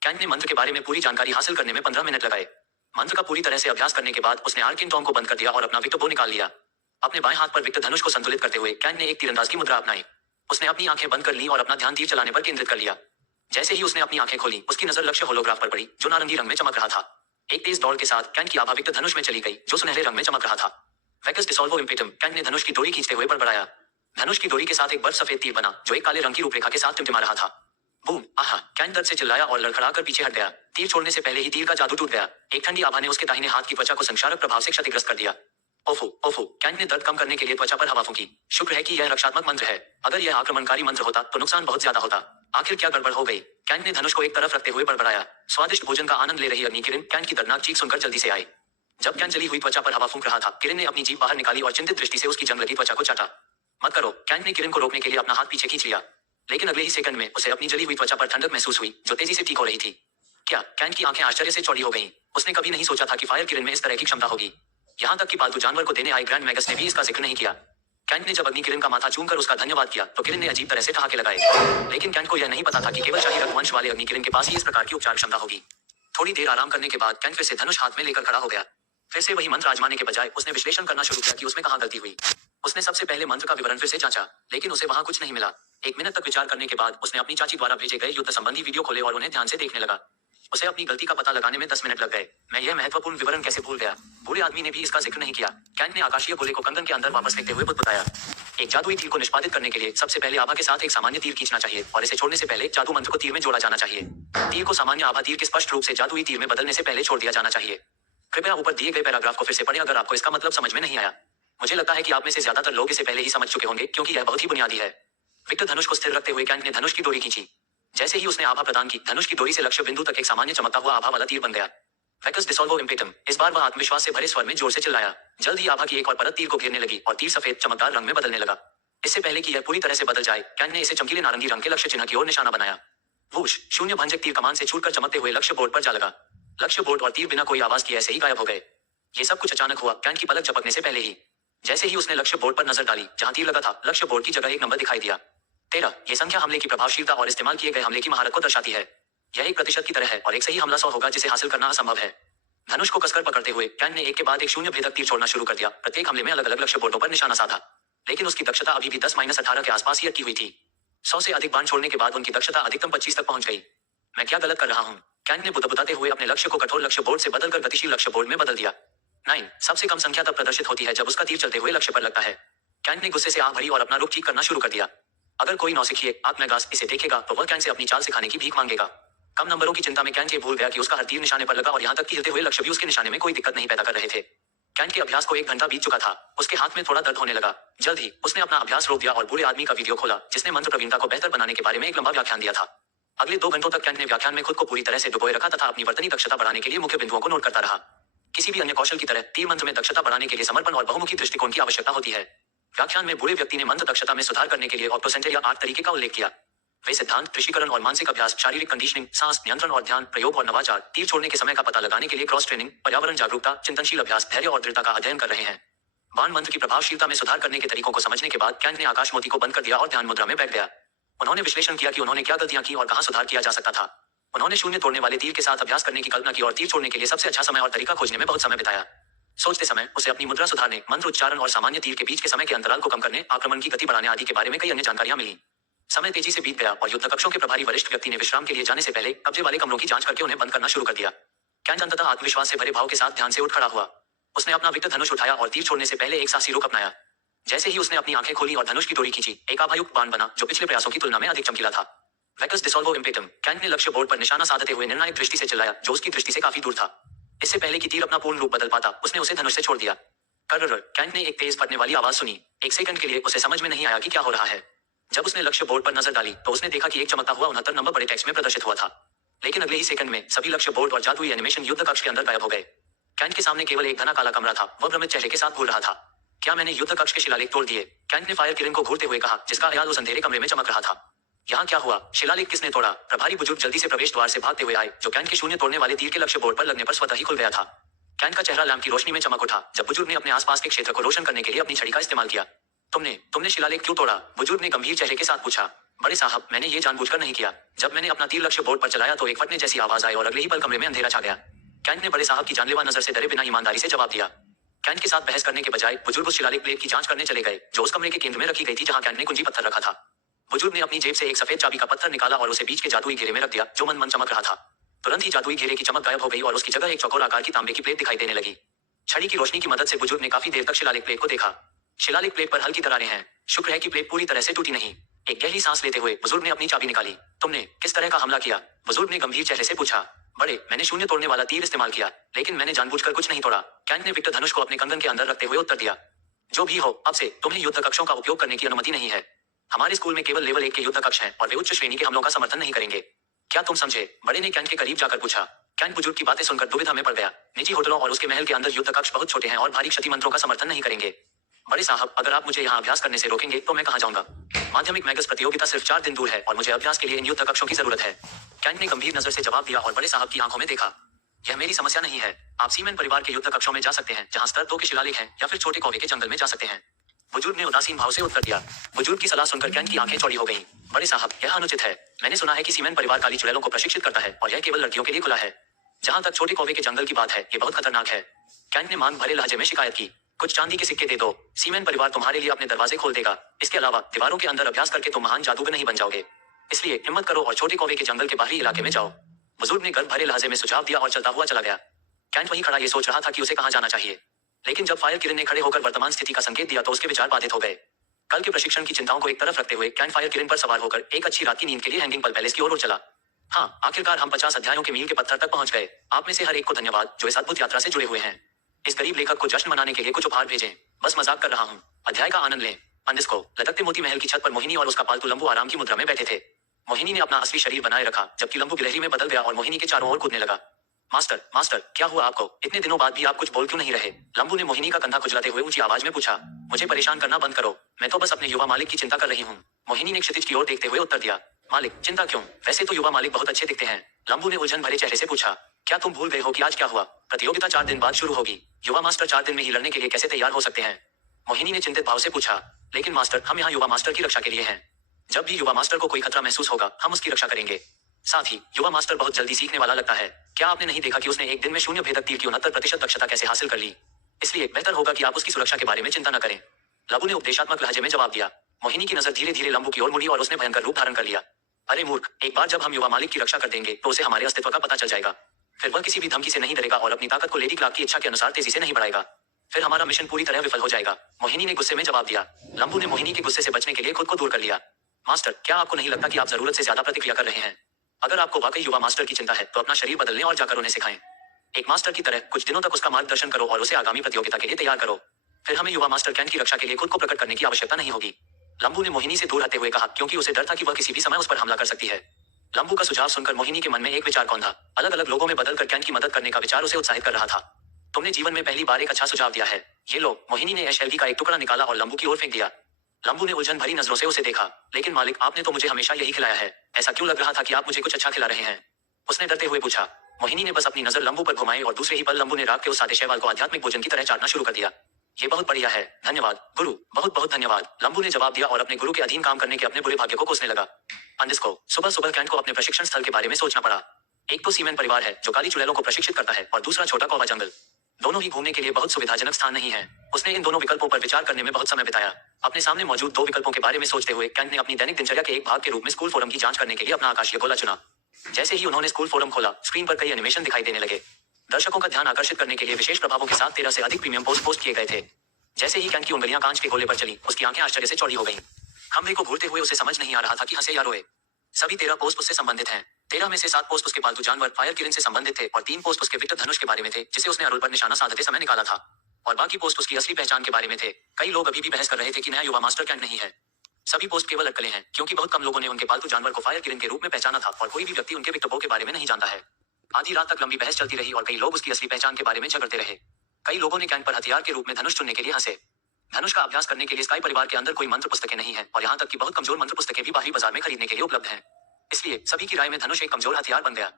कैंट ने मंत्र के बारे में पूरी जानकारी हासिल करने में 15 मिनट लगाए। मंत्र का पूरी तरह से अभ्यास करने के बाद उसने आर्किन टॉम को बंद कर दिया और अपना विक्टर बो निकाल लिया। अपने बाएं हाथ पर विक्टर धनुष को संतुलित करते हुए कैंट ने एक तीरंदाज की मुद्रा अपनाई। उसने अपनी आंखें बंद कर ली और अपना ध्यान तीर चलाने पर केंद्रित कर लिया। जैसे ही उसने अपनी आंखें खोली, उसकी नजर लक्ष्य होलोग्राफ पर पड़ी, जो नारंगी रंग में चमक रहा था। एक तेज दौड़ के साथ कैंट की आभा विक्टर धनुष में चली गई, जो सुनहरे रंग में चमक रहा था। वैकस डिसॉल्वो इम्पेटम। कैंट ने धनुष की डोरी खींचते हुए बड़बड़ाया। धनुष की डोरी के साथ एक बर्फ सफेद तीर बना, जो एक काले रंग की रूपरेखा के साथ टिमटिमा रहा था। बूम! आहा! कैंट दर्द से चिल्लाया और लड़खड़ाकर पीछे हट गया। तीर छोड़ने से पहले ही तीर का जादू टूट गया। एक ठंडी आभा ने उसके दाहिने हाथ की त्वचा को संक्षारक प्रभाव से क्षतिग्रस्त कर दिया। ओफो ओफो! कैंट ने दर्द कम करने के लिए त्वचा पर हवा फूंकी। शुक्र है कि यह रक्षात्मक मंत्र है। अगर यह आक्रमणकारी मंत्र होता तो नुकसान बहुत ज्यादा होता। आखिर क्या गड़बड़ हो गई? कैंट ने धनुष को एक तरफ रखते हुए बड़बड़ाया। स्वादिष्ट भोजन का आनंद ले रही अग्नि किरण कैंट की दर्दनाक चीख सुनकर जल्दी से आई। जब कैंट जली हुई त्वचा पर हवा फूंक रहा था, किरण ने अपनी जीभ बाहर निकाली और चिंतित दृष्टि से उसकी जंग लगी त्वचा को चाटा। मत करो! कैंट ने किरण को रोकने के लिए अपना हाथ पीछे खींच लिया, लेकिन अगले ही सेकंड में उसे अपनी जली हुई त्वचा पर ठंडक महसूस हुई, जो तेजी से ठीक हो रही थी। क्या? कैंट की आंखें आश्चर्य से चौड़ी हो गईं। उसने कभी नहीं सोचा था कि फायर किरण में इस तरह की क्षमता होगी। यहाँ तक कि पालतू जानवर को देने आए ग्रैंड मैगस ने भी इसका जिक्र नहीं किया। कैंट ने जब अग्नि किरण का माथा चूमकर उसका धन्यवाद किया, तो किरण ने अजीब तरह से ठहाके लगाए। लेकिन कैंट को यह नहीं पता था कि केवल शाही रघुवंश वाले अग्नि किरण के पास ही इस प्रकार की उपचार क्षमता होगी। थोड़ी देर आराम करने के बाद कैंट फिर से धनुष हाथ में लेकर खड़ा हो गया। फिर से वही मंत्र आजमाने के बजाय उसने विश्लेषण करना शुरू किया कि उसमें कहाँ गलती हुई। उसने सबसे पहले मंत्र का विवरण फिर से जांचा, लेकिन उसे वहां कुछ नहीं मिला। 1 मिनट तक विचार करने के बाद उसने अपनी चाची द्वारा भेजे गए युद्ध संबंधी वीडियो खोले और उन्हें ध्यान से देखने लगा। उसे अपनी गलती का पता लगाने में 10 मिनट लग गए। मैं यह महत्वपूर्ण विवरण कैसे भूल गया? बूढ़े आदमी ने भी इसका जिक्र नहीं किया। कैंट ने आकाशीय गोले को कंगन के अंदर वापस फेंकते हुए बताया। एक जादुई तीर को निष्पादित करने के लिए सबसे पहले आभा के साथ एक सामान्य तीर खींचना चाहिए और इसे छोड़ने से पहले जादू मंत्र को तीर में जोड़ा जाना चाहिए। तीर को सामान्य आभा तीर के स्पष्ट रूप से जादुई तीर में बदलने से पहले छोड़ दिया जाना चाहिए। कृपया ऊपर दिए गए पैराग्राफ को फिर से पढ़ें अगर आपको इसका मतलब समझ में नहीं आया। मुझे लगता है कि आप में से ज्यादातर लोग इसे पहले ही समझ चुके होंगे, क्योंकि यह बहुत ही बुनियादी है। विक्टर धनुष को स्थिर रखते हुए कैंट ने धनुष की डोरी खींची। जैसे ही उसने आभा प्रदान की, धनुष की डोरी से लक्ष्य बिंदु तक एक सामान्य चमकता हुआ आभा वाला तीर बन गया। वैकस डिसॉल्वो इम्पेटम। इस बार वह आत्मविश्वास से भरे स्वर में जोर से चिल्लाया। जल्द ही आभा की एक और परत तीर को घेरने लगी और तीर सफेद चमकदार रंग में बदलने लगा। इससे पहले कि यह पूरी तरह से बदल जाए, कैंट ने इसे चमकीले नारंगी रंग के लक्ष्य चिन्ह की ओर निशाना बनाया। वूश! शून्य भंजक तीर कमान से छूटकर चमकते हुए लक्ष्य बोर्ड पर जा लगा। लक्ष्य बोर्ड और तीर बिना कोई आवाज किए ऐसे ही गायब हो गए। ये सब कुछ अचानक हुआ, कैंट की पलक झपकने से पहले ही। जैसे ही उसने लक्ष्य बोर्ड पर नजर डाली, जहां तीर लगा था, लक्ष्य बोर्ड की जगह एक नंबर दिखाई दिया। 13। ये संख्या हमले की प्रभावशीलता और इस्तेमाल किए गए हमले की महारत को दर्शाती है। यह 1% की तरह है और एक सही हमला 100 होगा, जिसे हासिल करना असंभव है। धनुष को कसकर पकड़ते हुए कैंट ने एक के बाद एक शून्य भेदक तीर छोड़ना शुरू कर दिया। प्रत्येक हमले में अलग अलग लक्ष्य बोर्डों पर निशाना साधा, लेकिन उसकी दक्षता अभी भी 10-18 के आसपास ही अटकी हुई थी। 100 से अधिक बाण छोड़ने के बाद उनकी दक्षता अधिकतम 25 तक पहुंच गई। मैं क्या गलत कर रहा हूँ? कैंट ने बुदबुदाते हुए अपने लक्ष्य को कठोर लक्ष्य बोर्ड से बदलकर गतिशील लक्ष्य बोर्ड में बदल दिया। 9। सबसे कम संख्या तब प्रदर्शित होती है जब उसका तीर चलते हुए लक्ष्य पर लगता है। कैंट ने गुस्से से आंख भरी और अपना रुख ठीक करना शुरू कर दिया। अगर कोई नौसिखिए आत्मग्लास इसे देखेगा तो वह कैंट से अपनी चाल सिखाने की भीख मांगेगा। कम नंबरों की चिंता में कैंट ये भूल गया कि उसका हर तीर निशाने पर लगा और यहाँ तक कि हिलते हुए लक्ष्य भी उसके निशाने में कोई दिक्कत नहीं पैदा कर रहे थे। कैंट के अभ्यास को 1 घंटा बीत चुका था। उसके हाथ में थोड़ा दर्द होने लगा। जल्द ही उसने अपना अभ्यास रोक दिया और बूढ़े आदमी का वीडियो खोला जिसने मंत्र प्रवीणता को बेहतर बनाने के बारे में एक लंबा व्याख्यान दिया था। अगले 2 घंटों तक कैंट ने व्याख्यान में खुद को पूरी तरह से डुबोए रखा तथा अपनी वर्तनी दक्षता बढ़ाने के लिए मुख्य बिंदुओं को नोट करता रहा। किसी भी अन्य कौशल की तरह तीर मंत्र में दक्षता बढ़ाने के लिए समर्पण और बहुमुखी दृष्टिकोण की आवश्यकता होती है। व्याख्यान में बूढ़े व्यक्ति ने मंत्र दक्षता में सुधार करने के लिए ऑप्टोसेंटर या 8 तरीके का उल्लेख किया। वे सिद्धांत, ऋषिकरण और मानसिक अभ्यास, शारीरिक कंडीशनिंग, सांस नियंत्रण और ध्यान प्रयोग और नवाचार, तीर छोड़ने के समय का पता लगाने के लिए क्रॉस ट्रेनिंग, पर्यावरण जागरूकता, चिंतनशील अभ्यास, धैर्य और दृढ़ता का अध्ययन कर रहे हैं। बाण मंत्र की प्रभावशीलता में सुधार करने के तरीकों को समझने के बाद कैंट ने आकाश मोती को बंद कर दिया और ध्यान मुद्रा में बैठ गया। उन्होंने विश्लेषण किया कि उन्होंने क्या गलतियां की और कहां सुधार किया जा सकता था। उन्होंने शून्य तोड़ने वाले तीर के साथ अभ्यास करने की कल्पना की और तीर छोड़ने के लिए सबसे अच्छा समय और तरीका खोजने में बहुत समय बिताया। सोचते समय उसे अपनी मुद्रा सुधारने, मंत्र उच्चारण और सामान्य तीर के बीच के समय के अंतराल को कम करने, आक्रमण की गति बढ़ाने आदि के बारे में कई अन्य जानकारियां मिली। समय तेजी से बीत गया और युद्ध कक्षों के प्रभारी वरिष्ठ व्यक्ति ने विश्राम के लिए जाने से पहले कब्जे वाले कमरों की जांच करके उन्हें बंद करना शुरू कर दिया। कैंट अंततः आत्मविश्वास से भरे भाव के साथ ध्यान से उठ खड़ा हुआ। उसने अपना विकट धनुष उठाया और तीर छोड़ने से पहले एक साहसी रुख अपनाया। जैसे ही उसने अपनी आंखें खोली और धनुष की डोरी खींची, एक आभायुक्त बाण बना जो पिछले प्रयासों की तुलना में अधिक चमकीला था। वैकस डिसॉल्वो इम्पेटम, कैंट ने लक्ष्य बोर्ड पर निशाना साधते हुए निर्णायक दृष्टि से चिल्लाया, जो उसकी दृष्टि से काफी दूर था। इससे पहले कि तीर अपना पूर्ण रूप बदल पाता, उसने उसे धनुष से छोड़ दिया। कर्रर, कैंट ने एक तेज फटने वाली आवाज सुनी। एक सेकंड के लिए उसे समझ में नहीं आया कि क्या हो रहा है। जब उसने लक्ष्य बोर्ड पर नजर डाली तो उसने देखा कि एक चमकता हुआ 69 नंबर बड़े टेक्स्ट में प्रदर्शित हुआ था। लेकिन अगले ही सेकंड में सभी लक्ष्य बोर्ड और जादुई एनिमेशन युद्ध कक्ष के अंदर गायब हो गए। कैंट के सामने केवल एक घना काला कमरा था। वह भ्रमित चेहरे के साथ बोल रहा था, क्या मैंने युद्ध कक्ष के शिलालेख तोड़ दिए? कैंट ने फायर किरण को घूरते हुए कहा, जिसका अयाल उस अंधेरे कमरे में चमक रहा था। यहाँ क्या हुआ? शिलालेख किसने तोड़ा? प्रभारी बुजुर्ग जल्दी से प्रवेश द्वार से भागते हुए आए, जो कैंट के शून्य तोड़ने वाले तीर के लक्ष्य बोर्ड पर लगने पर स्वतः ही खुल गया था। कैंट का चेहरा लैंप की रोशनी में चमक उठा जब बुजुर्ग ने अपने आसपास के क्षेत्र को रोशन करने के लिए अपनी छड़ी का इस्तेमाल किया। तुमने शिलालेख क्यों तोड़ा? बुजुर्ग ने गंभीर चेहरे के साथ पूछा। बड़े साहब, मैंने ये जानबूझकर नहीं किया। जब मैंने अपना तीर लक्ष्य बोर्ड पर चलाया तो एक फटने जैसी आवाज आई और अगले ही पल कमरे में अंधेरा छा गया। कैंट ने बड़े साहब की जानलेवा नजर से डरे बिना ईमानदारी से जवाब दिया। कैंट के साथ बहस करने के बजाय बुजुर्ग उस शिलालेख प्लेट की जांच करने चले गए, जो उस कमरे के केंद्र में रखी गई थी जहां कैंट ने कुंजी पत्थर रखा था। बुजुर्ग ने अपनी जेब से एक सफेद चाबी का पत्थर निकाला और उसे बीच के जादुई घेरे में रख दिया, जो मन चमक रहा था। तुरंत ही जादुई घेरे की चमक गायब हो गई और उसकी जगह एक चौकोर आकार की तांबे की प्लेट दिखाई देने लगी। छड़ी की रोशनी की मदद से बुजुर्ग ने काफी देर तक शिलालेख प्लेट को देखा। शिलालेख प्लेट पर हल्की दरारें हैं। शुक्र है कि प्लेट पूरी तरह से टूटी नहीं। एक गहरी सांस लेते हुए बुजुर्ग ने अपनी चाबी निकाली। तुमने किस तरह का हमला किया? बुजुर्ग ने गंभीर चेहरे से पूछा। मैंने शून्य तोड़ने वाला तीर इस्तेमाल किया, लेकिन मैंने जानबूझकर कुछ नहीं तोड़ा। कैंट ने विक्टर धनुष को अपने कंगन के अंदर रखते हुए उत्तर दिया। जो भी हो, अब से तुम्हें युद्ध कक्षों का उपयोग करने की अनुमति नहीं है। हमारे स्कूल में केवल लेवल 1 के युद्ध कक्ष हैं और वे उच्च श्रेणी के हमलों का समर्थन नहीं करेंगे। क्या तुम समझे? बड़े ने कैंट के करीब जाकर पूछा। कैंट बुजुर्ग की बातें सुनकर दुविधा में पड़ गया। निजी होटलों और उसके महल के अंदर युद्ध कक्ष बहुत छोटे हैं और भारी क्षति मंत्रों का समर्थन नहीं करेंगे। बड़े साहब, अगर आप मुझे यहाँ अभ्यास करने से रोकेंगे तो मैं कहाँ जाऊंगा? माध्यमिक मैगस प्रतियोगिता सिर्फ 4 दिन दूर है और मुझे अभ्यास के लिए इन युद्ध कक्षों की जरूरत है। कैंट ने गंभीर नजर से जवाब दिया और बड़े साहब की आंखों में देखा। यह मेरी समस्या नहीं है। आप सीमेन परिवार के युद्ध कक्षों में जा सकते हैं, जहां स्तर 2 के शिलालेख हैं, या फिर छोटे कौवे के जंगल में जा सकते हैं। बुजुर्ग ने उदासीन भाव से उत्तर दिया। बुजुर्ग की सलाह सुनकर कैंट की आंखें चौड़ी हो गईं। बड़े साहब, यह अनुचित है। मैंने सुना है कि सीमेन परिवार काली चुड़ैलों को प्रशिक्षित करता है और यह केवल लड़कियों के लिए खुला है। जहां तक छोटे कौवे के जंगल की बात है, ये बहुत खतरनाक है। कैंट ने मांग भरे लहजे में शिकायत की। कुछ चांदी के सिक्के दे दो, सीमेन परिवार तुम्हारे लिए अपने दरवाजे खोल देगा। इसके अलावा दीवारों के अंदर अभ्यास करके तुम महान जादूगर नहीं बन जाओगे। इसलिए हिम्मत करो और छोटे कौवे के जंगल के बाहरी इलाके में जाओ। बुजुर्ग ने गर्व भरे लहजे में सुझाव दिया और चलता हुआ चला गया। कैंट वहीं खड़ा ये सोच रहा था कि उसे कहां जाना चाहिए। लेकिन जब फायर किरण ने खड़े होकर वर्तमान स्थिति का संकेत दिया तो उसके विचार बाधित हो गए। कल के प्रशिक्षण की चिंताओं को एक तरफ रखते हुए कैंट फायर किरण पर सवार होकर एक अच्छी रात की नींद के लिए हैंगिंग पल पैलेस की ओर चला। हाँ, आखिरकार हम 50 अध्यायों के मील के पत्थर तक पहुंच गए। आप में से हर एक को धन्यवाद जो इस अद्भुत यात्रा से जुड़े हुए हैं। इस गरीब लेखक को जश्न मनाने के लिए कुछ उपहार भेजें। बस मजाक कर रहा हूँ। अध्याय का आनंद लें। अंडिस्को, लटकते मोती महल की छत पर मोहिनी और उसका पालतू लंबू आराम की मुद्रा में बैठे थे। मोहिनी ने अपना असली शरीर बनाए रखा, जबकि लंबू गिलहरी में बदल गया और मोहिनी के चारों ओर कूदने लगा। मास्टर, क्या हुआ आपको? इतने दिनों बाद भी आप कुछ बोल क्यों नहीं रहे? लंबू ने मोहिनी का कंधा खुजलाते हुए ऊंची आवाज में पूछा। मुझे परेशान करना बंद करो। मैं तो बस अपने युवा मालिक की चिंता कर रही हूँ। मोहिनी ने क्षितिज की ओर देखते हुए उत्तर दिया। मालिक, चिंता क्यों? वैसे तो युवा मालिक बहुत अच्छे दिखते हैं। लंबू ने उलझन भरे चेहरे से पूछा। क्या तुम भूल गए हो कि आज क्या हुआ? प्रतियोगिता 4 दिन बाद शुरू होगी। युवा मास्टर 4 दिन में ही लड़ने के लिए कैसे तैयार हो सकते हैं? मोहिनी ने चिंतित भाव से पूछा। लेकिन मास्टर, हम यहाँ युवा मास्टर की रक्षा के लिए हैं। जब भी युवा मास्टर को कोई खतरा महसूस होगा, हम उसकी रक्षा करेंगे। साथ ही युवा मास्टर बहुत जल्दी सीखने वाला लगता है। क्या आपने नहीं देखा कि उसने एक दिन में शून्य भेदक तीर की 69% दक्षता कैसे हासिल कर ली? इसलिए बेहतर होगा कि आप उसकी सुरक्षा के बारे में चिंता न करें। लंबू ने उपदेशात्मक लहजे में जवाब दिया। मोहिनी की नजर धीरे धीरे लंबू की ओर मुड़ी और उसने भयंकर रूप धारण कर लिया। अरे मूर्ख, एक बार जब हम युवा मालिक की रक्षा कर देंगे तो उसे हमारे अस्तित्व का पता चल जाएगा। फिर वह किसी भी धमकी से नहीं डरेगा और अपनी ताकत को लेडी क्लार्क की इच्छा के अनुसार तेजी से नहीं बढ़ाएगा। फिर हमारा मिशन पूरी तरह विफल हो जाएगा। मोहिनी ने गुस्से में जवाब दिया। लंबू ने मोहिनी के गुस्से से बचने के लिए खुद को दूर कर लिया। मास्टर, क्या आपको नहीं लगता कि आप जरूरत से ज्यादा प्रतिक्रिया कर रहे हैं? अगर आपको वाकई युवा मास्टर की चिंता है तो अपना शरीर बदलने और जाकर उन्हें सिखाएं। एक मास्टर की तरह कुछ दिनों तक उसका मार्गदर्शन करो और उसे आगामी प्रतियोगिता के लिए तैयार करो। फिर हमें युवा मास्टर कैंट की रक्षा के लिए खुद को प्रकट करने की आवश्यकता नहीं होगी। लंबू ने मोहिनी से दूर हटते हुए कहा, क्योंकि उसे डर था कि वह किसी भी समय उस पर हमला कर सकती है। लंबू का सुझाव सुनकर मोहिनी के मन में एक विचार कौंधा। अलग अलग लोगों में बदलकर कैंट की मदद करने का विचार उसे उत्साहित कर रहा था। तुमने जीवन में पहली बार एक अच्छा सुझाव दिया है। ये लो। मोहिनी ने एशएलवी का एक टुकड़ा निकाला और लंबू की ओर फेंक दिया। लंबू ने उलझन भरी नजरों से उसे देखा। लेकिन मालिक, आपने तो मुझे हमेशा यही खिलाया है। ऐसा क्यों लग रहा था कि आप मुझे कुछ अच्छा खिला रहे हैं? उसने डरते हुए पूछा। मोहिनी ने बस अपनी नजर लंबू पर घुमाई और दूसरे ही पल लंबू ने राग के उस सादे शैवाल को आध्यात्मिक भोजन की तरह चाटना शुरू कर दिया। ये बहुत बढ़िया है, धन्यवाद गुरु, बहुत बहुत धन्यवाद, लंबू ने जवाब दिया और अपने गुरु के अधीन काम करने के अपने बुरे भाग्य को कोसने लगा। अंडिस्को। सुबह सुबह कैंट को अपने प्रशिक्षण स्थल के बारे में सोचना पड़ा। एक तो सीमेन परिवार है जो काली चुड़ैलों को प्रशिक्षित करता है और दूसरा छोटा कौवा जंगल। दोनों ही घूमने के लिए बहुत सुविधाजनक स्थान नहीं है। उसने इन दोनों विकल्पों पर विचार करने में बहुत समय बिताया। अपने सामने मौजूद दो विकल्पों के बारे में सोचते हुए कैंट ने अपनी दैनिक दिनचर्या के एक भाग के रूप में स्कूल फोरम की जांच करने के लिए अपना आकाशीय गोला चुना। जैसे ही उन्होंने स्कूल फोरम खोला, स्क्रीन पर कई एनिमेशन दिखाई देने लगे। दर्शकों का ध्यान आकर्षित करने के लिए विशेष प्रभावों के साथ 13 से अधिक प्रीमियम पोस्ट किए गए थे। जैसे ही कैंट की उंगलियां कांच के गोले पर चली, उसकी आंखें आश्चर्य से चौड़ी हो गईं। खंभे को घूरते हुए उसे समझ नहीं आ रहा था कि हंसे या रोए। सभी 13 पोस्ट उससे संबंधित हैं। 13 में से 7 पोस्ट उसके पालतू जानवर फायर किरण से संबंधित थे और 3 पोस्ट उसके विक्टर धनुष के बारे में थे, जिसे उसने अरुल पर निशाना साधते समय निकाला था। और बाकी पोस्ट उसकी असली पहचान के बारे में थे। कई लोग अभी भी बहस कर रहे थे कि नया युवा मास्टर कैंट नहीं है। सभी पोस्ट केवल अटकलें हैं, क्योंकि बहुत कम लोगों ने उनके पालतू जानवर को फायर किरण के रूप में पहचाना था और कोई भी व्यक्ति उनके विक्टर बो के बारे में नहीं जानता है। आधी रात तक लंबी बहस चलती रही और कई लोग उसकी असली पहचान के बारे में झगड़ते रहे। कई लोगों ने कैंट पर हथियार के रूप में धनुष चुनने के लिए हंसे। धनुष का अभ्यास करने के लिए स्काई परिवार के अंदर कोई मंत्र पुस्तकें नहीं है और यहाँ तक कि बहुत कमजोर मंत्र पुस्तकें भी बाहरी बाजार में खरीदने के लिए उपलब्ध हैं। इसलिए सभी की राय में धनुष एक कमजोर हथियार बन गया।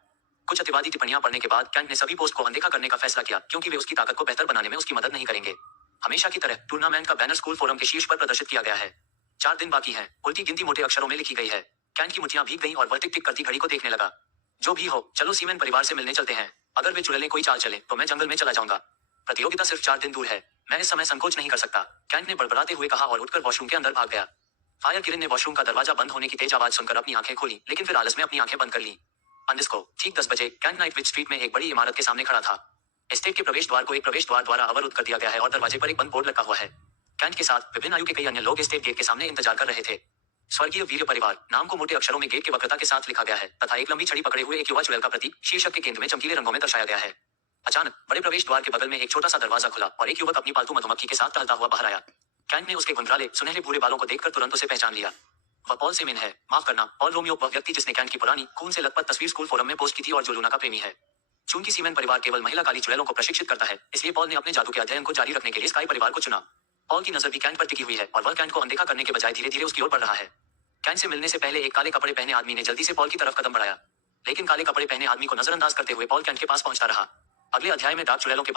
कुछ अतिवादी टिप्पणियां पढ़ने के बाद कैंट ने सभी पोस्ट को अनदेखा करने का फैसला किया, क्योंकि वे उसकी ताकत को बेहतर बनाने में उसकी मदद नहीं करेंगे। हमेशा की तरह टूर्नामेंट का बैनर स्कूल फोरम के शीर्ष पर प्रदर्शित किया गया है। 4 दिन बाकी हैं। उल्टी गिनती मोटे अक्षरों में लिखी गई है। कैंट की मुठ्ठियां भीग गईं और वह टिक टिक करती घड़ी को देखने लगा। जो भी हो, चलो सीमेन परिवार से मिलने चलते हैं। अगर वे चुड़ैलें कोई चाल चले तो मैं जंगल में चला जाऊंगा। प्रतियोगिता सिर्फ 4 दिन दूर है। मैं इस समय संकोच नहीं कर सकता, कैंट ने बड़बड़ाते हुए कहा और उठकर वॉशरूम के अंदर भाग गया। फायर किरण ने वॉशरूम का दरवाजा बंद होने की तेज आवाज सुनकर अपनी आंखें खोली, लेकिन फिर आलस में अपनी आंखें बंद कर ली। अंडिस्को। ठीक 10 बजे कैंट नाइटविच स्ट्रीट में एक बड़ी इमारत के सामने खड़ा था। एस्टेट के प्रवेश द्वार को एक प्रवेश द्वार द्वारा अवरुद्ध कर दिया गया है और दरवाजे पर एक बंद बोर्ड लगा हुआ है। कैंट के साथ विभिन्न आयु के कई अन्य लोग एस्टेट गेट के सामने इंतजार कर रहे थे। स्वर्गीय वीर परिवार नाम को मोटे अक्षरों में गेट के वक्रता के साथ लिखा गया है तथा एक लंबी छड़ी पकड़े हुए एक युवा चुड़ैल का प्रतीक शीर्षक के केंद्र में चमकीले रंगों में दर्शाया गया है। अचानक बड़े प्रवेश द्वार के बगल में एक छोटा सा दरवाजा खुला और एक युवक अपनी पालतू मधुमक्खी के साथ टहलता हुआ बाहर आया। कैंट ने उसके घुंघराले सुनहरे भूरे बालों को देखकर तुरंत उसे पहचान लिया। वह पॉल सेमेन है। माफ करना, पॉल रोमियो, वह व्यक्ति जिसने कैंट की पुरानी खून से लथपथ तस्वीर स्कूल फोरम में पोस्ट की थी और जो लूना का प्रेमी है। चूंकि सीमेन परिवार केवल महिला काली चुड़ैलों को प्रशिक्षित करता है, इसलिए पॉल ने अपने जादू के अध्ययन को जारी रखने के लिए स्काई परिवार को चुना। पॉल की नजर भी कैंट पर टिकी हुई है और वह कैंट को अनदेखा करने के बजाय धीरे धीरे उसकी ओर बढ़ रहा है। कैंट से मिलने से पहले एक काले कपड़े पहने आदमी ने जल्दी से पॉल की तरफ कदम बढ़ाया, लेकिन काले कपड़े पहने आदमी को नजरअंदाज करते हुए पॉल कैंट के पास पहुंचता रहा। अगले अध्याय में डार्क चुड़ैलों के